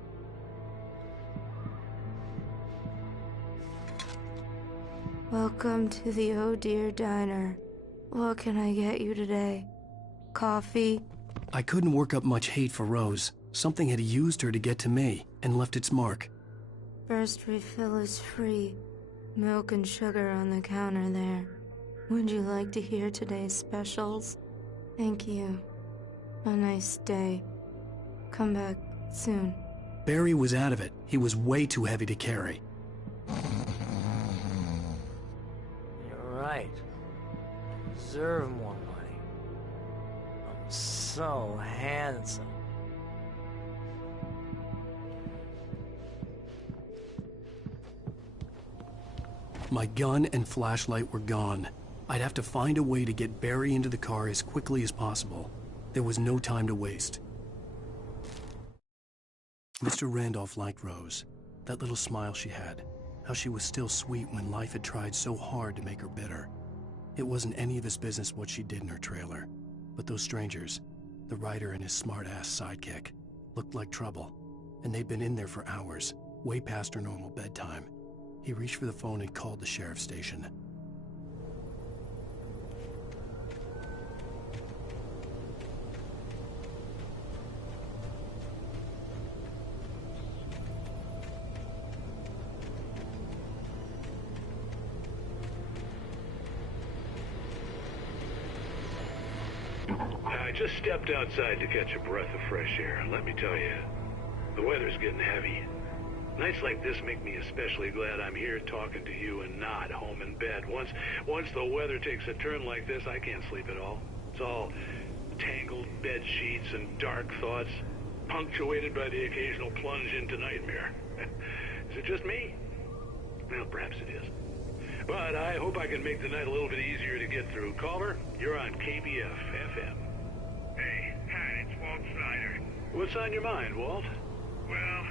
Welcome to the Oh Dear Diner. What can I get you today? Coffee? I couldn't work up much hate for Rose. Something had used her to get to me, and left its mark. First refill is free. Milk and sugar on the counter there. Would you like to hear today's specials? Thank you. A nice day. Come back soon. Barry was out of it. He was way too heavy to carry. deserve more money. I'm so handsome. My gun and flashlight were gone. I'd have to find a way to get Barry into the car as quickly as possible. There was no time to waste. Mr. Randolph liked Rose. That little smile she had. How she was still sweet when life had tried so hard to make her bitter. It wasn't any of his business what she did in her trailer. But those strangers, the writer and his smart-ass sidekick, looked like trouble. And they'd been in there for hours, way past her normal bedtime. He reached for the phone and called the sheriff's station. I just stepped outside to catch a breath of fresh air. Let me tell you, the weather's getting heavy. Nights like this make me especially glad I'm here talking to you and not home in bed. Once the weather takes a turn like this, I can't sleep at all. It's all tangled bed sheets and dark thoughts, punctuated by the occasional plunge into nightmare. Is it just me? Well, perhaps it is. But I hope I can make the night a little bit easier to get through. Caller, you're on KBF FM. Hey, Pat, it's Walt Snyder. What's on your mind, Walt? Well,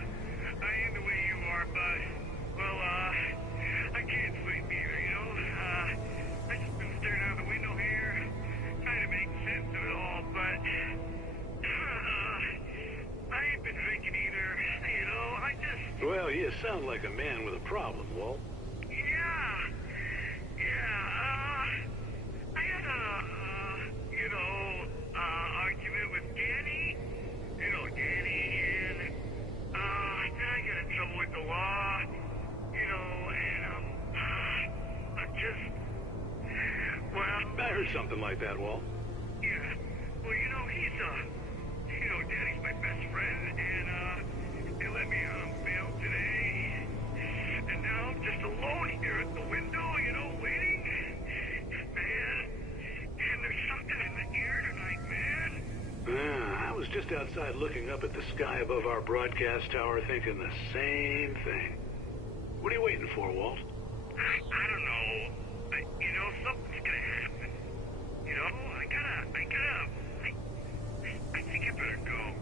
I am the way you are, but, well, I can't sleep either, you know? I just been staring out the window here, trying to make sense of it all, but, I ain't been drinking either, you know? I just... Well, you sound like a man with a problem, Walt. I had argument with Danny. You know, Danny, and, then I got in trouble with the law, you know, and, I'm just, well... I heard something like that, Walt. Yeah, well, you know, Danny's my best friend, and, they let me on bail today, and now I'm just alone here at the window, you know, waiting. Man, and there's something in the air tonight, man. I was just outside looking up at the sky above our broadcast tower thinking the same thing. What are you waiting for, Walt? I don't know. You know, something's gonna happen. You know, I think I better go.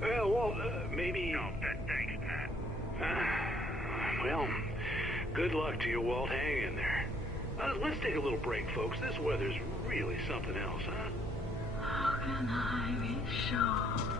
Well, Walt, maybe... No, thanks, Pat. Well, good luck to you, Walt. Hang in there. Let's take a little break, folks. This weather's really something else, huh? How can I be sure?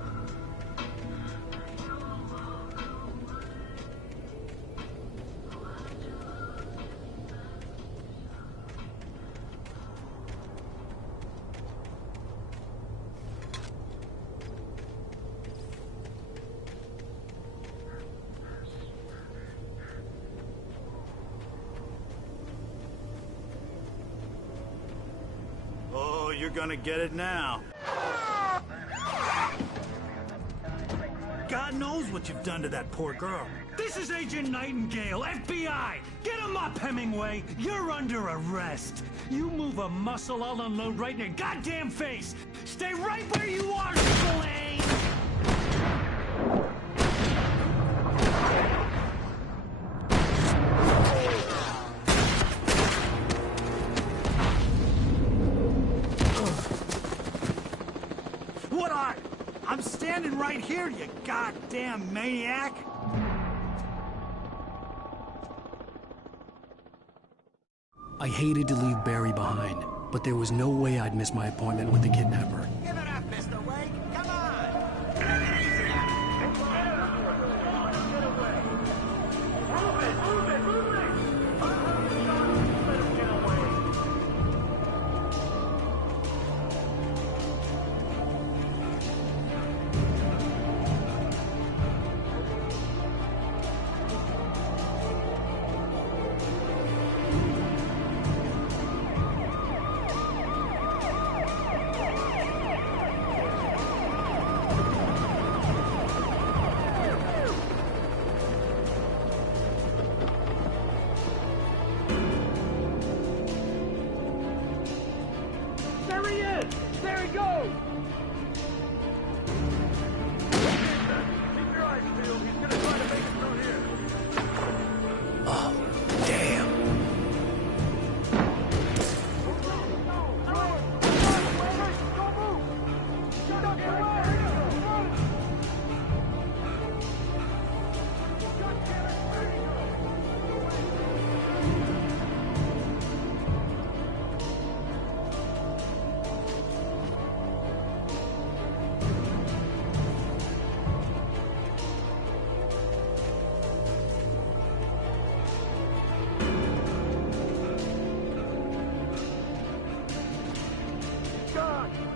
You're gonna get it now. God knows what you've done to that poor girl. This is Agent Nightingale, FBI! Get him up, Hemingway! You're under arrest! You move a muscle, I'll unload right in your goddamn face! Stay right where you are, Spillane! I'm standing right here, you goddamn maniac! I hated to leave Barry behind, but there was no way I'd miss my appointment with the kidnapper. Give it up, Mr. Wake! Come on!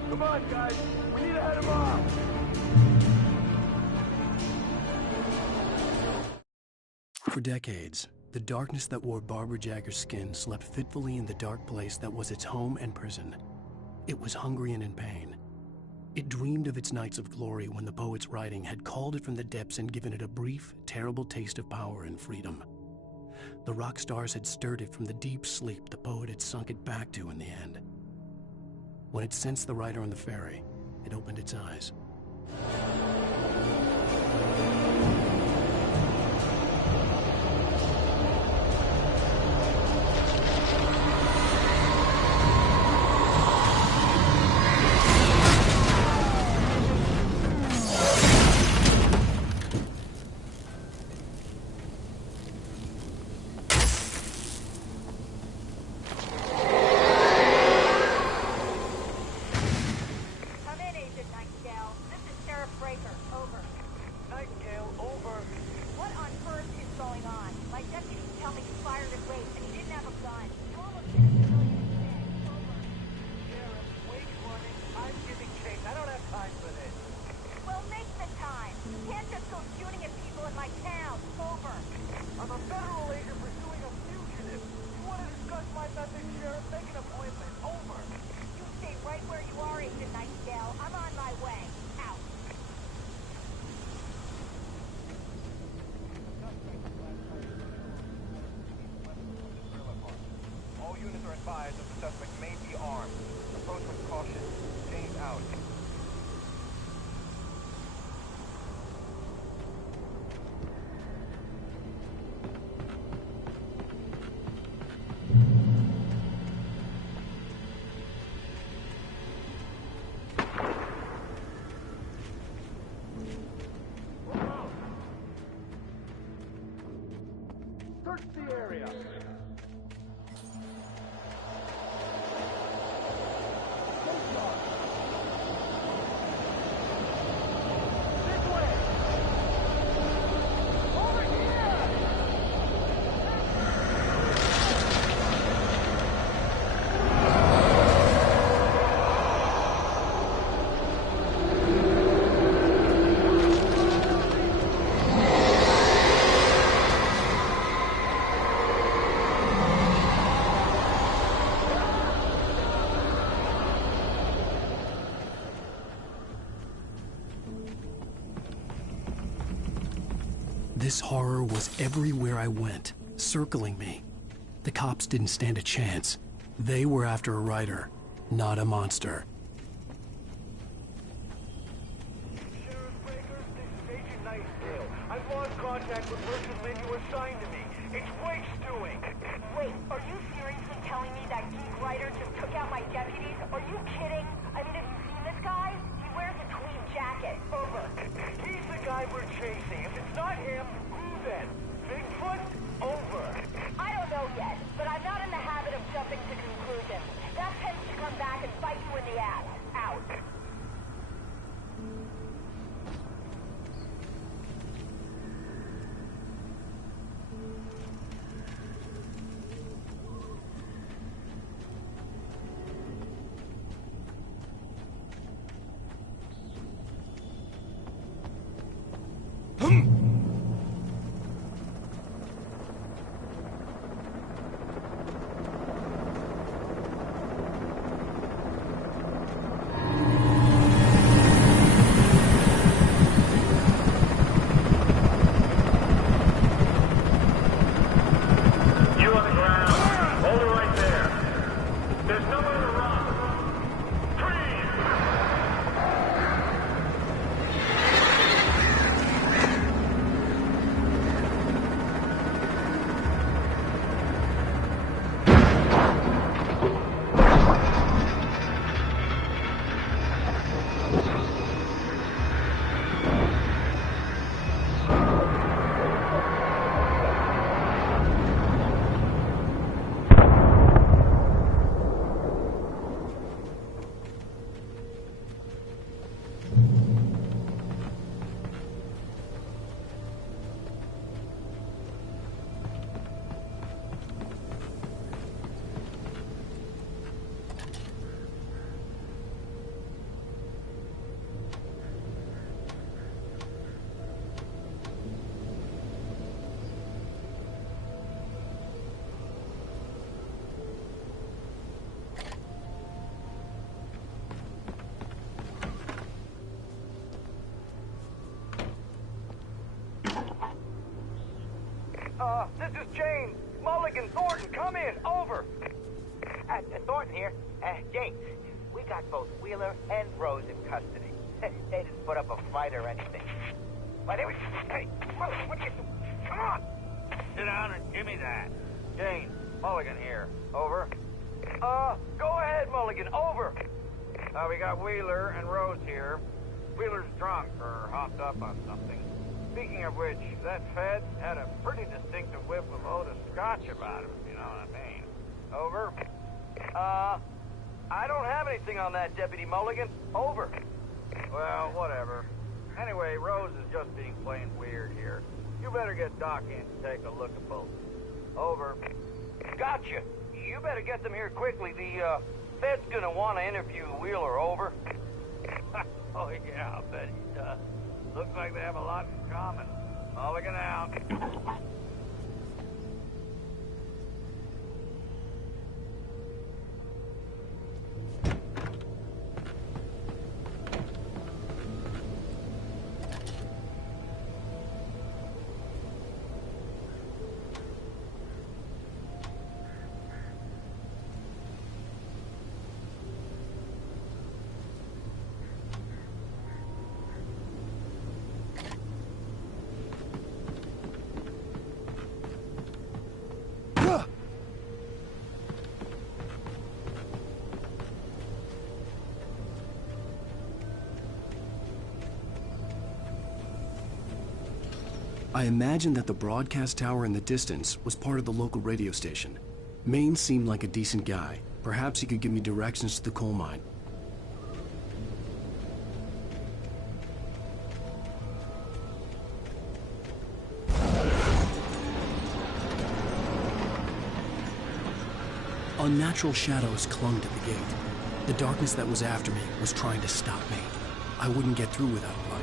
Come on, guys. We need to head him off. For decades, the darkness that wore Barbara Jagger's skin slept fitfully in the dark place that was its home and prison. It was hungry and in pain. It dreamed of its nights of glory when the poet's writing had called it from the depths and given it a brief, terrible taste of power and freedom. The rock stars had stirred it from the deep sleep the poet had sunk it back to in the end. When it sensed the writer on the ferry, it opened its eyes. Search the area. This horror was everywhere I went, circling me. The cops didn't stand a chance. They were after a writer, not a monster. Sheriff Breaker, this is Agent Nightingale. I've lost contact with person when you were assigned to me. It's Wake's doing. Wait, are you seriously telling me that geek writer just took out my deputies? Are you kidding? I mean, have you seen this guy? He wears a tweed jacket. Over. He's the guy we're chasing. If it's not him, who then? Bigfoot? Over. I don't know yet, but I'm not in the habit of jumping to conclusions. That tends to come back and bite you in the ass. Out. this is James. Mulligan, Thornton, come in. Over. Thornton here. James, we got both Wheeler and Rose in custody. They didn't put up a fight or anything. But it was... Hey, what you... Come on! Sit down and give me that. James, Mulligan here. Over. Go ahead, Mulligan. Over. We got Wheeler and Rose here. Wheeler's drunk or hopped up on something. Speaking of which, that Fed had a pretty distinctive whiff of Otis Scotch about him, if you know what I mean. Over. I don't have anything on that, Deputy Mulligan. Over. Well, whatever. Anyway, Rose is just being plain weird here. You better get Doc in to take a look at both. Over. Gotcha. You better get them here quickly. The, Fed's gonna want to interview Wheeler. Over. Oh, yeah, I'll bet he does. Looks like they have a lot in common. Mulligan out. I imagined that the broadcast tower in the distance was part of the local radio station. Maine seemed like a decent guy. Perhaps he could give me directions to the coal mine. Unnatural shadows clung to the gate. The darkness that was after me was trying to stop me. I wouldn't get through without light.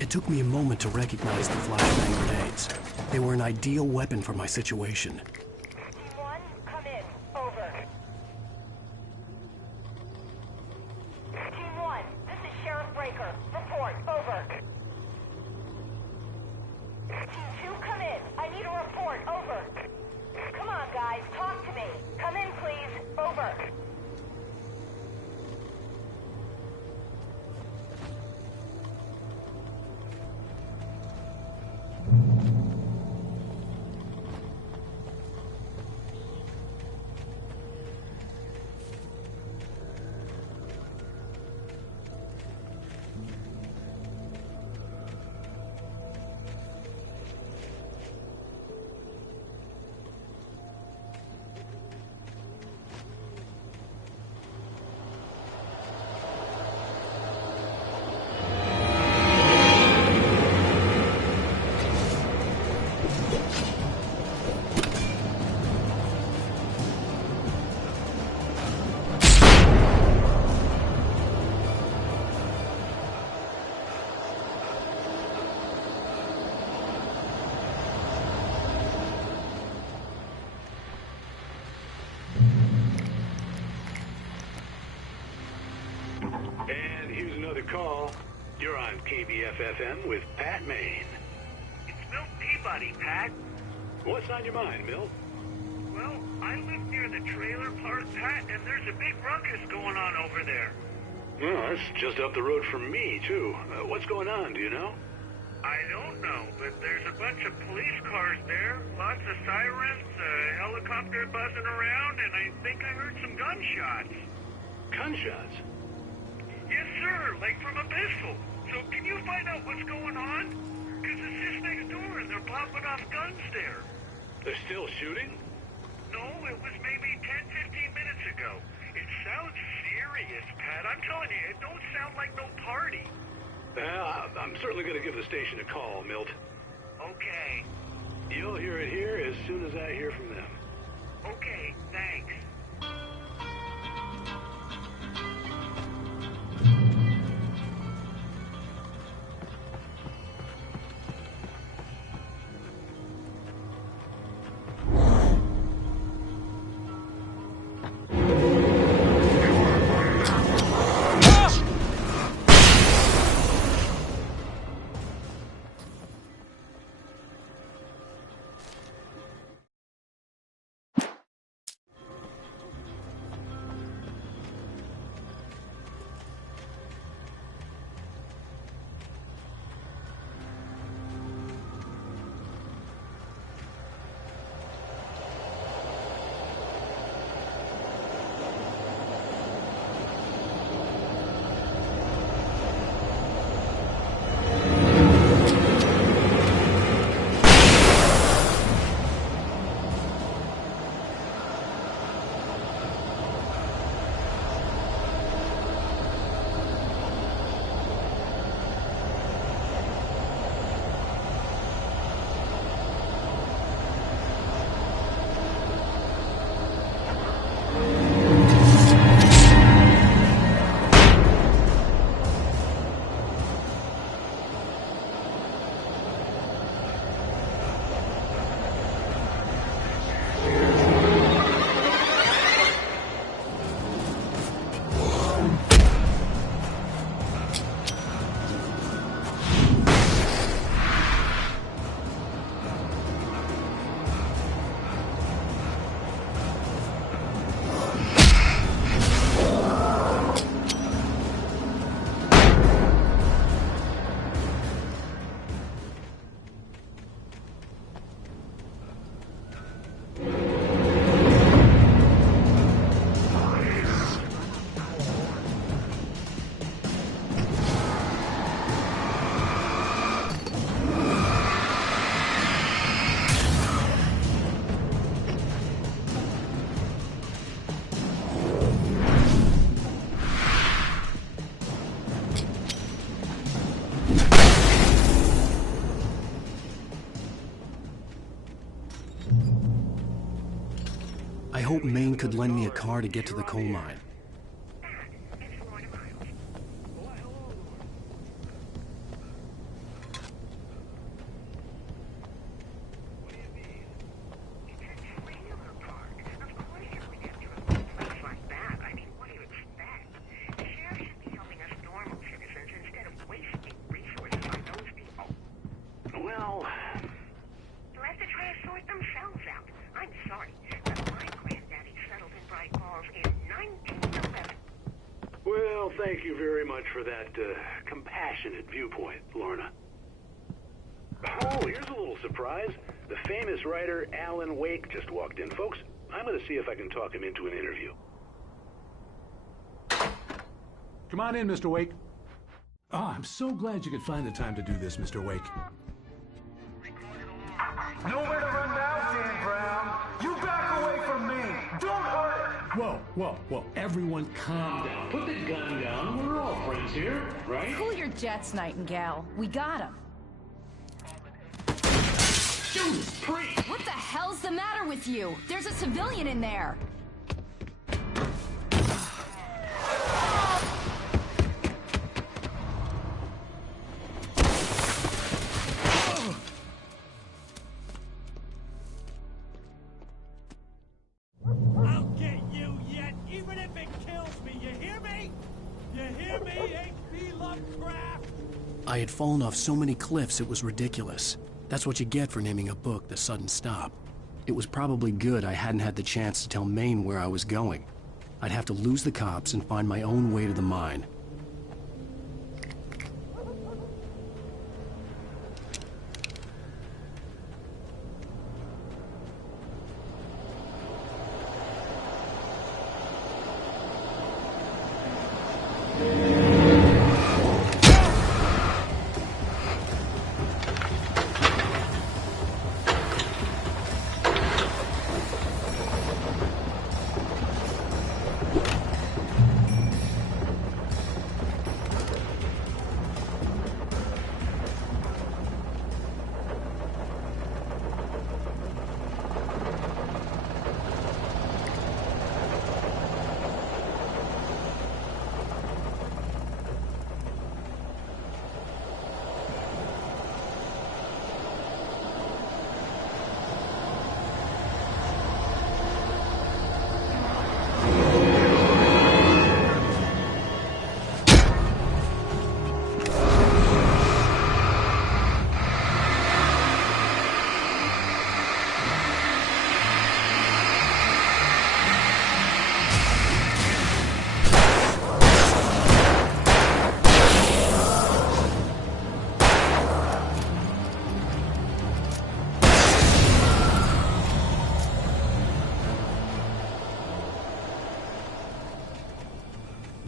It took me a moment to recognize the flashbang grenades. They were an ideal weapon for my situation. Team 1, come in. Over. Team 1, this is Sheriff Breaker. Report. Over. Team 2, come in. I need a report. Over. Come on, guys. Talk to me. Come in, please. Over. another call. You're on KBF-FM with Pat Maine. It's Milt Peabody, Pat. What's on your mind, Milt? Well, I live near the trailer park, Pat, and there's a big ruckus going on over there. Well, that's just up the road from me, too. What's going on, do you know? I don't know, but there's a bunch of police cars there, lots of sirens, a helicopter buzzing around, and I think I heard some gunshots. Gunshots? Yes, sir, like from a pistol. So can you find out what's going on? Because it's just next door, and they're popping off guns there. They're still shooting? No, it was maybe 10, 15 minutes ago. It sounds serious, Pat. I'm telling you, it don't sound like no party. Well, I'm certainly going to give the station a call, Milt. Okay. You'll hear it here as soon as I hear from them. Okay, thanks. I hope Maine could lend me a car to get to the coal mine. Well, thank you very much for that compassionate viewpoint, Lorna. Oh, here's a little surprise. The famous writer Alan Wake just walked in. Folks, I'm going to see if I can talk him into an interview. Come on in, Mr. Wake. Oh, I'm so glad you could find the time to do this, Mr. Wake. Nowhere to run now, Dan Brown. You back away from me. Don't hurt it. Whoa. Everyone calm down. Put the gun down. We're all friends here, right? Cool your jets, Nightingale. We got him. Judas Priest! What the hell's the matter with you? There's a civilian in there. I'll get you yet, even if it kills me. You hear me? You hear me? I had fallen off so many cliffs it was ridiculous. That's what you get for naming a book The Sudden Stop. It was probably good I hadn't had the chance to tell Maine where I was going. I'd have to lose the cops and find my own way to the mine.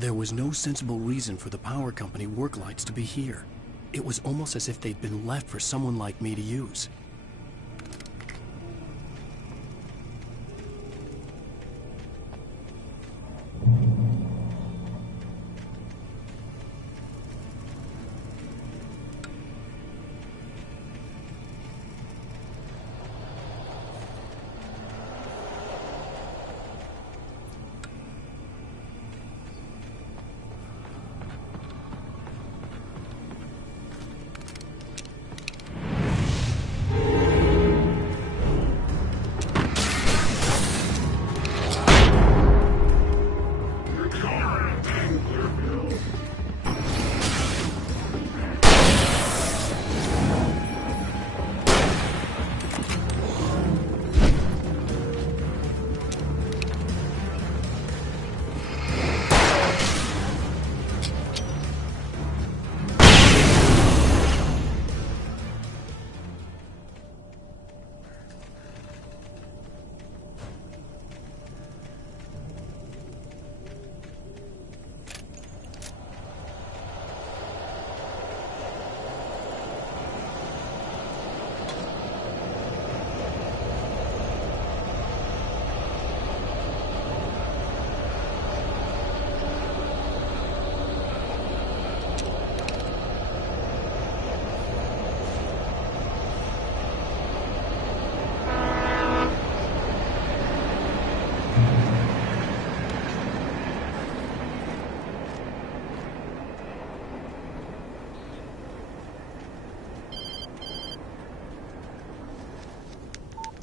There was no sensible reason for the power company work lights to be here. It was almost as if they'd been left for someone like me to use.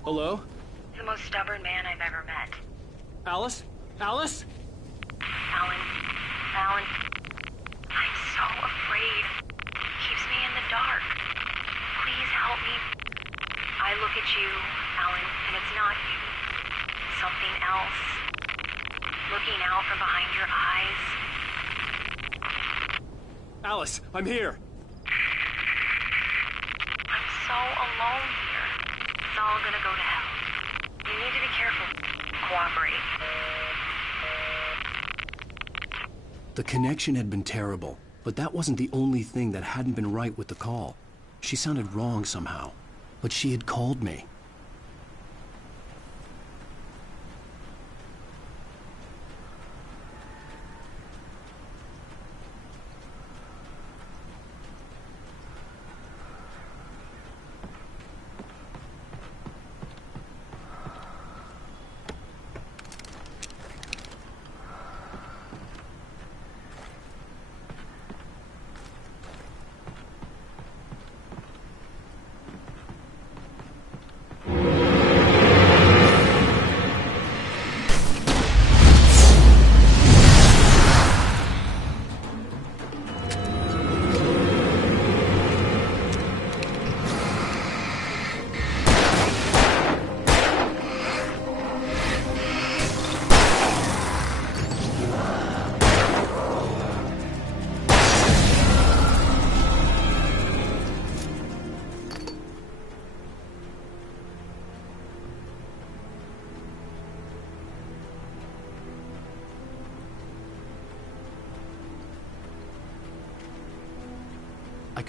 Hello? The most stubborn man I've ever met. Alice? Alice? Alan. Alan. I'm so afraid. He keeps me in the dark. Please help me. I look at you, Alan, and it's not you. Something else. Looking out from behind your eyes. Alice, I'm here. I'm so alone here. It's all gonna go to hell. You need to be careful. Cooperate. The connection had been terrible, but that wasn't the only thing that hadn't been right with the call. She sounded wrong somehow, but she had called me.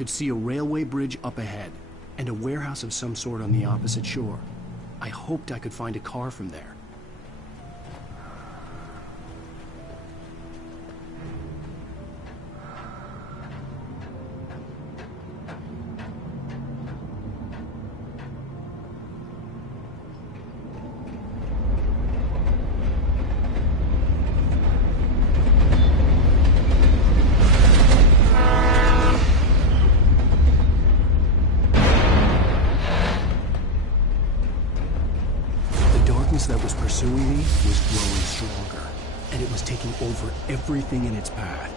could see a railway bridge up ahead, and a warehouse of some sort on the opposite shore. I hoped I could find a car from there. That was pursuing me was growing stronger, and it was taking over everything in its path.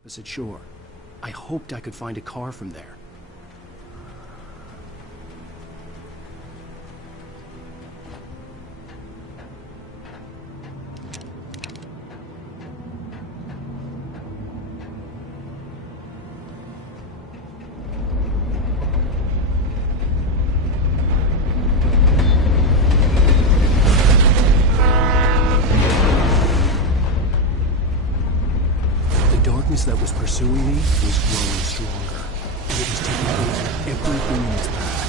Opposite shore. I hoped I could find a car from there. That was pursuing me was growing stronger, and it was taking over everything in its path.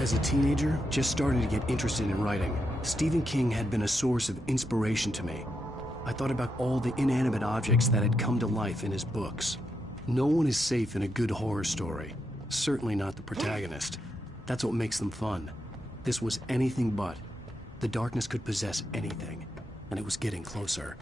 As a teenager, just starting to get interested in writing, Stephen King had been a source of inspiration to me. I thought about all the inanimate objects that had come to life in his books. No one is safe in a good horror story. Certainly not the protagonist. That's what makes them fun. This was anything but. The darkness could possess anything, and it was getting closer.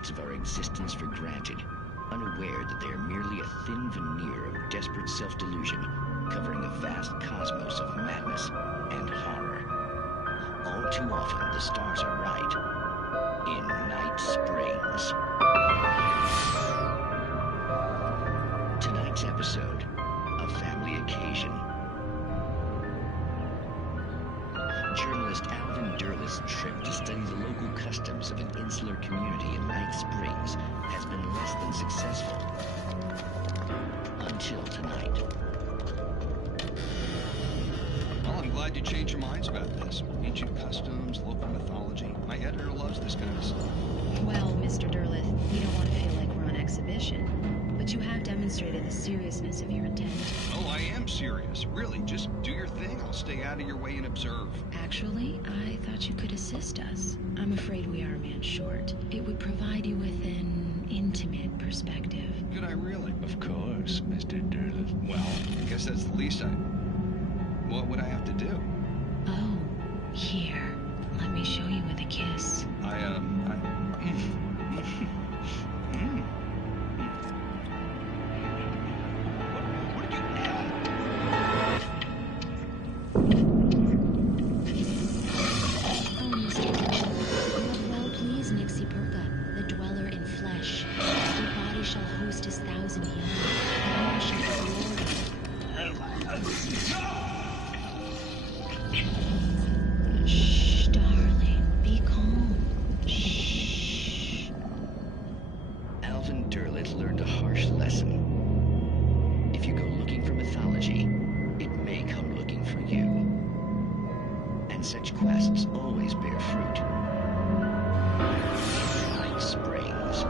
aspects of our existence for granted, unaware that they are merely a thin veneer of desperate self-delusion covering a vast cosmos of madness and horror. All too often, the stars are right. In Night Springs. Tonight's episode, A Family Occasion. Journalist Alvin Derleth's trip to study the local customs of an insular community in Night Springs has been less than successful. Until tonight. Well, I'm glad you changed your minds about this. Ancient customs, local mythology. My editor loves this kind of stuff. Well, Mr. Derleth, we don't want to feel like we're on exhibition, but you have demonstrated the seriousness of your intent. Oh, I am serious. Really, just do your thing. I'll stay out of your way and observe. Actually, I thought you could assist us. I'm afraid we are a man short. It would provide you with an intimate perspective. Could I really? Of course, Mr. Derleth. Well, I guess that's the least What would I have to do? Oh, here. Let me show you with a kiss. Shh, darling. Be calm. Shh. Alvin Derleth learned a harsh lesson. If you go looking for mythology, it may come looking for you. And such quests always bear fruit. Night Springs.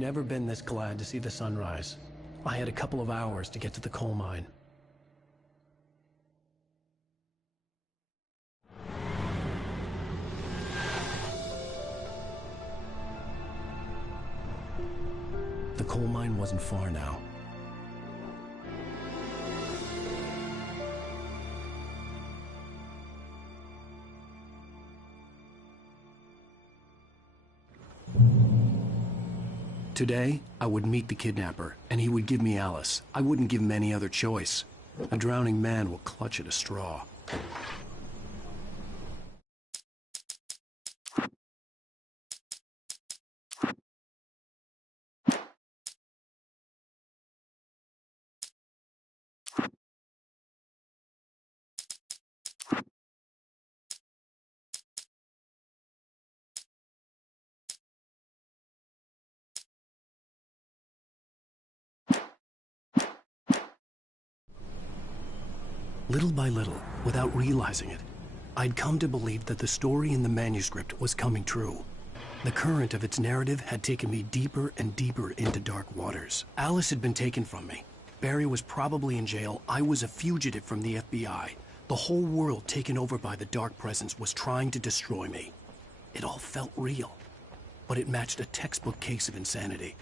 never been this glad to see the sunrise. I had a couple of hours to get to the coal mine. The coal mine wasn't far now. Today, I would meet the kidnapper, and he would give me Alice. I wouldn't give him any other choice. A drowning man will clutch at a straw. Little by little, without realizing it, I'd come to believe that the story in the manuscript was coming true. The current of its narrative had taken me deeper and deeper into dark waters. Alice had been taken from me. Barry was probably in jail. I was a fugitive from the FBI. The whole world taken over by the Dark Presence was trying to destroy me. It all felt real, but it matched a textbook case of insanity.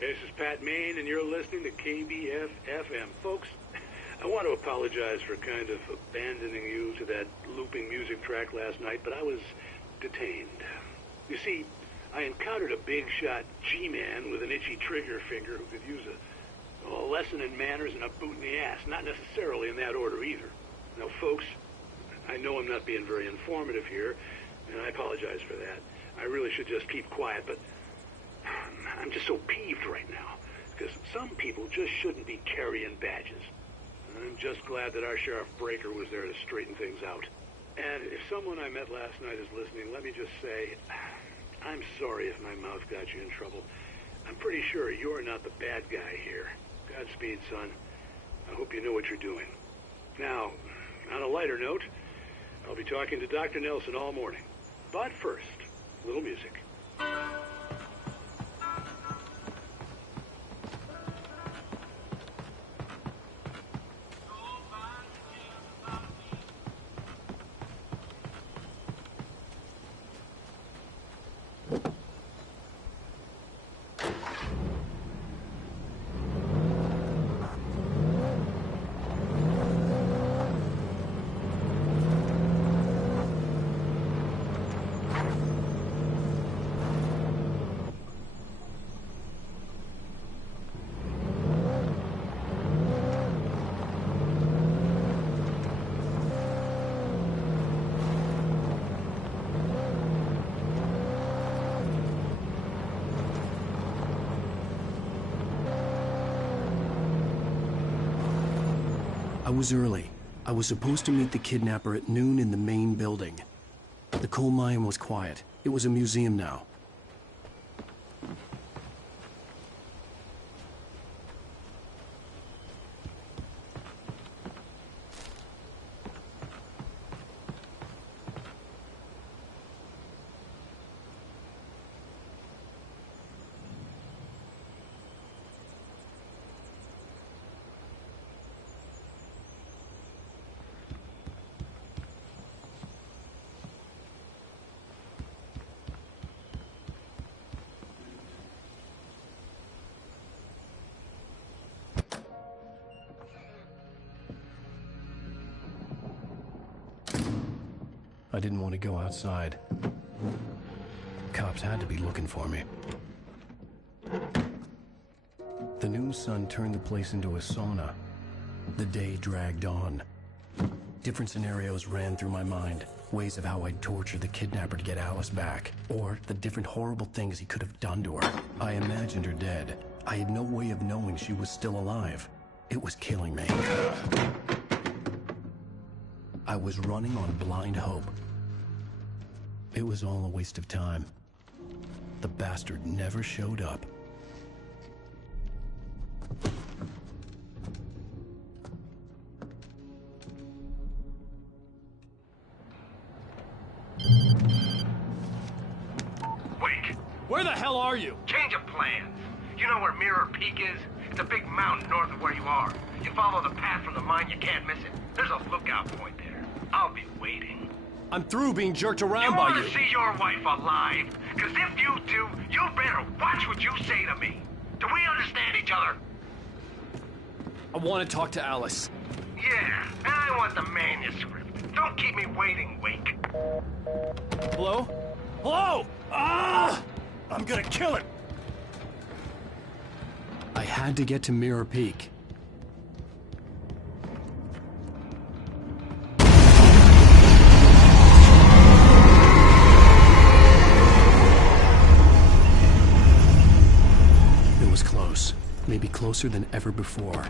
This is Pat Maine, and you're listening to KBF-FM. Folks, I want to apologize for kind of abandoning you to that looping music track last night, but I was detained. You see, I encountered a big-shot G-man with an itchy trigger finger who could use a lesson in manners and a boot in the ass. Not necessarily in that order, either. Now, folks, I know I'm not being very informative here, and I apologize for that. I really should just keep quiet, but I'm just so peeved right now, because some people just shouldn't be carrying badges. I'm just glad that our Sheriff Breaker was there to straighten things out. And if someone I met last night is listening, let me just say, I'm sorry if my mouth got you in trouble. I'm pretty sure you're not the bad guy here. Godspeed, son. I hope you know what you're doing. Now, on a lighter note, I'll be talking to Dr. Nelson all morning. But first, a little music. I was early. I was supposed to meet the kidnapper at noon in the main building. The coal mine was quiet. It was a museum now. I didn't want to go outside. Cops had to be looking for me. The noon sun turned the place into a sauna. The day dragged on. Different scenarios ran through my mind. Ways of how I'd torture the kidnapper to get Alice back. Or the different horrible things he could have done to her. I imagined her dead. I had no way of knowing she was still alive. It was killing me. I was running on blind hope. It was all a waste of time. The bastard never showed up. Wake! Where the hell are you? Change of plans. You know where Mirror Peak is? It's a big mountain north of where you are. You follow the path from the mine, you can't miss it. There's a lookout point there. I'll be waiting. I'm through being jerked around by you. You want to see your wife alive? Because if you do, you better watch what you say to me. Do we understand each other? I want to talk to Alice. Yeah, and I want the manuscript. Don't keep me waiting, Wake. Hello? Hello? Ah! I'm gonna kill him. I had to get to Mirror Peak. It was close. Maybe closer than ever before.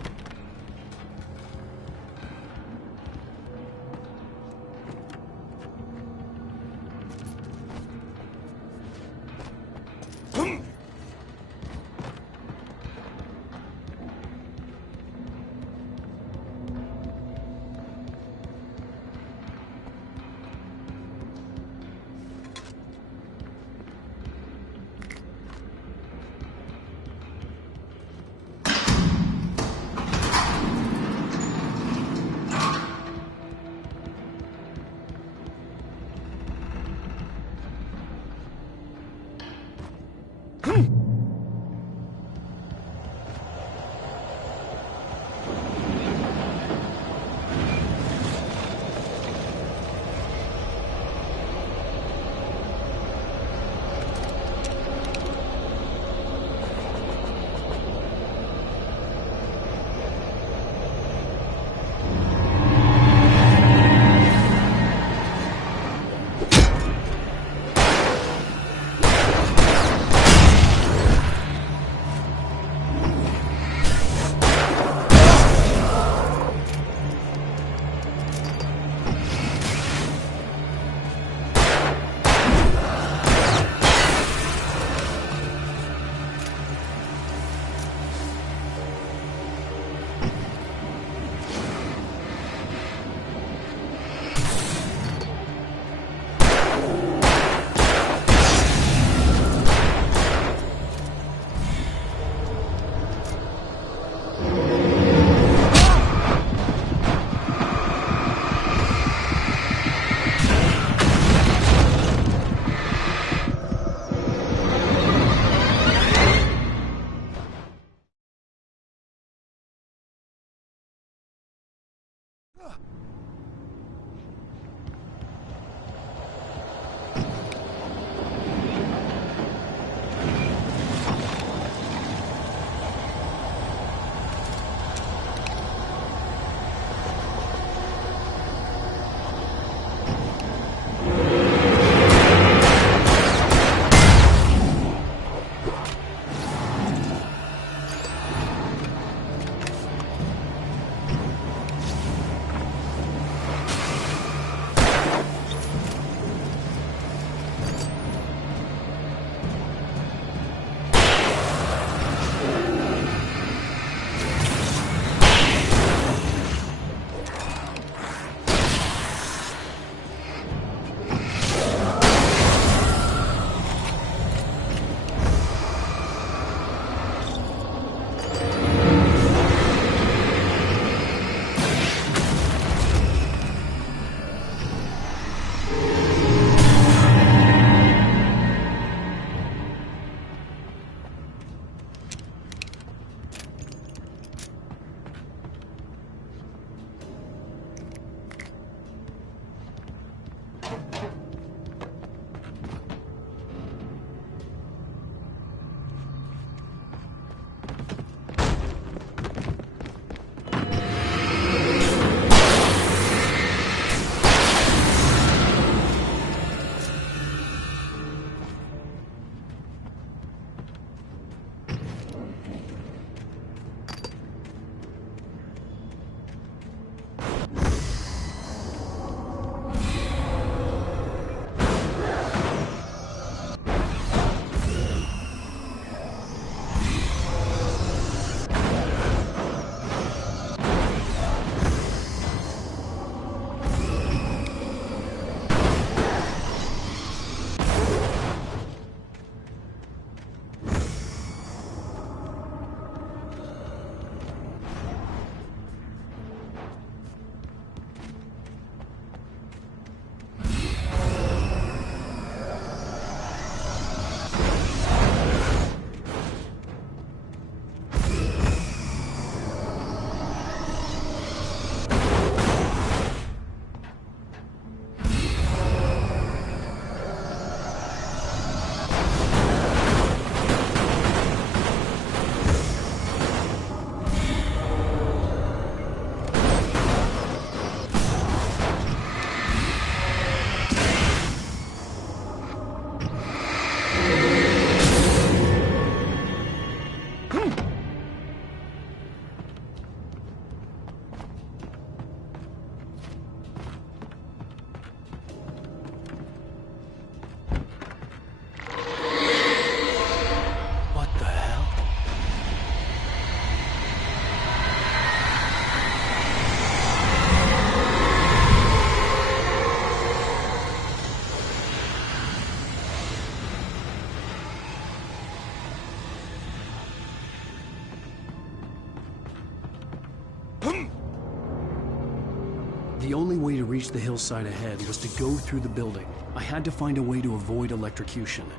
The only way to reach the hillside ahead was to go through the building. I had to find a way to avoid electrocution.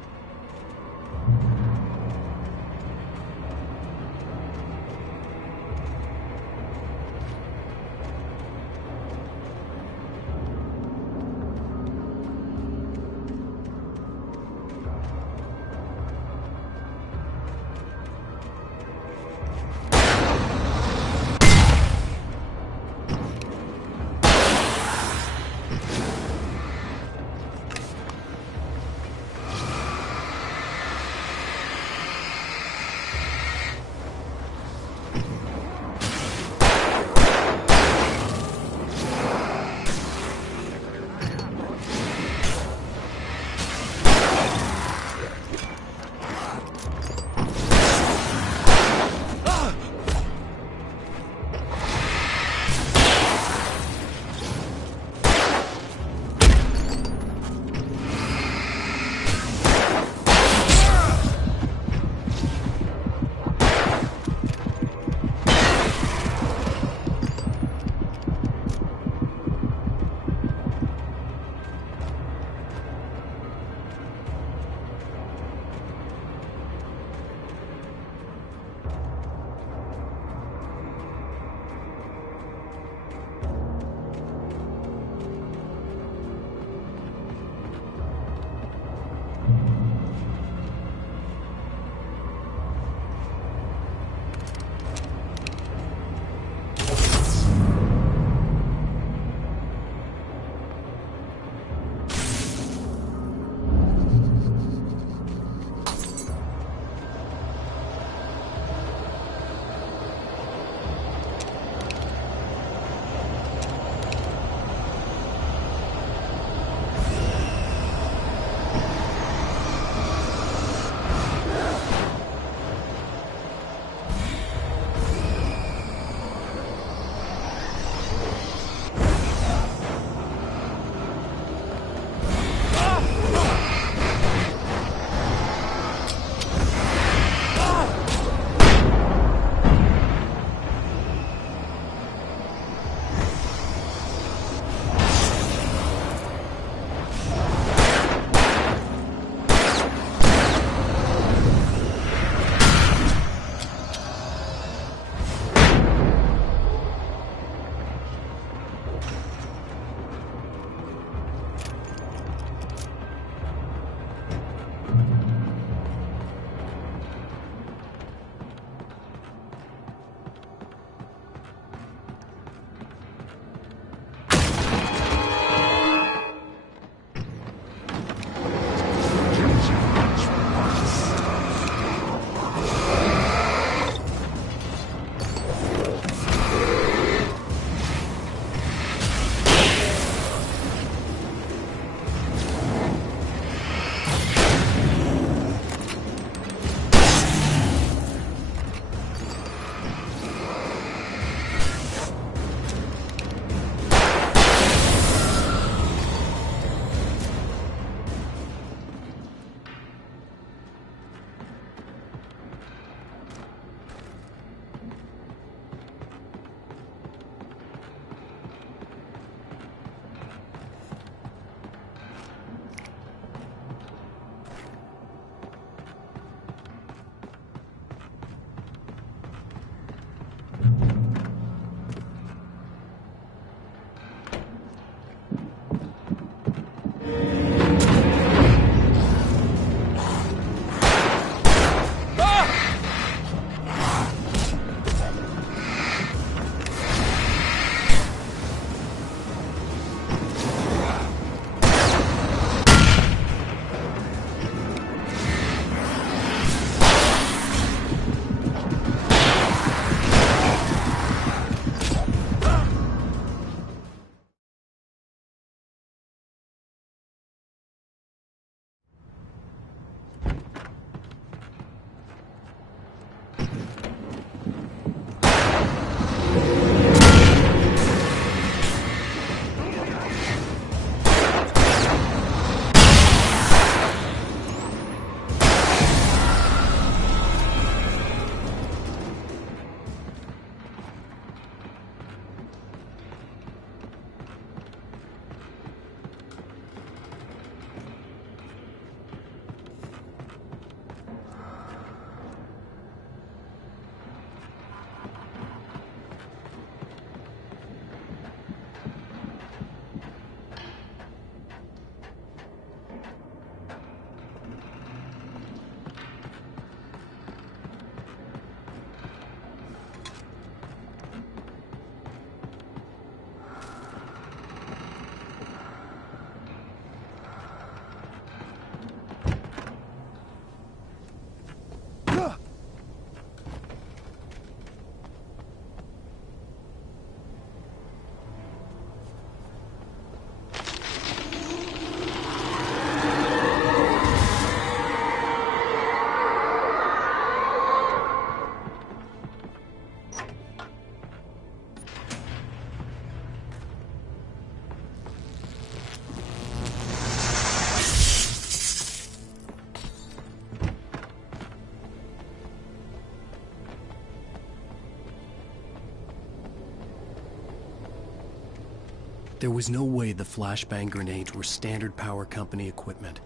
There was no way the flashbang grenades were Standard Power Company equipment.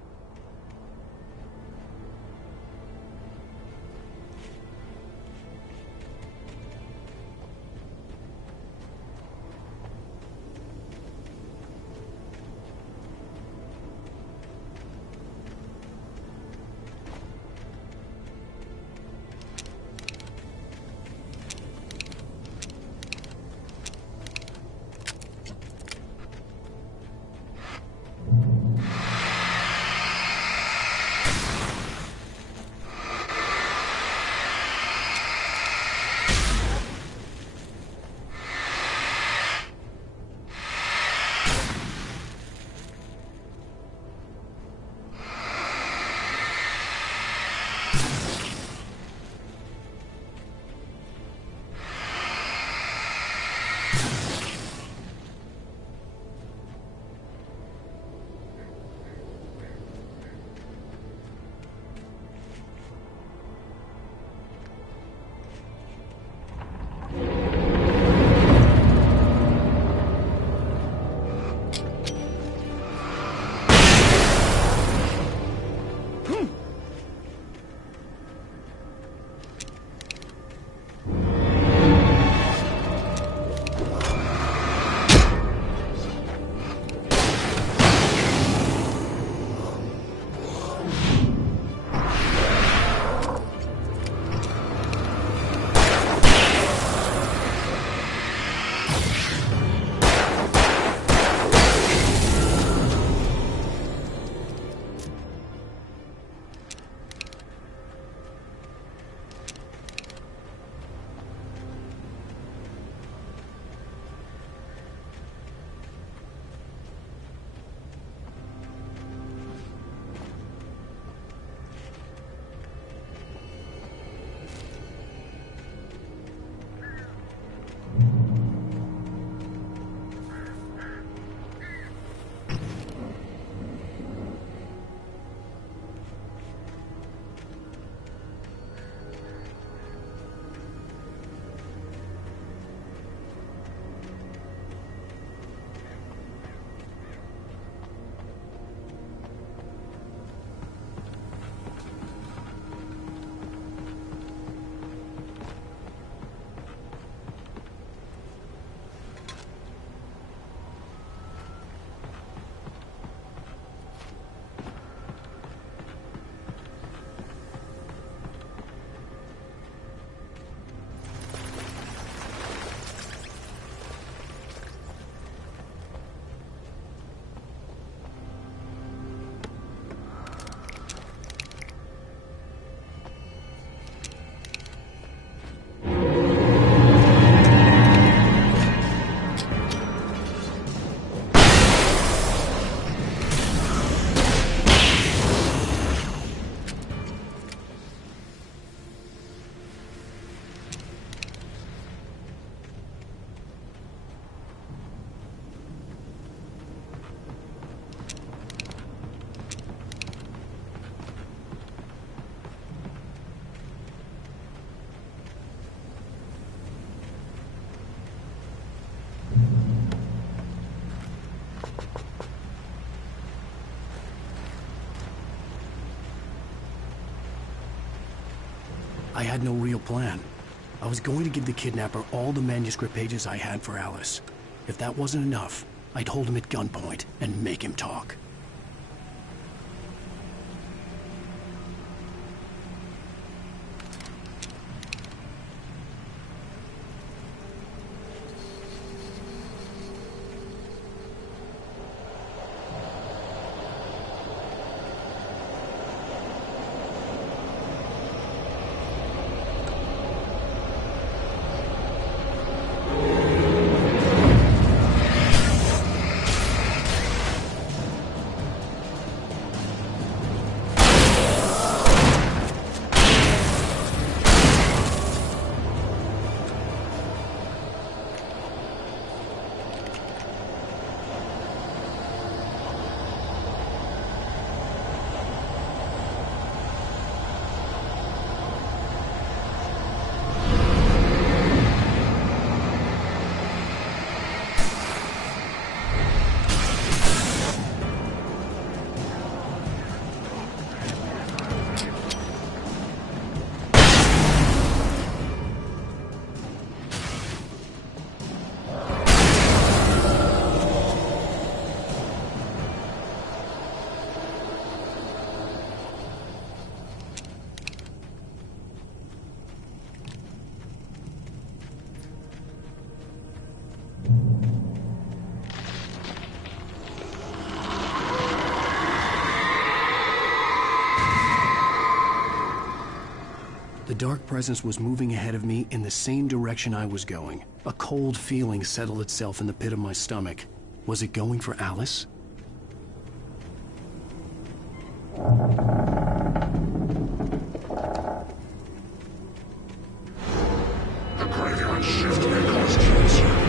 I had no real plan. I was going to give the kidnapper all the manuscript pages I had for Alice. If that wasn't enough, I'd hold him at gunpoint and make him talk. The dark presence was moving ahead of me in the same direction I was going. A cold feeling settled itself in the pit of my stomach. Was it going for Alice? The graveyard shift may cause cancer.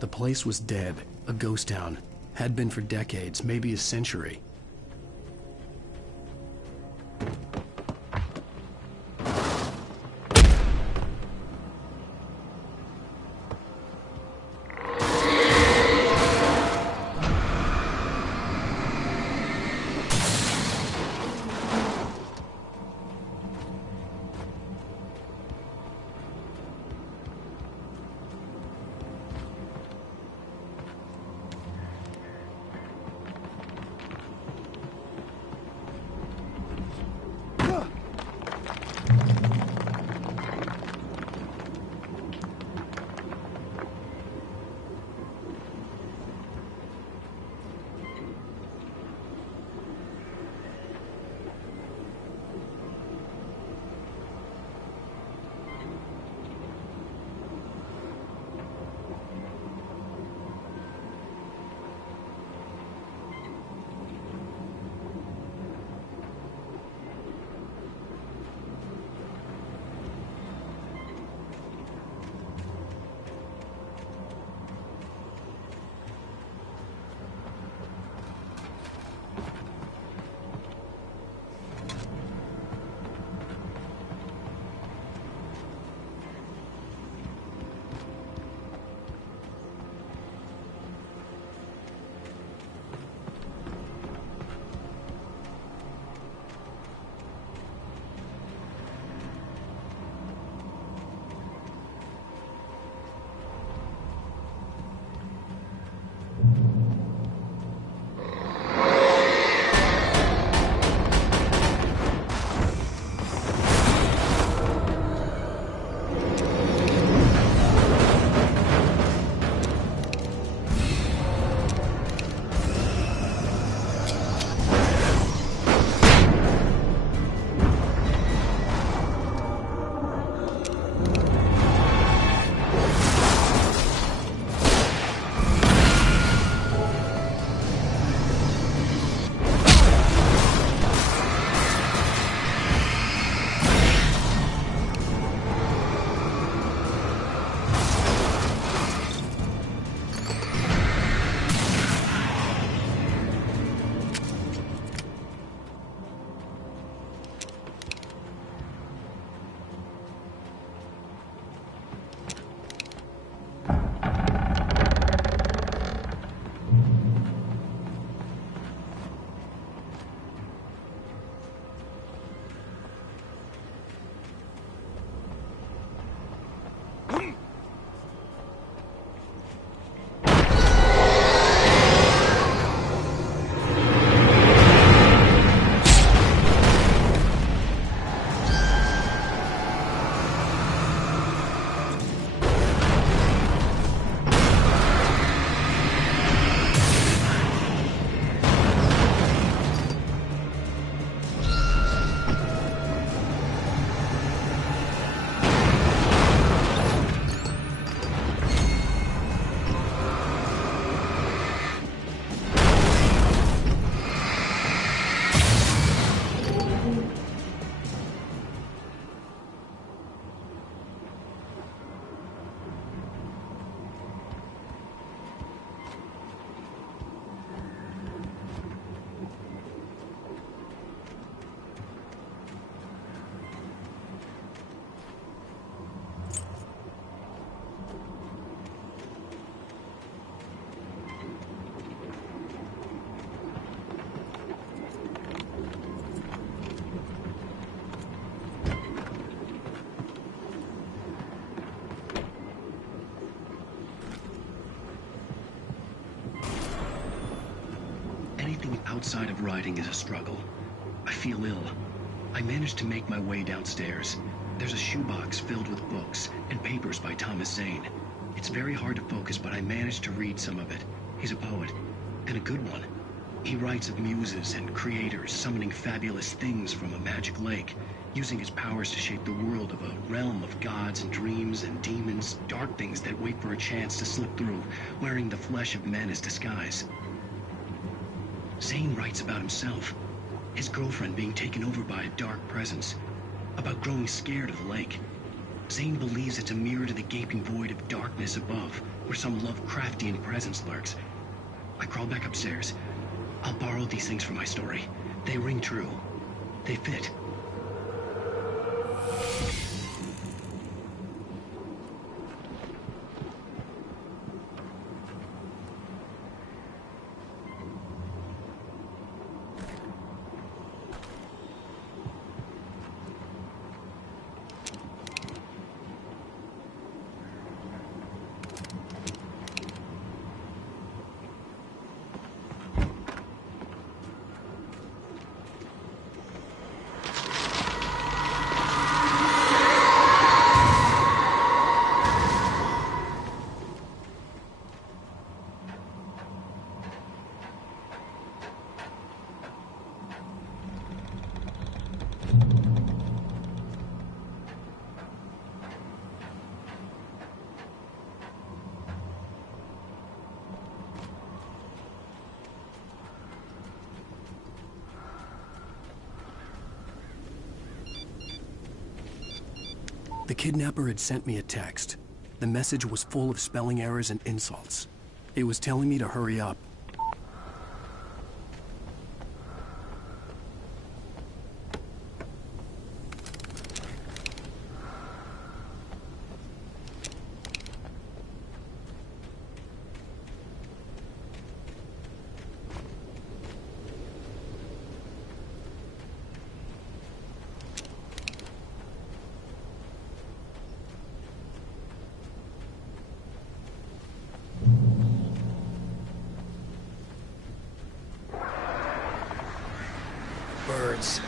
The place was dead, a ghost town. Had been for decades, maybe a century. outside of riding is a struggle. I feel ill. I managed to make my way downstairs. There's a shoebox filled with books and papers by Thomas Zane. It's very hard to focus, but I managed to read some of it. He's a poet, and a good one. He writes of muses and creators summoning fabulous things from a magic lake, using his powers to shape the world of a realm of gods and dreams and demons, dark things that wait for a chance to slip through, wearing the flesh of men as disguise. Zane writes about himself, his girlfriend being taken over by a dark presence, about growing scared of the lake. Zane believes it's a mirror to the gaping void of darkness above, where some Lovecraftian presence lurks. I crawl back upstairs. I'll borrow these things for my story. They ring true. They fit. The kidnapper had sent me a text. The message was full of spelling errors and insults. It was telling me to hurry up. Birds.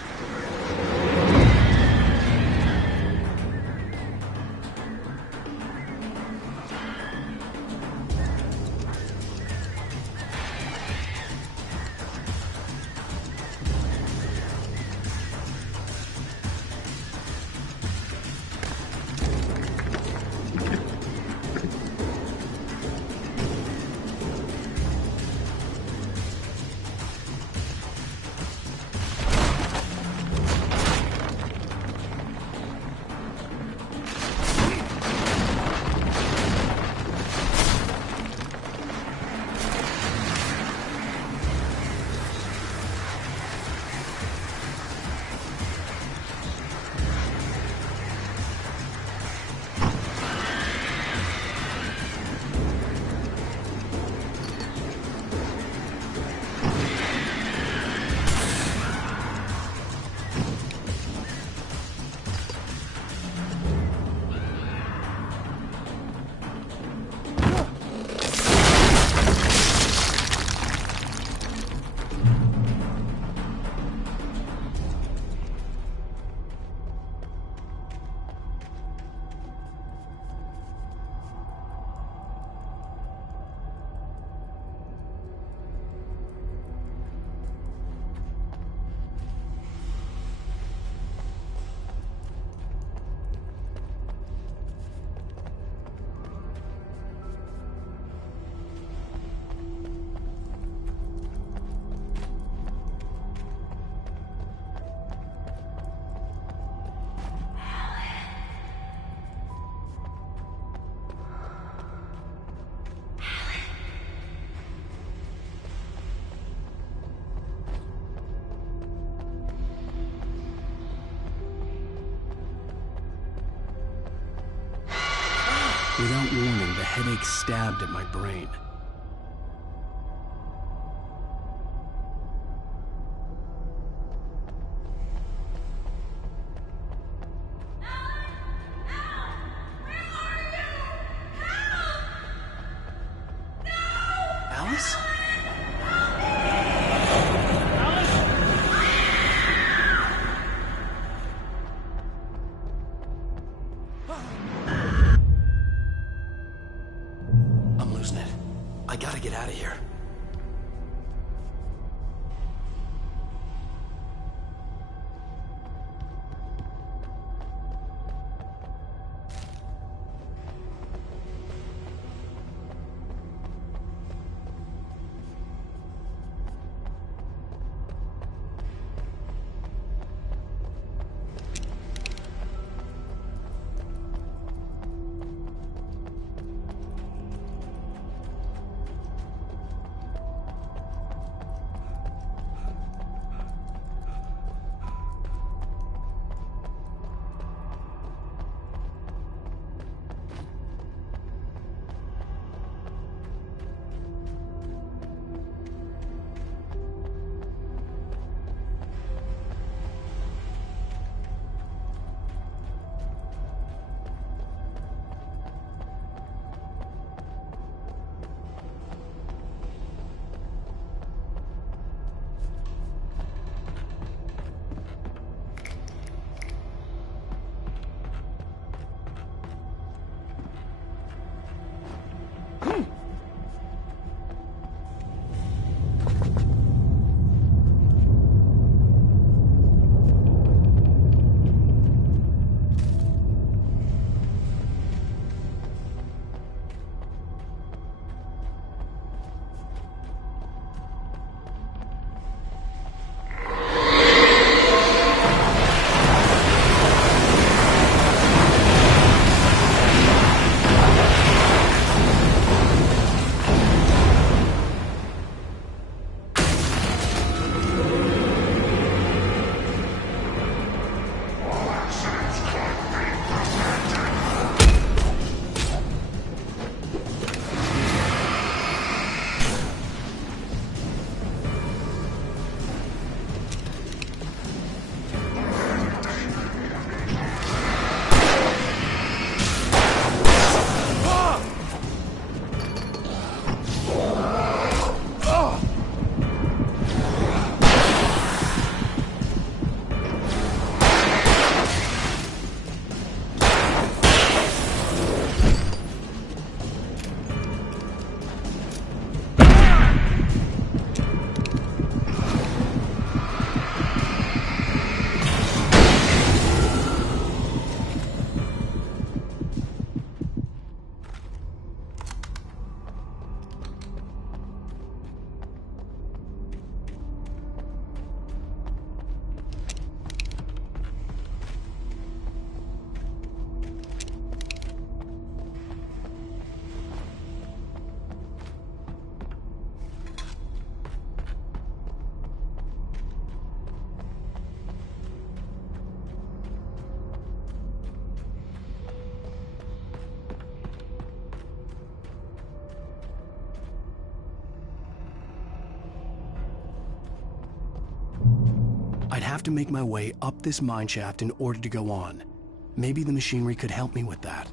Without warning, the headache stabbed at my brain. Alice? I'd have to make my way up this mine shaft in order to go on. Maybe the machinery could help me with that.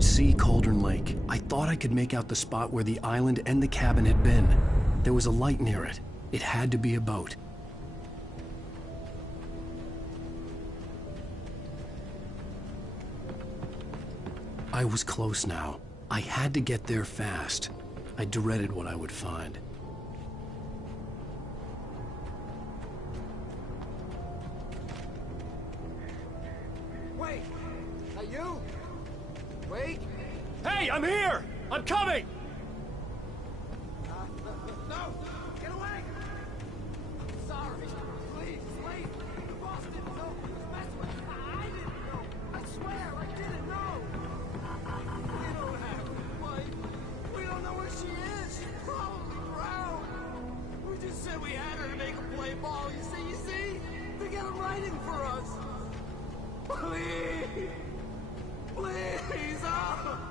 could see Cauldron Lake. I thought I could make out the spot where the island and the cabin had been. There was a light near it. It had to be a boat. I was close now. I had to get there fast. I dreaded what I would find. Wait! Are you? Wake? Hey, I'm here! I'm coming! No! Get away! Sorry. Please, leave. The boss didn't know he was messing with you. I didn't know. I swear, I didn't know. We don't have his wife. We don't know where she is. She's probably drowned. We just said we had her to make her play ball. You see? They got him writing for us. Please! Please! Oh!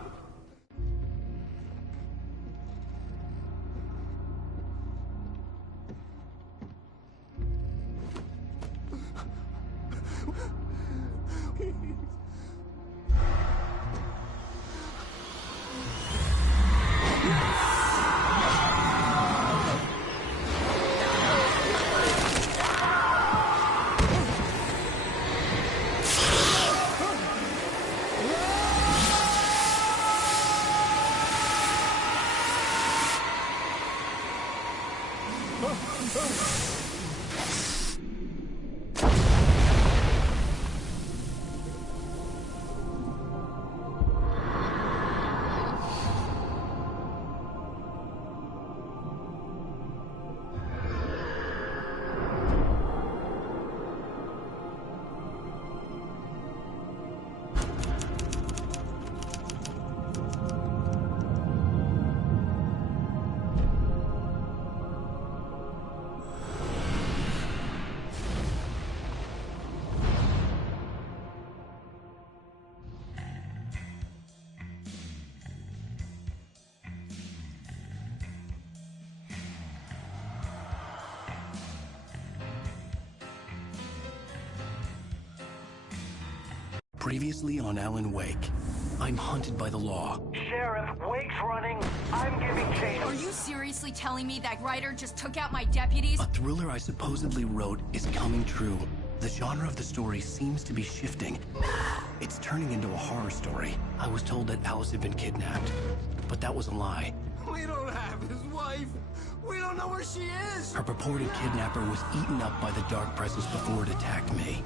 Previously on Alan Wake, I'm hunted by the law. Sheriff, Wake's running. I'm giving chase. Are you seriously telling me that Ryder just took out my deputies? A thriller I supposedly wrote is coming true. The genre of the story seems to be shifting. It's turning into a horror story. I was told that Alice had been kidnapped, but that was a lie. We don't have his wife. We don't know where she is. Her purported kidnapper was eaten up by the dark presence before it attacked me.